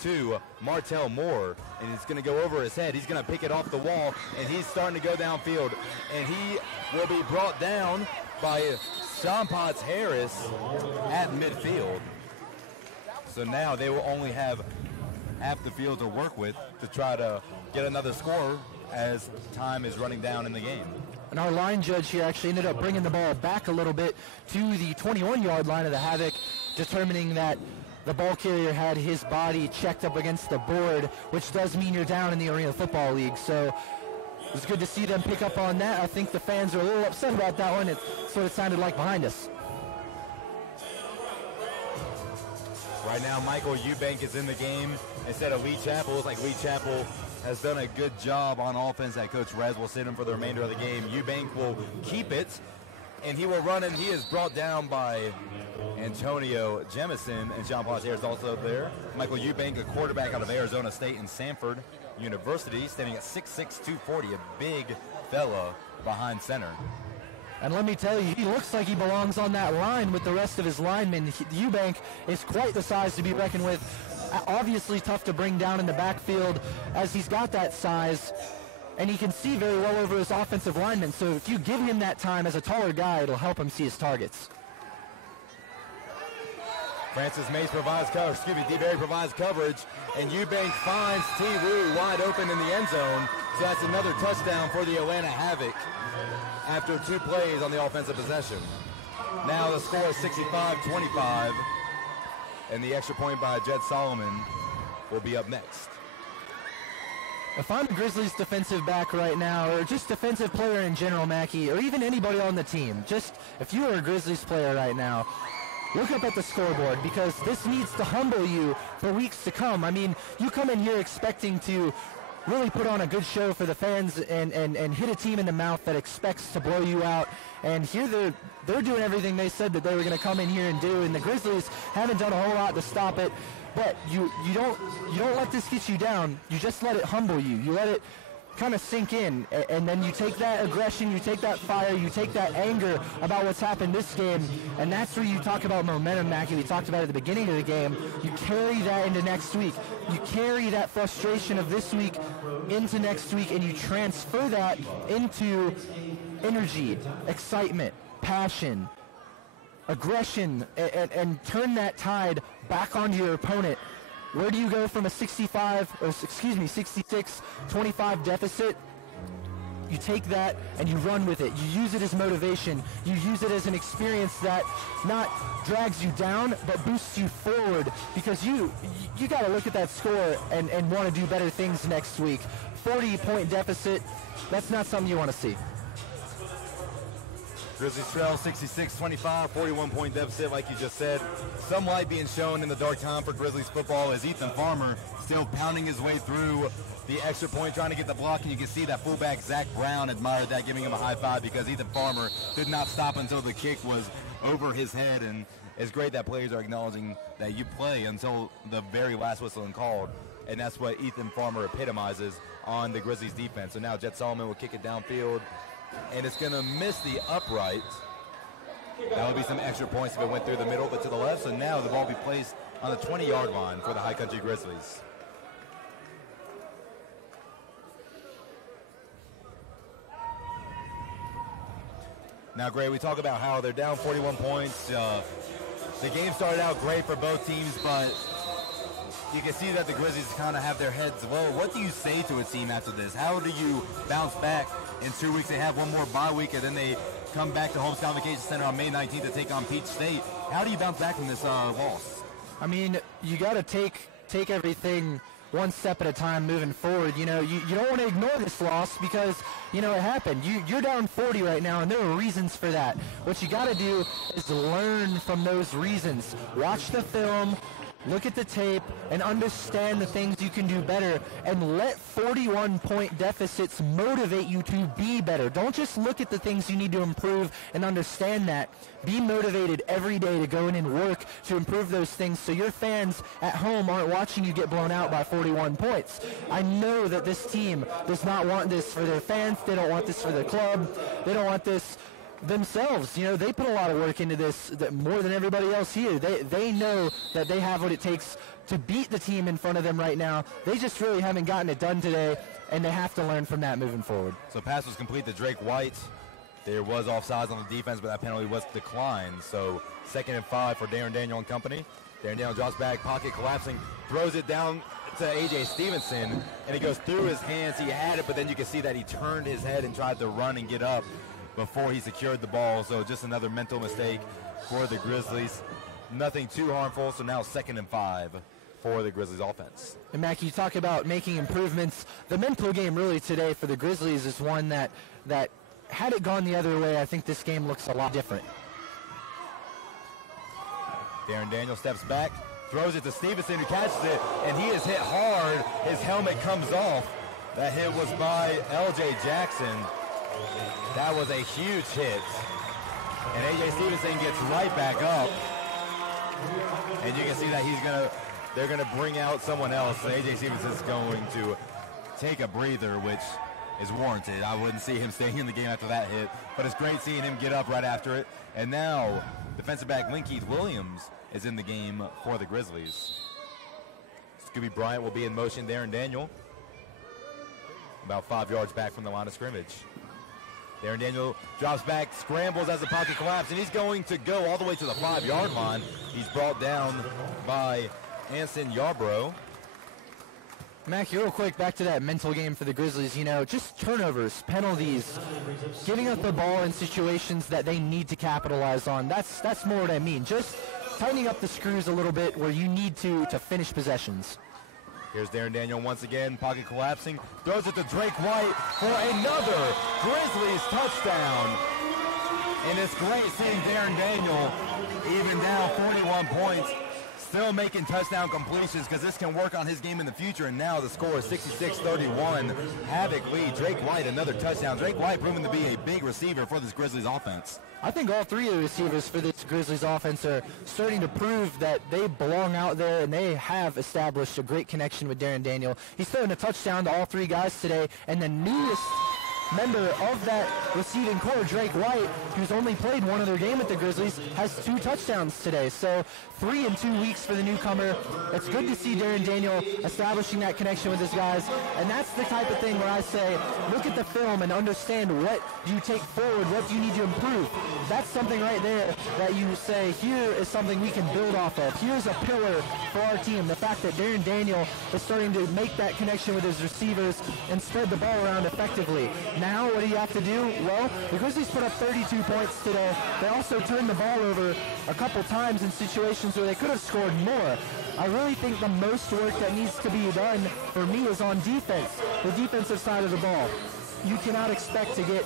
to Martell Moore, and it's going to go over his head. He's going to pick it off the wall, and he's starting to go downfield, and he will be brought down by Sean Potts Harris at midfield. So now they will only have half the field to work with to try to get another score as time is running down in the game. And our line judge here actually ended up bringing the ball back a little bit to the 21-yard line of the Havoc, determining that the ball carrier had his body checked up against the board, which does mean you're down in the Arena Football League. So it was good to see them pick up on that. I think the fans are a little upset about that one. It's what it sounded like behind us. Right now, Michael Eubank is in the game instead of Lee Chappell. It's like Lee Chappell has done a good job on offense that Coach Rez will sit him for the remainder of the game. Eubank will keep it, and he will run, and he is brought down by Antonio Jemison, and John Potts is also there. Michael Eubank, a quarterback out of Arizona State and Samford University, standing at 6'6", 240, a big fella behind center. And let me tell you, he looks like he belongs on that line with the rest of his linemen. Eubank is quite the size to be reckoned with. Obviously tough to bring down in the backfield as he's got that size, and he can see very well over his offensive linemen. So if you give him that time as a taller guy, it'll help him see his targets. Francis Mays provides coverage, D-Berry provides coverage, and Eubank finds T. Rue wide open in the end zone. So that's another touchdown for the Atlanta Havoc after 2 plays on the offensive possession. Now the score is 65-25, and the extra point by Jed Solomon will be up next. If I'm a Grizzlies defensive back right now, or just defensive player in general, Mackie, or even anybody on the team, just if you are a Grizzlies player right now, look up at the scoreboard, because this needs to humble you for weeks to come. I mean, you come in here expecting to really put on a good show for the fans and hit a team in the mouth that expects to blow you out. And here they're doing everything they said that they were going to come in here and do, and the Grizzlies haven't done a whole lot to stop it. But you don't let this get you down. You just let it humble you. You let it kind of sink in, and then you take that aggression, you take that fire, you take that anger about what's happened this game, and that's where you talk about momentum, Mackie. We talked about it at the beginning of the game. You carry that into next week. You carry that frustration of this week into next week, and you transfer that into energy, excitement, passion, aggression, and turn that tide back onto your opponent. Where do you go from a 66-25 deficit? You take that and you run with it. You use it as motivation. You use it as an experience that not drags you down, but boosts you forward, because you got to look at that score and want to do better things next week. 40-point deficit, that's not something you want to see. Grizzlies trail 66-25, 41-point deficit, like you just said. Some light being shown in the dark time for Grizzlies football as Ethan Farmer still pounding his way through the extra point, trying to get the block, and you can see that fullback Zach Brown admired that, giving him a high five, because Ethan Farmer did not stop until the kick was over his head, and it's great that players are acknowledging that you play until the very last whistle and called, and that's what Ethan Farmer epitomizes on the Grizzlies defense. So now Jet Solomon will kick it downfield, and it's going to miss the upright. That would be some extra points if it went through the middle, but to the left. So now the ball will be placed on the 20-yard line for the High Country Grizzlies. Now, Gray, we talk about how they're down 41 points. The game started out great for both teams, but you can see that the Grizzlies kind of have their heads low. What do you say to a team after this? How do you bounce back? In 2 weeks, they have one more bye week, and then they come back to Holmes Convocation Center on May 19th to take on Peach State. How do you bounce back from this loss? I mean, you got to take everything one step at a time moving forward. You know, you don't want to ignore this loss because, you know, it happened. You're down 40 right now, and there are reasons for that. What you got to do is learn from those reasons. Watch the film, look at the tape, and understand the things you can do better, and let 41-point deficits motivate you to be better. Don't just look at the things you need to improve and understand that. Be motivated every day to go in and work to improve those things so your fans at home aren't watching you get blown out by 41 points. I know that this team does not want this for their fans. They don't want this for their club. They don't want this themselves. You know, they put a lot of work into this, more than everybody else here. They know that they have what it takes to beat the team in front of them right now. They just really haven't gotten it done today, and they have to learn from that moving forward. So pass was complete to Drake White. There was offsides on the defense, but that penalty was declined. So 2nd and 5 for Darren Daniel and company. Darren Daniel drops back, pocket collapsing, throws it down to A.J. Stevenson, and it goes through his hands. He had it, but then you can see that he turned his head and tried to run and get up before he secured the ball. So just another mental mistake for the Grizzlies. Nothing too harmful, so now 2nd and 5 for the Grizzlies offense. And Mac, you talk about making improvements. The mental game really today for the Grizzlies is one that had it gone the other way, I think this game looks a lot different. Darren Daniel steps back, throws it to Stevenson, who catches it, and he is hit hard. His helmet comes off. That hit was by L.J. Jackson. That was a huge hit. And A.J. Stevenson gets right back up. And you can see that they're going to bring out someone else. So A.J. Stevenson's going to take a breather, which is warranted. I wouldn't see him staying in the game after that hit. But it's great seeing him get up right after it. And now defensive back Linkeith Williams is in the game for the Grizzlies. Scooby Bryant will be in motion there, and Daniel about 5 yards back from the line of scrimmage. Darren Daniel drops back, scrambles as the pocket collapses, and he's going to go all the way to the 5-yard line. He's brought down by Anson Yarbrough. Mac, real quick, back to that mental game for the Grizzlies. You know, just turnovers, penalties, giving up the ball in situations that they need to capitalize on. That's more what I mean. Just tightening up the screws a little bit where you need to finish possessions. Here's Darren Daniel once again, pocket collapsing, throws it to Drake White for another Grizzlies touchdown. And it's great seeing Darren Daniel even down 41 points, still making touchdown completions because this can work on his game in the future. And now the score is 66-31. Havoc lead. Drake White, another touchdown. Drake White proving to be a big receiver for this Grizzlies offense. I think all three of the receivers for this Grizzlies offense are starting to prove that they belong out there, and they have established a great connection with Darren Daniel. He's throwing a touchdown to all three guys today, and the newest member of that receiving core, Drake White, who's only played one other game with the Grizzlies, has 2 touchdowns today. So 3 in 2 weeks for the newcomer. It's good to see Darren Daniel establishing that connection with his guys. And that's the type of thing where I say, look at the film and understand what do you take forward, what do you need to improve. That's something right there that you say, here is something we can build off of. Here's a pillar for our team. The fact that Darren Daniel is starting to make that connection with his receivers and spread the ball around effectively. Now, what do you have to do? Well, the Grizzlies put up 32 points today. They also turned the ball over a couple times in situations where they could have scored more. I really think the most work that needs to be done for me is on defense, the defensive side of the ball. You cannot expect to get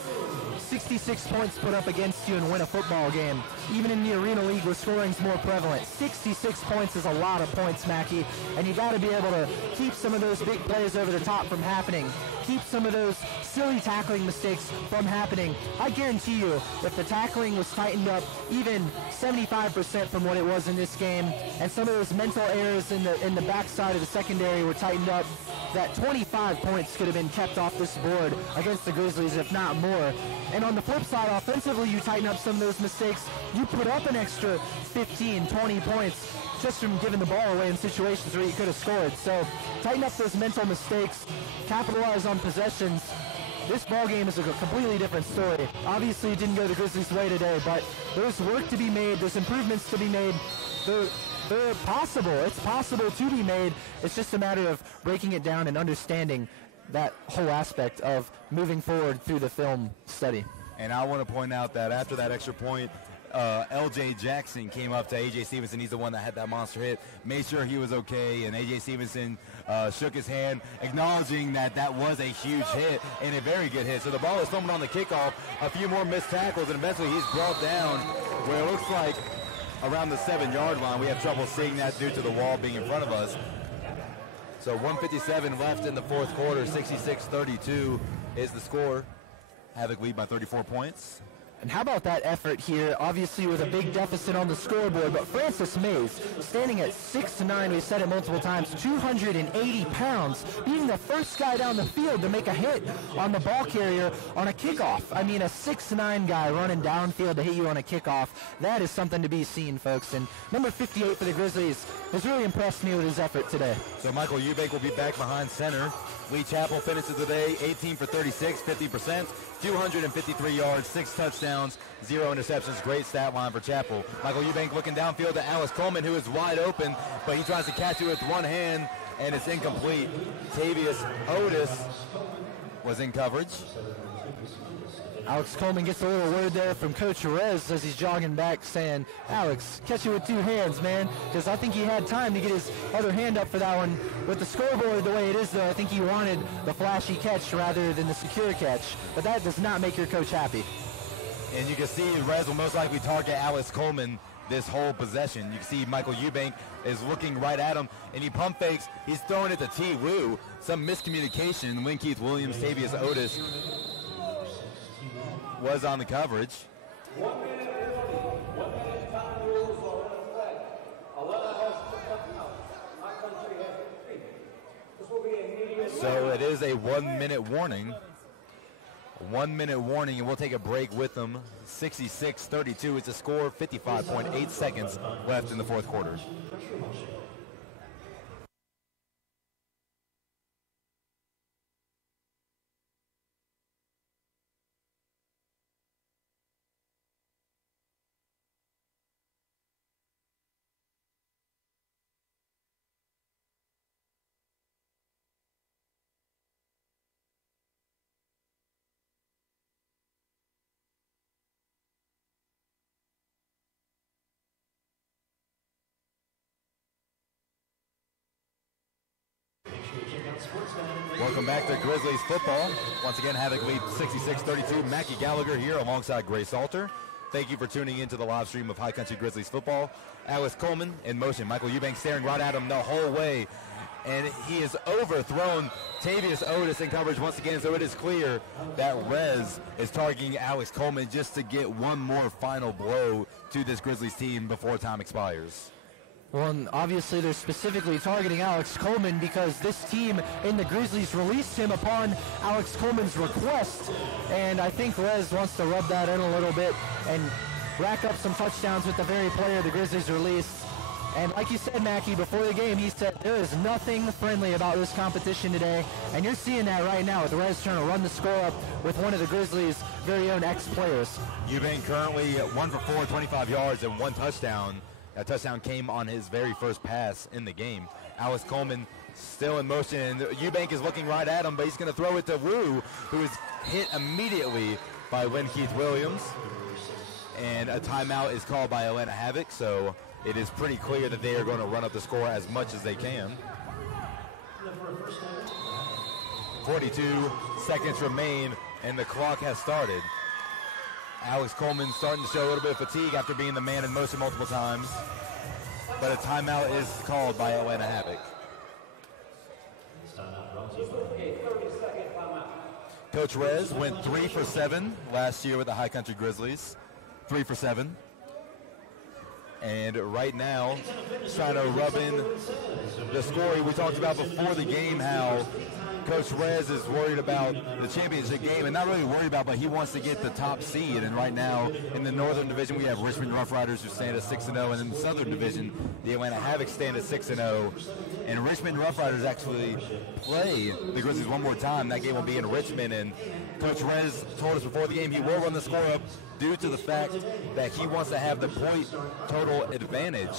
66 points put up against you and win a football game. Even in the Arena League where scoring's more prevalent, 66 points is a lot of points, Mackey, and you got to be able to keep some of those big plays over the top from happening. Keep some of those silly tackling mistakes from happening. I guarantee you, if the tackling was tightened up even 75% from what it was in this game, and some of those mental errors in the backside of the secondary were tightened up, that 25 points could have been kept off this board against the Grizzlies, if not more. And on the flip side, offensively, you tighten up some of those mistakes. You put up an extra 15, 20 points just from giving the ball away in situations where you could have scored. So tighten up those mental mistakes, capitalize on possessions. This ball game is a completely different story. Obviously, it didn't go the Grizzlies' way today, but there's work to be made. There's improvements to be made. They're possible. It's possible to be made. It's just a matter of breaking it down and understanding that whole aspect of moving forward through the film study. And I want to point out that after that extra point, L.J. Jackson came up to A.J. Stevenson. He's the one that had that monster hit, made sure he was okay, and A.J. Stevenson shook his hand, acknowledging that that was a huge hit and a very good hit. So the ball is thrown on the kickoff, a few more missed tackles, and eventually he's brought down where it looks like around the 7-yard line. We have trouble seeing that due to the wall being in front of us. So 1:57 left in the fourth quarter, 66-32 is the score. Havoc lead by 34 points. And how about that effort here, obviously with a big deficit on the scoreboard, but Francis Mays, standing at 6'9", we've said it multiple times, 280 pounds, being the first guy down the field to make a hit on the ball carrier on a kickoff. I mean, a 6'9" guy running downfield to hit you on a kickoff, that is something to be seen, folks. And number 58 for the Grizzlies has really impressed me with his effort today. So Michael Eubank will be back behind center. Lee Chappell finishes the day 18 for 36, 50%, 253 yards, 6 touchdowns, 0 interceptions. Great stat line for Chappell. Michael Eubank looking downfield to Alex Coleman, who is wide open, but he tries to catch it with one hand, and it's incomplete. Tavius Otis was in coverage. Alex Coleman gets a little word there from Coach Perez as he's jogging back saying, Alex, catch it with 2 hands, man, because I think he had time to get his other hand up for that one. With the scoreboard the way it is, though, I think he wanted the flashy catch rather than the secure catch, but that does not make your coach happy. And you can see Perez will most likely target Alex Coleman this whole possession. You can see Michael Eubank is looking right at him, and he pump fakes. He's throwing it to T. Wu. Some miscommunication. Win Keith Williams, Tavius Otis was on the coverage. So it is a 1-minute warning. 1-minute warning, and we'll take a break with them. 66-32 is the score, 55.8 seconds left in the fourth quarter. Welcome back to Grizzlies football. Once again, Havoc lead 66-32. Mackie Gallagher here alongside Grace Salter. Thank you for tuning into the live stream of High Country Grizzlies football. Alex Coleman in motion. Michael Eubanks staring right at him the whole way. And he has overthrown Tavius Otis in coverage once again, so it is clear that Rez is targeting Alex Coleman just to get one more final blow to this Grizzlies team before time expires. Well, and obviously they're specifically targeting Alex Coleman because this team in the Grizzlies released him upon Alex Coleman's request. And I think Rez wants to rub that in a little bit and rack up some touchdowns with the very player the Grizzlies released. And like you said, Mackie, before the game, he said there is nothing friendly about this competition today. And you're seeing that right now with Rez trying to run the score up with one of the Grizzlies' very own ex-players. Eubank currently 1 for 4, 25 yards and 1 touchdown. That touchdown came on his very first pass in the game. Alex Coleman still in motion, and Eubank is looking right at him, but he's going to throw it to Wu, who is hit immediately by Lynn Keith Williams. And a timeout is called by Atlanta Havoc, so it is pretty clear that they are going to run up the score as much as they can. 42 seconds remain, and the clock has started. Alex Coleman starting to show a little bit of fatigue after being the man in motion multiple times. But a timeout is called by Atlanta Havoc. Coach Rez went 3 for 7 last year with the High Country Grizzlies. 3 for 7. And right now, trying to rub in the score. We talked about before the game how Coach Rez is worried about the championship game, and not really worried about, but he wants to get the top seed. And right now, in the Northern Division, we have Richmond Rough Riders who stand at 6-0, and in the Southern Division, the Atlanta Havoc stand at 6-0. And Richmond Rough Riders actually play the Grizzlies one more time. That game will be in Richmond, and Coach Rez told us before the game he will run the score up due to the fact that he wants to have the point total advantage.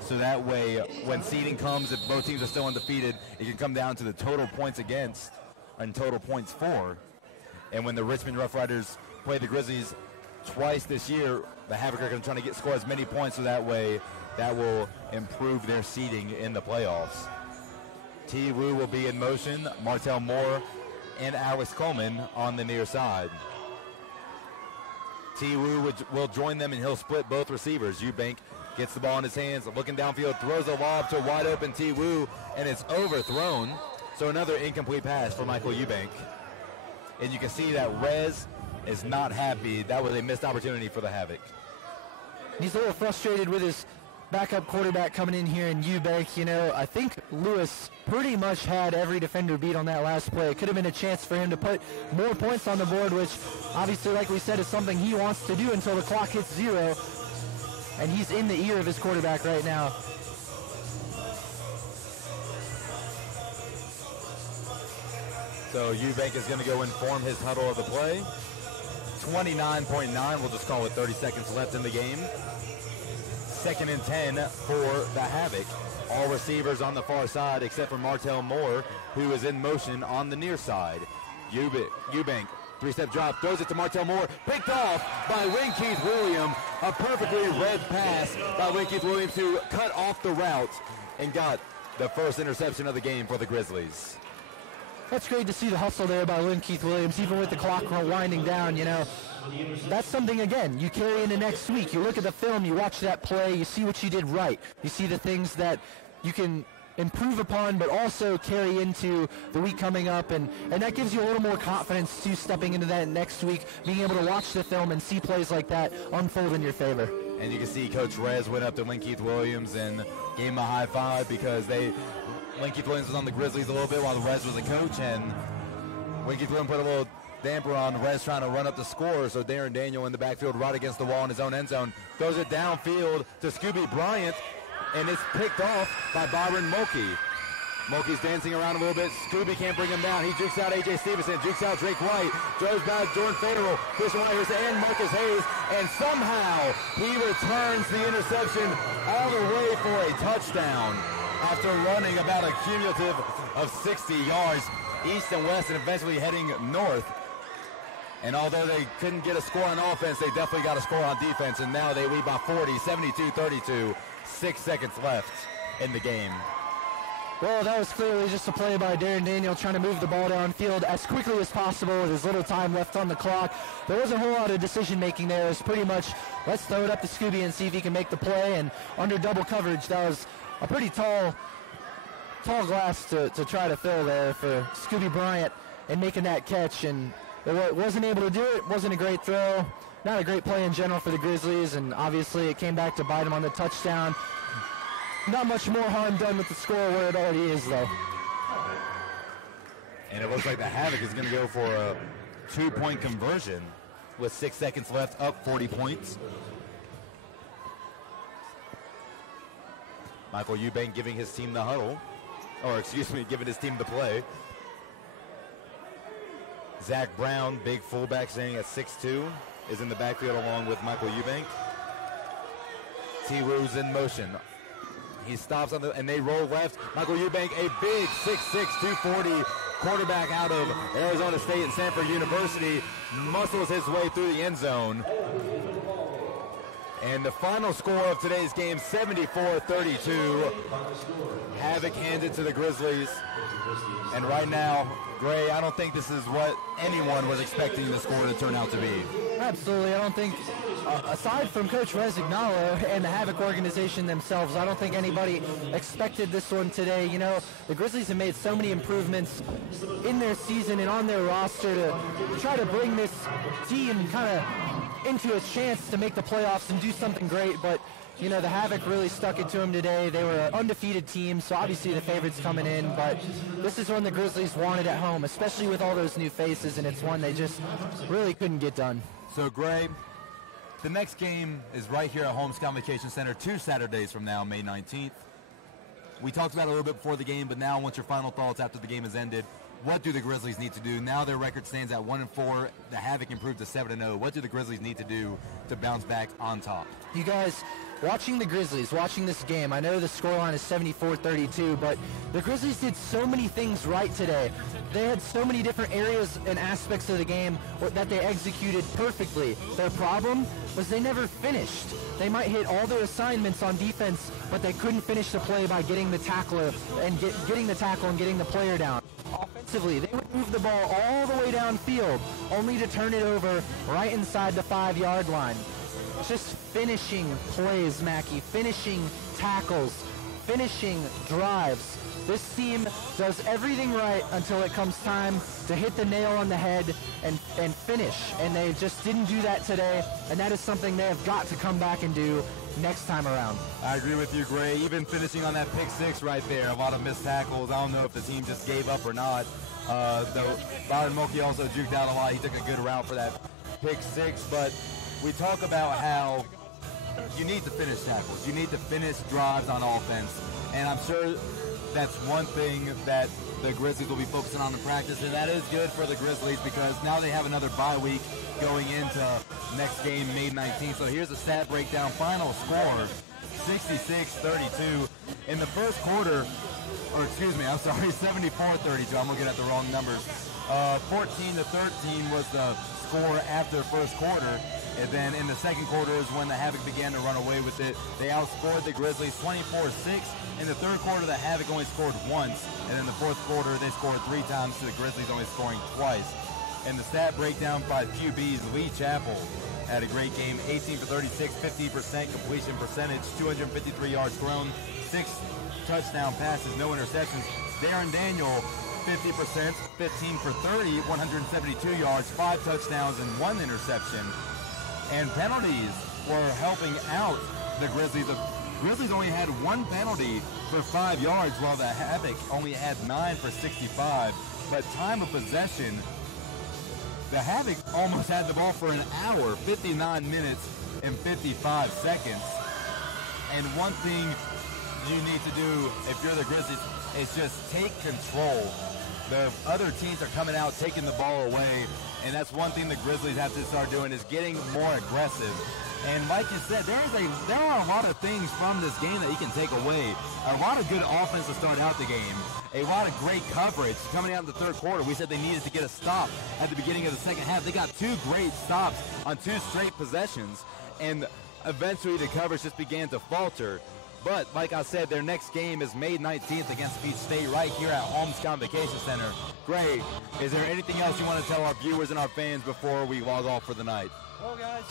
So that way, when seeding comes, if both teams are still undefeated, it can come down to the total points against and total points for. And when the Richmond Rough Riders play the Grizzlies twice this year, the Havoc are going to try to score as many points, so that way that will improve their seeding in the playoffs. T. Wu will be in motion, Martell Moore and Alex Coleman on the near side. T. Wu will join them, and he'll split both receivers. Eubank gets the ball in his hands, looking downfield, throws a lob to wide open T. Wu, and it's overthrown. So another incomplete pass for Michael Eubank. And you can see that Rez is not happy. That was a missed opportunity for the Havoc. He's a little frustrated with his backup quarterback coming in here in Eubank. You know, I think Lewis pretty much had every defender beat on that last play. It could have been a chance for him to put more points on the board, which obviously, like we said, is something he wants to do until the clock hits 0. And he's in the ear of his quarterback right now. So Eubank is going to go inform his huddle of the play. 29.9, we'll just call it 30 seconds left in the game. 2nd and 10 for the Havoc. All receivers on the far side except for Martell Moore, who is in motion on the near side. Eubank, 3-step drop, throws it to Martell Moore, picked off by Lynn Keith Williams. A perfectly read pass by Lynn Keith Williams to cut off the route and got the first interception of the game for the Grizzlies. That's great to see the hustle there by Lynn Keith Williams, even with the clock winding down. You know, that's something, again, you carry into next week. You look at the film, you watch that play, you see what you did right. You see the things that you can improve upon, but also carry into the week coming up, and that gives you a little more confidence to stepping into that next week, being able to watch the film and see plays like that unfold in your favor. And you can see Coach Rez went up to Lynn Keith Williams and gave him a high five because Lynn Keith Williams was on the Grizzlies a little bit while Rez was a coach, and Lynn Keith Williams put a little damper on Rez trying to run up the score. So Darren Daniel in the backfield right against the wall in his own end zone, throws it downfield to Scooby Bryant, and it's picked off by Byron Mulkey. Mulkey's dancing around a little bit. Scooby can't bring him down. He jukes out A.J. Stevenson, jukes out Drake White, throws back Jordan Federal, Christian Whitehurst, and Marcus Hayes, and somehow he returns the interception all the way for a touchdown after running about a cumulative of 60 yards east and west and eventually heading north. And although they couldn't get a score on offense, they definitely got a score on defense, and now they lead by 40, 72-32, 6 seconds left in the game. Well, that was clearly just a play by Darren Daniel trying to move the ball downfield as quickly as possible with as little time left on the clock. There wasn't a whole lot of decision-making there. It was pretty much, let's throw it up to Scooby and see if he can make the play. And under double coverage, that was a pretty tall glass to try to fill there for Scooby Bryant and making that catch. And it wasn't able to do it. Wasn't a great throw. Not a great play in general for the Grizzlies. And obviously it came back to bite him on the touchdown. Not much more harm done with the score where it already is, though. And it looks like the Havoc is going to go for a 2-point conversion with 6 seconds left, up 40 points. Michael Eubank giving his team the huddle, or excuse me, giving his team the play. Zach Brown, big fullback, standing at 6'2", is in the backfield along with Michael Eubank. T-Roo's in motion. He stops on and they roll left. Michael Eubank, a big 6'6", 240 quarterback out of Arizona State and Stanford University, muscles his way through the end zone. And the final score of today's game, 74-32. Havoc hands it to the Grizzlies. And right now, Gray, I don't think this is what anyone was expecting the score to turn out to be. Absolutely. I don't think, aside from Coach Resignalo and the Havoc organization themselves, I don't think anybody expected this one today. You know, the Grizzlies have made so many improvements in their season and on their roster to try to bring this team kind of into a chance to make the playoffs and do something great. But, you know, the Havoc really stuck it to them today. They were an undefeated team, so obviously the favorites coming in. But this is one the Grizzlies wanted at home, especially with all those new faces, and it's one they just really couldn't get done. So, Gray, the next game is right here at Holmes Convocation Center 2 Saturdays from now, May 19th. We talked about it a little bit before the game, but now what's your final thoughts after the game has ended? What do the Grizzlies need to do? Now their record stands at 1-4. The Havoc improved to 7-0. What do the Grizzlies need to do to bounce back on top? You guys, watching the Grizzlies, watching this game, I know the scoreline is 74-32, but the Grizzlies did so many things right today. They had so many different areas and aspects of the game that they executed perfectly. Their problem was they never finished. They might hit all their assignments on defense, but they couldn't finish the play by getting the tackler and getting the tackle and getting the player down. Offensively, they would move the ball all the way downfield, only to turn it over right inside the 5-yard line. Just finishing plays, Mackey, finishing tackles, finishing drives. This team does everything right until it comes time to hit the nail on the head and finish. And they just didn't do that today, and that is something they have got to come back and do next time around. I agree with you, Gray. Even finishing on that pick six right there, a lot of missed tackles. I don't know if the team just gave up or not. Though Byron Mulkey also juked out a lot. He took a good route for that pick six. But we talk about how you need to finish tackles. You need to finish drives on offense. And I'm sure that's one thing that the Grizzlies will be focusing on in practice, and that is good for the Grizzlies because now they have another bye week going into next game, May 19th. So here's the stat breakdown. Final score, 66-32. In the first quarter, or excuse me, I'm sorry, 74-32. I'm looking at the wrong numbers. 14-13 was the score after the first quarter. And then in the second quarter is when the Havoc began to run away with it. They outscored the Grizzlies 24-6. In the third quarter, the Havoc only scored once. And in the fourth quarter, they scored 3 times to the Grizzlies only scoring twice. And the stat breakdown by QBs, Lee Chappell had a great game. 18 for 36, 50% completion percentage, 253 yards thrown, 6 touchdown passes, no interceptions. Darren Daniel, 50%, 15 for 30, 172 yards, 5 touchdowns, and 1 interception. And penalties were helping out the Grizzlies. The Grizzlies only had 1 penalty for 5 yards, while the Havoc only had 9 for 65. But time of possession, the Havoc almost had the ball for an hour, 59 minutes and 55 seconds. And one thing you need to do if you're the Grizzlies is just take control. The other teams are coming out, taking the ball away. And that's one thing the Grizzlies have to start doing is getting more aggressive. And like you said, there are a lot of things from this game that you can take away. A lot of good offense to start out the game. A lot of great coverage coming out in the third quarter. We said they needed to get a stop at the beginning of the second half. They got 2 great stops on 2 straight possessions. And eventually the coverage just began to falter. But like I said, their next game is May 19th against Peach State right here at Holmes Convocation Center. Gray, is there anything else you want to tell our viewers and our fans before we log off for the night? Well, guys,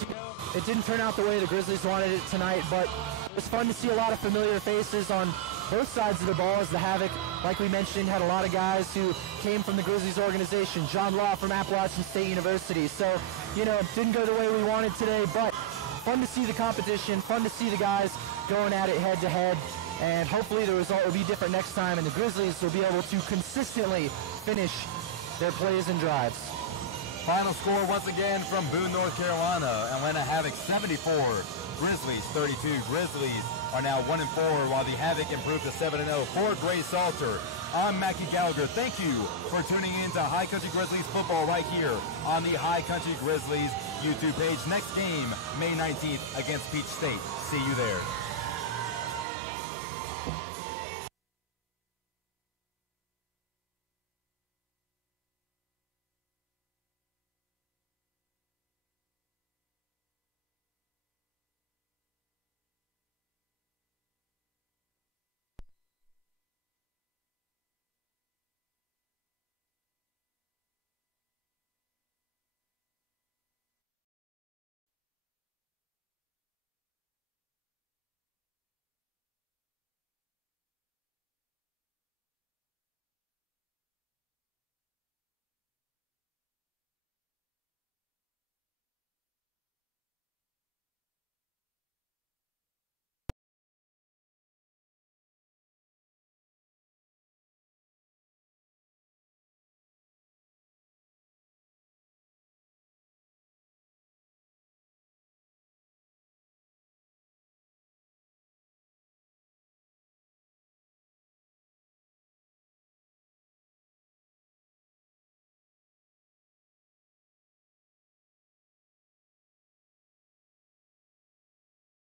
it didn't turn out the way the Grizzlies wanted it tonight, but it was fun to see a lot of familiar faces on both sides of the ball as the Havoc, like we mentioned, had a lot of guys who came from the Grizzlies organization. John Law from Appalachian State University. So, didn't go the way we wanted today, but fun to see the competition, fun to see the guys going at it head-to-head, and hopefully the result will be different next time, and the Grizzlies will be able to consistently finish their plays and drives. Final score once again from Boone, North Carolina. Atlanta Havoc 74, Grizzlies 32. Grizzlies are now 1-4, while the Havoc improved to 7-0. For Gray Salter, I'm Mackie Gallagher. Thank you for tuning in to High Country Grizzlies football right here on the High Country Grizzlies YouTube page. Next game, May 19th against Peach State. See you there.